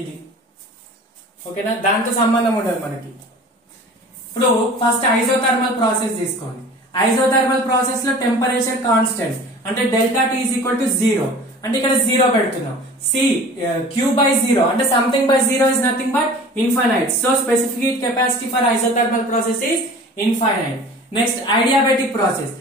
ఇది ఓకేనా, దాంతో సంబంధం ఉండదు మనకి. ఇప్పుడు ఫస్ట్ ఐసోథర్మల్ ప్రాసెస్ తీసుకోండి. ఐసోథర్మల్ ప్రాసెస్ లో టెంపరేచర్ కాన్స్టెంట్ అంటే delta T is equal to 0 అంటే ఇక్కడ 0 పెడుతున్నాం. Q బై 0 అంటే something by 0 is nothing but infinite. So specific heat capacity for isothermal process is infinite. Next adiabatic process.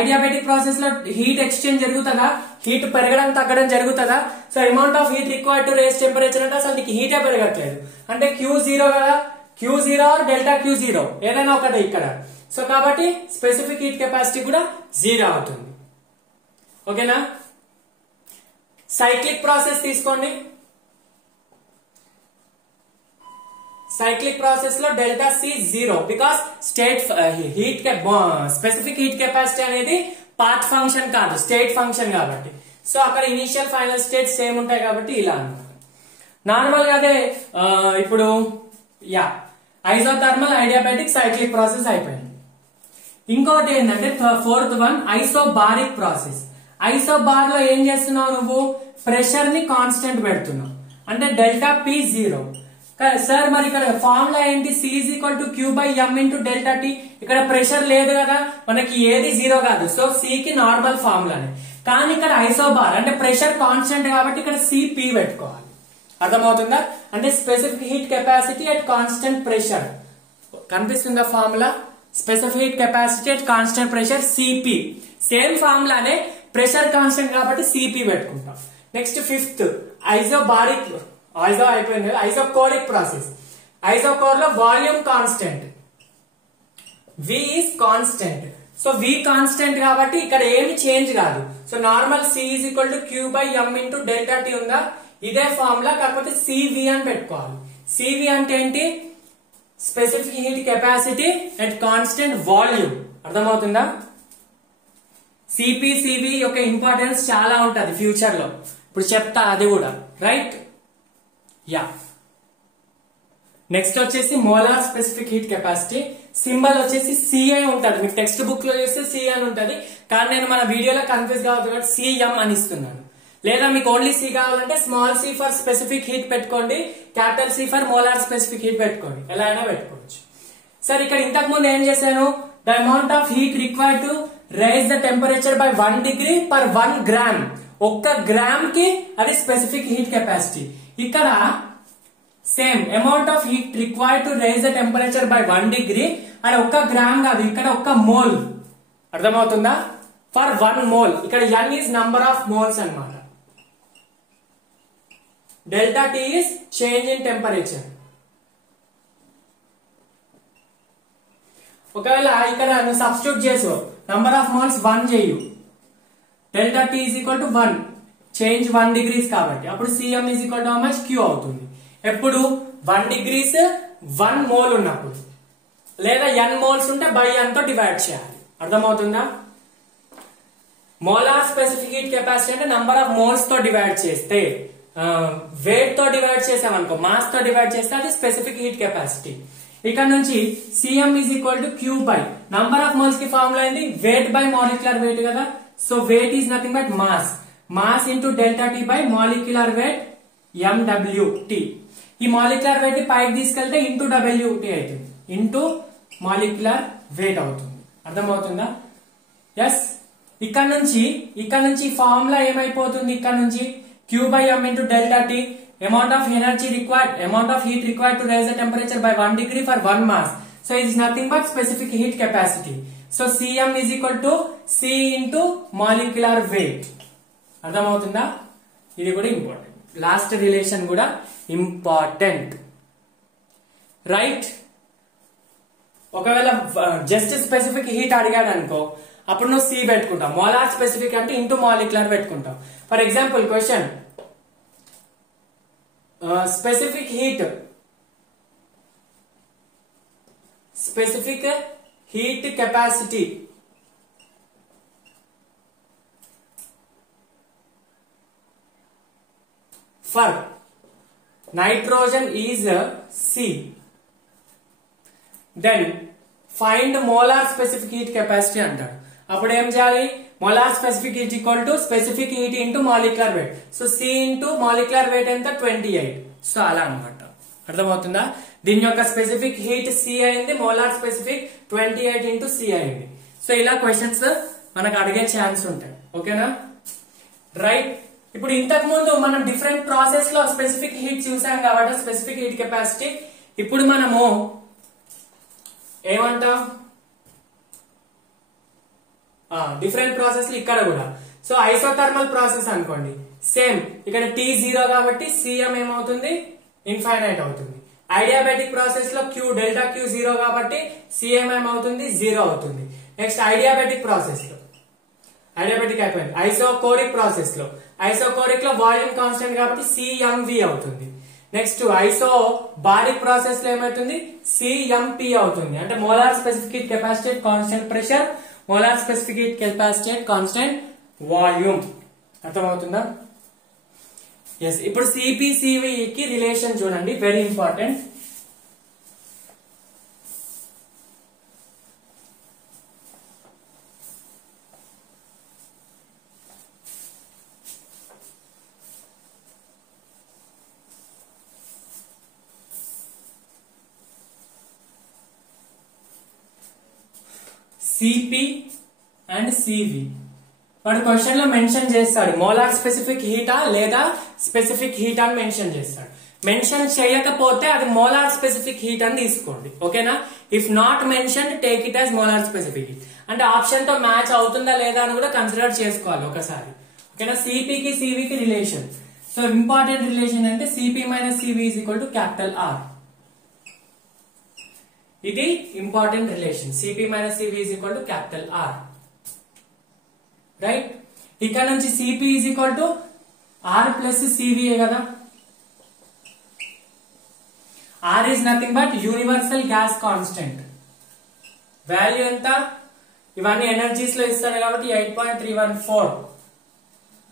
Adiabatic process లో heat exchange జరుగుతుందా? Heat పెరగడం తగ్గడం జరుగుతుందా? So amount of heat required to raise temperature అంటే అసలు నీకు హీటే పెరగట్లేదు. అంటే Q0 కదా, Q0 ఆర్ డెల్టా Q0 ఏదైనా ఒకటే ఇక్కడ. సో కాబట్టి స్పెసిఫిక్ హీట్ కెపాసిటీ కూడా 0 అవుతుంది. ఓకేనా? సైక్లిక్ ప్రాసెస్ తీసుకోండి. సైక్లిక్ ప్రాసెస్ లో delta C 0 because state heat specific heat capacity అనేది పాత్ ఫంక్షన్ కాదు, స్టేట్ ఫంక్షన్ కాబట్టి. సో అక్కడ ఇనిషియల్ ఫైనల్ స్టేట్ సేమ్ ఉంటాయి కాబట్టి ఇలా అన్నమాట. నార్మల్ గా అదే ఇప్పుడు ఐసోథర్మల్, ఐడియాబెటిక్, సైక్లిక్ ప్రాసెస్ అయిపోయింది. ఇంకోటి ఏంటంటే fourth one isobaric process. Isobar లో ఏం చేస్తున్నావు? నువ్వు ప్రెషర్ ని కాన్స్టెంట్ పెడుతున్నావు అంటే డెల్టా P 0. సార్ మరి ఇక్కడ ఫార్ములా ఏంటి? C is equal to Q by M into delta T. ఇక్కడ ప్రెషర్ లేదు కదా, మనకి ఏది 0 కాదు. సో C కి నార్మల్ ఫార్ములానే. కానీ ఇక్కడ ఐసోబార్ అంటే ప్రెషర్ కాన్స్టెంట్ కాబట్టి ఇక్కడ CP పెట్టుకోవాలి. అర్థమవుతుందా? అంటే specific heat capacity at constant pressure. కనిపిస్తుందా formula? Specific heat capacity at constant pressure CP. Same ఫార్ములానే, ప్రెషర్ కాన్స్టెంట్ కాబట్టి CP పెట్టుకుంటాం. Next fifth isobaric. ఐసో అయిపోయింది. Isochoric process. ఐసోకోర్ లో volume constant V is constant. So V constant కాబట్టి ఇక్కడ ఏమి change కాదు. So normal C is equal to Q by M into delta T ఉందా? ఇదే ఫార్ములా, కాకపోతే CV అని పెట్టుకోవాలి. CV అంటే ఏంటి? Specific heat capacity at constant volume. అర్థమవుతుందా? CV యొక్క ఇంపార్టెన్స్ చాలా ఉంటది ఫ్యూచర్ లో, ఇప్పుడు చెప్తా అది కూడా. రైట్? యా. నెక్స్ట్ వచ్చేసి molar specific heat capacity. Symbol వచ్చేసి CI ఉంటది. మీకు టెక్స్ట్ బుక్ లో చూస్తే C అని ఉంటది, కానీ నేను మన వీడియోలో కన్ఫ్యూజ్ కావద్దు కాబట్టి CM అని ఇస్తున్నాను. లేదా మీకు ఓన్లీ C కావాలంటే small c for specific heat పెట్టుకోండి, capital C for molar specific heat పెట్టుకోండి, ఎలా అయినా పెట్టుకోవచ్చు. సరే, ఇక్కడ ఇంతకు ముందు ఏం చేశాను? The amount of heat required to raise the temperature by 1 degree per 1 gram. 1 gram కి అది స్పెసిఫిక్ హీట్ కెపాసిటీ. ఇక్కడ same amount of heat required to raise the temperature by 1 degree. అది 1 గ్రామ్ కాదు, ఇక్కడ 1 మోల్. అర్థమవుతుందా? For 1 mole. ఇక్కడ N is number of moles అన్నమాట. Delta T is change in temperature. ఒకవేళ ఇక్కడ నువ్వు సబ్స్టిట్యూట్ చేసు, నంబర్ ఆఫ్ మోల్స్ 1 చేయు, delta T is equal to 1, change 1 degrees కాబట్టి అప్పుడు CM is equal to how much? Q అవుతుంది. ఎప్పుడు 1 degrees 1 mole ఉన్నప్పుడు, లేదా n moles ఉంటే by n తో డివైడ్ చేయాలి. అర్థమవుతుందా? మోలార్ స్పెసిఫిక్ హీట్ కెపాసిటీ అంటే నంబర్ ఆఫ్ మోల్స్ తో డివైడ్ చేస్తే, వెయిట్ తో డివైడ్ చేసామనుకో, మాస్ తో డివైడ్ చేస్తే అది స్పెసిఫిక్ హీట్ కెపాసిటీ. ఇక్కడ నుంచి Cm is equal to Q by number of moles కి ఫార్ములా ఏంటి? వెయిట్ బై మాలిక్యులర్ వెయిట్ కదా. So weight is nothing but mass into delta T by molecular weight MWT. ఈ molecular weight ని పైకి తీసుకెళ్తే into WT అవుతుంది, into molecular weight అవుతుంది. అర్థమవుతుందా? ఎస్. ఇక్కడ నుంచి ఫార్ములా ఏమైపోతుంది? ఇక్కడ నుంచి Q by M into delta T, amount of energy required, amount of heat required to raise the temperature by 1 degree for 1 mass. So it is nothing but specific heat capacity. So Cm is equal to C into molecular weight. అర్థమవుతుందా? ఇది కూడా important. Last relation కూడా important, right? ఒకవేళ just specific heat అడిగాడు అనుకో, అప్పుడు నువ్వు C పెట్టుకుంటావు. మోలార్ స్పెసిఫిక్ అంటే ఇంటూ మాలిక్యులర్ పెట్టుకుంటావు. For example question, specific heat capacity for nitrogen is C. Then find molar specific heat capacity అంటాడు. అప్పుడు ఏం చేయాలి? molar specific heat equal to specific heat into molecular weight. So C into molecular weight ఎంత? 28. So అలా అన్నమాట. అర్థమవుతుందా? దీని యొక్క స్పెసిఫిక్ హీట్ C అయింది, మోలార్ స్పెసిఫిక్ 28 into C అయింది. సో ఇలా క్వశ్చన్స్ మనకు అడిగే ఛాన్స్ ఉంటాయి. ఓకేనా? రైట్. ఇప్పుడు ఇంతకు ముందు మనం డిఫరెంట్ ప్రాసెస్ లో స్పెసిఫిక్ హీట్ చూసాం కాబట్టి స్పెసిఫిక్ హీట్ కెపాసిటీ. ఇప్పుడు మనము ఏమంటాం? డిఫరెంట్ ప్రాసెస్ ఇక్కడ కూడా. సో ఐసోథర్మల్ ప్రాసెస్ అనుకోండి, సేమ్ ఇక్కడ T0 కాబట్టి Cm ఏమవుతుంది? ఇన్ఫైనైట్ అవుతుంది. ఐడియాబెటిక్ ప్రాసెస్ లో డెల్టా Q 0 కాబట్టి Cm ఏమవుతుంది? 0 అవుతుంది. నెక్స్ట్ ఐడియాబెటిక్ ప్రాసెస్ లో, ఐడియాబెటిక్ అయిపోయింది. ఐసోకోరిక్ ప్రాసెస్ లో, ఐసోకోరిక్ లో వాల్యూమ్ కాన్స్టెంట్ కాబట్టి Cmv అవుతుంది. నెక్స్ట్ ఐసోబారిక్ ప్రాసెస్ లో ఏమవుతుంది? Cmp అవుతుంది. అంటే molar specific heat capacity constant pressure, molar specific heat capacity constant volume. అర్థమవుతుందా? ఎస్. ఇప్పుడు CpCv కి రిలేషన్ చూడండి, very important. Cp and Cv వాడు క్వశ్చన్ లో మెన్షన్ చేస్తాడు. మోలార్ స్పెసిఫిక్ హీటా లేదా స్పెసిఫిక్ హీట్ అని మెన్షన్ చేస్తాడు. మెన్షన్ చేయకపోతే అది మోలార్ స్పెసిఫిక్ హీట్ అని తీసుకోండి. ఓకేనా? If not mention take it as molar specific heat. అంటే ఆప్షన్ తో మ్యాచ్ అవుతుందా లేదా అని కూడా కన్సిడర్ చేసుకోవాలి ఒకసారి. ఓకేనా? Cp కి Cv కి రిలేషన్. సో ఇంపార్టెంట్ రిలేషన్ అంటే Cp minus Cv is equal to capital R. ఇది important relation. Cp minus Cv is equal to capital R. Right. ఇక్కడ నుంచి Cp is equal to R plus Cv కదా. R is nothing but universal gas constant. Value ఎంత? ఇవన్నీ energies లో ఇస్తాడు కాబట్టి 8.314.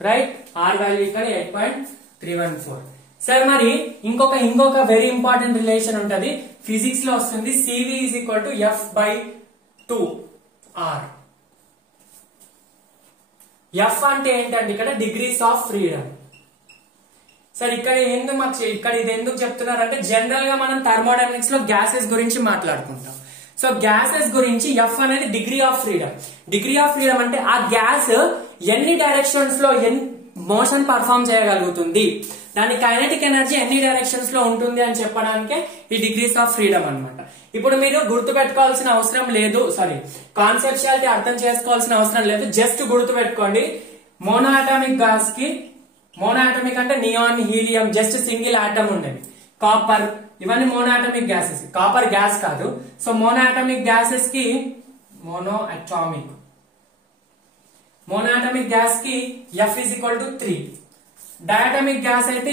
Right. R value ఇక్కడ 8.314. సరే, మరి ఇంకొక వెరీ ఇంపార్టెంట్ రిలేషన్ ఉంటది, ఫిజిక్స్ లో వస్తుంది. Cv is equal to F/2R. F అంటే ఏంటంటే ఇక్కడ డిగ్రీస్ ఆఫ్ ఫ్రీడమ్. సరే, ఇక్కడ ఇది ఎందుకు చెప్తున్నారంటే జనరల్ గా మనం థర్మోడైనమిక్స్ లో గ్యాసెస్ గురించి మాట్లాడుకుంటాం. సో గ్యాసెస్ గురించి F అనేది degree of freedom. Degree of freedom అంటే ఆ గ్యాస్ ఎన్ని డైరెక్షన్స్ లో మోషన్ పర్ఫామ్ చేయగలుగుతుంది, దాని కైనెటిక్ ఎనర్జీ ఎన్ని డైరెక్షన్స్ లో ఉంటుంది అని చెప్పడానికే ఈ డిగ్రీస్ ఆఫ్ ఫ్రీడమ్ అన్నమాట. ఇప్పుడు మీరు గుర్తు పెట్టుకోవాల్సిన అవసరం లేదు, కాన్సెప్చువాలిటీ అర్థం చేసుకోవాల్సిన అవసరం లేదు. జస్ట్ గుర్తు పెట్టుకోండి, మోనోఅటామిక్ గ్యాస్ కి, మోనోఅటామిక్ అంటే neon, helium, just single atom ఉండేది. కాపర్, ఇవన్నీ మోనోఅటామిక్ గ్యాసెస్. కాపర్ గ్యాస్ కాదు. సో మోనోఅటామిక్ గ్యాసెస్ కి మోనోఅటామిక్ గ్యాస్ కి F is equal to 3. Diatomic gas అయితే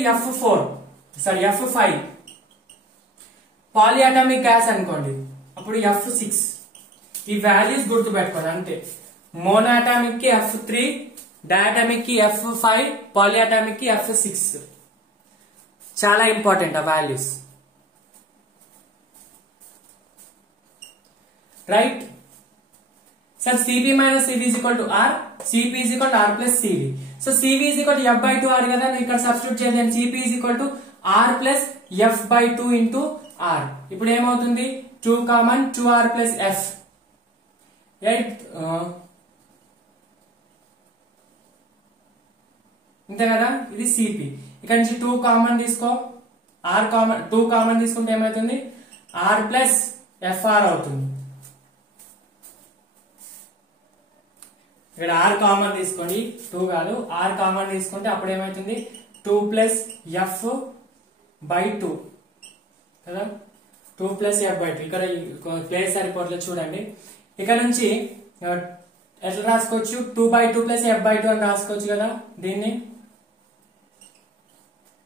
F5. పాలియాటమిక్ గ్యాస్ అనుకోండి, అప్పుడు F6. ఈ వాల్యూస్ గుర్తు పెట్టుకోండి అంతే. మోనోఅటామిక్ కి F3, డయాటమిక్ కి F5, పాలియాటమిక్ కి F6. చాలా ఇంపార్టెంట్ ఆ values, right. Sir Cp minus Cv is equal to R, Cp is equal to R plus Cv. So Cv is equal to F by 2 R కదా, ఇక్కడ సబ్స్టిట్యూట్ చేద్దాం. Cp is equal to R plus F by 2 into R. ఇప్పుడు ఏమవుతుంది, 2 common 2R plus F, right. ఇంతే కదా, ఇది Cp. ఇక్కడ నుంచి 2 కామన్ తీసుకో, R కామన్ 2 కామన్ తీసుకుంటే ఏమవుతుంది, R plus Fr అవుతుంది. ఇక్కడ R కామన్ తీసుకోండి, 2 కాదు, R కామన్ తీసుకుంటే అప్పుడు ఏమవుతుంది, 2 plus F by 2 కదా, 2 plus F by 2. ఇక్కడ ప్లేస్ సరిపోట్లేదు చూడండి. ఇక్కడ నుంచి ఎట్లా రాసుకోవచ్చు, 2 by 2 plus F by 2 అని రాసుకోవచ్చు కదా. దీన్ని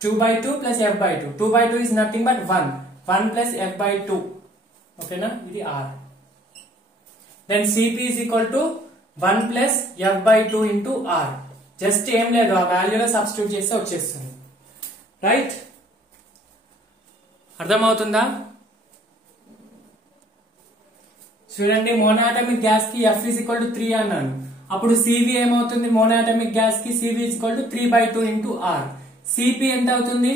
2 by 2 plus F by 2. 2 by 2 is nothing but 1. 1 plus F by 2. ఓకేనా, ఇది R. Then Cp is equal to 1 plus F by 2 into R. Just ఏం లేదు, ఆ వాల్యూలో సబ్స్టిట్యూట్ చేస్తే వచ్చేస్తుంది, రైట్. అర్థమవుతుందా? చూడండి, మోనోఅటామిక్ గ్యాస్ కి F is equal to 3 అన్నాను, అప్పుడు Cv ఏమవుతుంది, మోనోఅటామిక్ గ్యాస్ కి Cv is equal to 3 by 2 into R. Cp ఎంత అవుతుంది,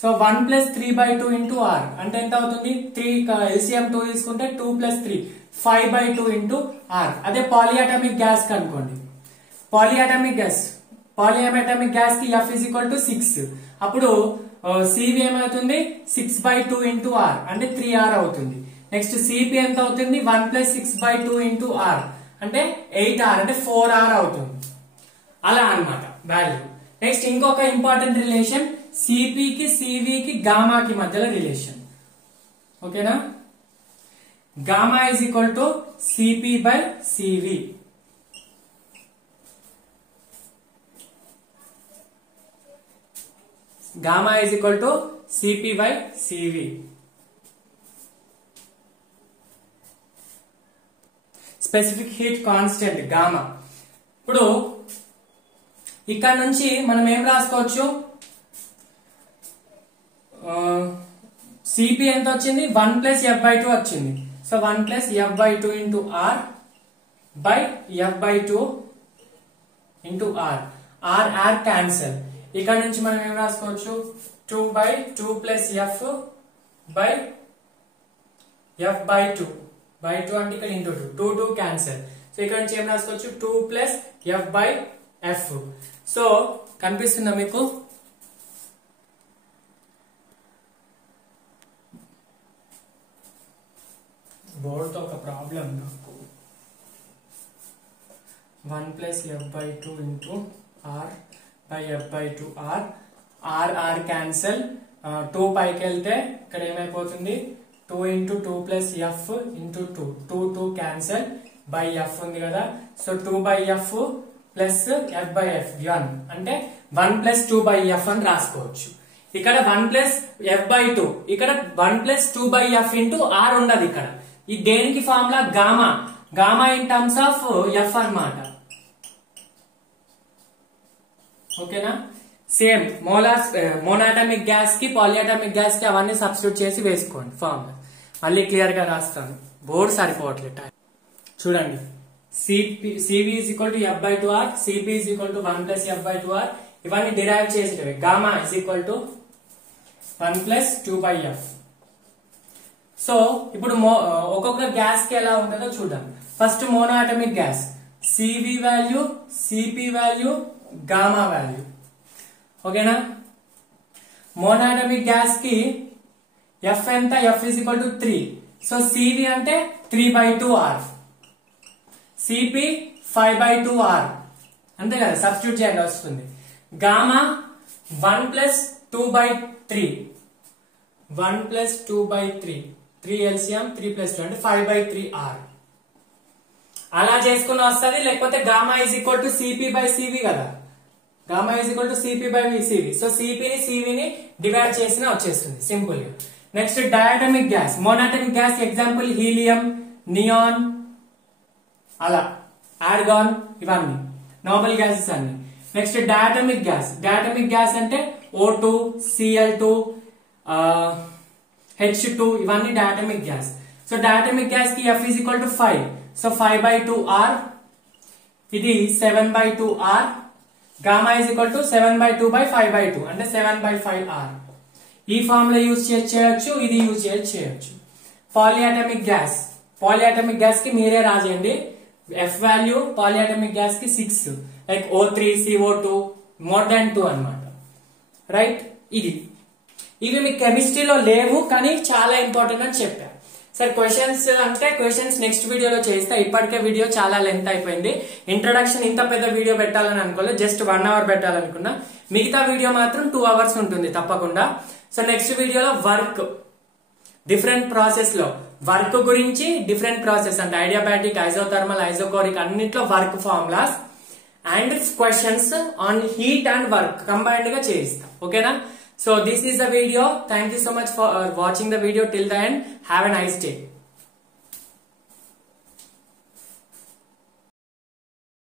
so 1 plus 3 by 2 into R అంటే ఎంత అవుతుంది, 3 LCM 2 తీసుకుంటే 2 plus 3 5 by 2 into R. అదే పాలియాటమిక్ గ్యాస్ కి అనుకోండి, పాలియాటమిక్ గ్యాస్ కి F is equal to 6, అప్పుడు Cv ఏమవుతుంది, 6 by 2 into R అంటే 3R అవుతుంది. నెక్స్ట్ Cp ఎంత అవుతుంది, 1 plus 6 by 2 into R అంటే 8R అంటే 4R అవుతుంది. అలా అన్నమాట వాల్యూ. నెక్స్ట్ ఇంకొక ఇంపార్టెంట్ రిలేషన్, Cp కి Cv కి గామా కి మధ్యలో రిలేషన్, ఓకేనా. Gamma is equal to Cp by Cv. Gamma is equal to Cp by Cv. Specific heat constant gamma. ఇప్పుడు ఇక్కడ నుంచి మనం ఏం రాసుకోవచ్చు, Cp ఎంత వచ్చింది, 1 plus F by 2 వచ్చింది. So 1 plus F by 2 into R by F by 2 into R. R cancel. ఇక్కడ నుంచి మనం ఏం రాసుకోవచ్చు, 2 by 2 plus F by F by 2 by 2 అంటే ఇక్కడ ఇంటూ 2 2 cancel. సో ఇక్కడ నుంచి ఏం రాసుకోవచ్చు, 2 plus F by F. So కనిపిస్తుందా మీకు, బోర్డుతో ఒక ప్రాబ్లం నాకు. 1 plus F by 2 into R by F by 2 R cancel. 2 పైకి వెళ్తే ఇక్కడ ఏమైపోతుంది, 2 into 2 plus F into 2 2 cancel by F ఉంది కదా. So 2 by F plus F by F 1 అంటే 1 plus 2 by F అని రాసుకోవచ్చు. ఇక్కడ 1 plus F by 2, ఇక్కడ 1 plus 2 by F into R ఉండదు. ఇక్కడ ఈ దేనికి formula, gamma in terms of F అన్నమాట, ఓకేనా. సేమ్ మోనోఅటామిక్ గ్యాస్ కి పాలియాటమిక్ గ్యాస్ కి అవన్నీ సబ్స్టిట్యూట్ చేసి వేసుకోండి ఫార్ములా. మళ్ళీ క్లియర్ గా రాస్తాను, బోర్డు సరిపోవట్లేదు. చూడండి, Cv is equal to F by 2R, Cp is equal to 1 plus F by 2R. ఇవన్నీ డిరైవ్ చేసేటవి. Gamma is equal to 1 plus 2 by F. So ఇప్పుడు ఒక్కొక్క గ్యాస్ కి ఎలా ఉంటుందో చూద్దాం. ఫస్ట్ monoatomic gas, Cv value, Cp value, gamma value, ఓకేనా. మోనోఅటామిక్ గ్యాస్ కి F ఎంత, F is equal to 3. So Cv అంటే 3 by 2R, Cp 5 by 2R అంతే కదా, సబ్స్టిట్యూట్ చేయండి వస్తుంది. Gamma 1 plus 2 by 3, 1 plus 2 by 3, 3 LCM 3 plus 2 అంటే 5 by 3R. అలా చేసుకుని వస్తుంది. లేకపోతే gamma is equal to Cp by Cv కదా, gamma is equal to Cp by Cv. So Cp ని Cv ని డివైడ్ చేసినా వచ్చేస్తుంది సింపుల్ గా. Next diatomic gas, monatomic gas example helium, neon, అలా ఆర్గాన్, ఇవన్నీ నార్మల్ గ్యాసెస్ అన్ని. Next diatomic gas, diatomic gas అంటే O2, Cl2, H2 ఇవన్నీ diatomic gas. So diatomic gas కి F is equal to 5. So 5/2R, ఇది 7/2R, gamma is equal to 7/2/5/2 అంటే 7/5R. ఈ formula use చేయొచ్చు, ఇది యూజ్ చేయొచ్చు. పాలియాటమిక్ గ్యాస్, పాలియాటమిక్ గ్యాస్ కి మీరే రాజండి. F వాల్యూ పాలియాటమిక్ గ్యాస్ కి 6, like O3, CO2 more than 2 అన్నమాట. రైట్, ఇవి మీ కెమిస్ట్రీలో లేవు కానీ చాలా ఇంపార్టెంట్ అని చెప్పా. సరే క్వశ్చన్స్ అంటే క్వశ్చన్స్ నెక్స్ట్ వీడియోలో చేస్తా. ఇప్పటికే వీడియో చాలా లెంత్ అయిపోయింది. ఇంట్రొడక్షన్ ఇంత పెద్ద వీడియో పెట్టాలని అనుకోలేదు, జస్ట్ 1 hour పెట్టాలనుకున్నా. మిగతా వీడియో మాత్రం 2 hours ఉంటుంది తప్పకుండా. సో నెక్స్ట్ వీడియోలో వర్క్, డిఫరెంట్ ప్రాసెస్ లో వర్క్ గురించి, డిఫరెంట్ ప్రాసెస్ అంటే ఐడియాబాటిక్, ఐజోథర్మల్, ఐజోకోరిక్ అన్నిట్లో work formulas and questions on heat and work combined గా చేయిస్తా. ఓకేనా? So this is the video. Thank you so much for watching the video till the end. Have a nice day.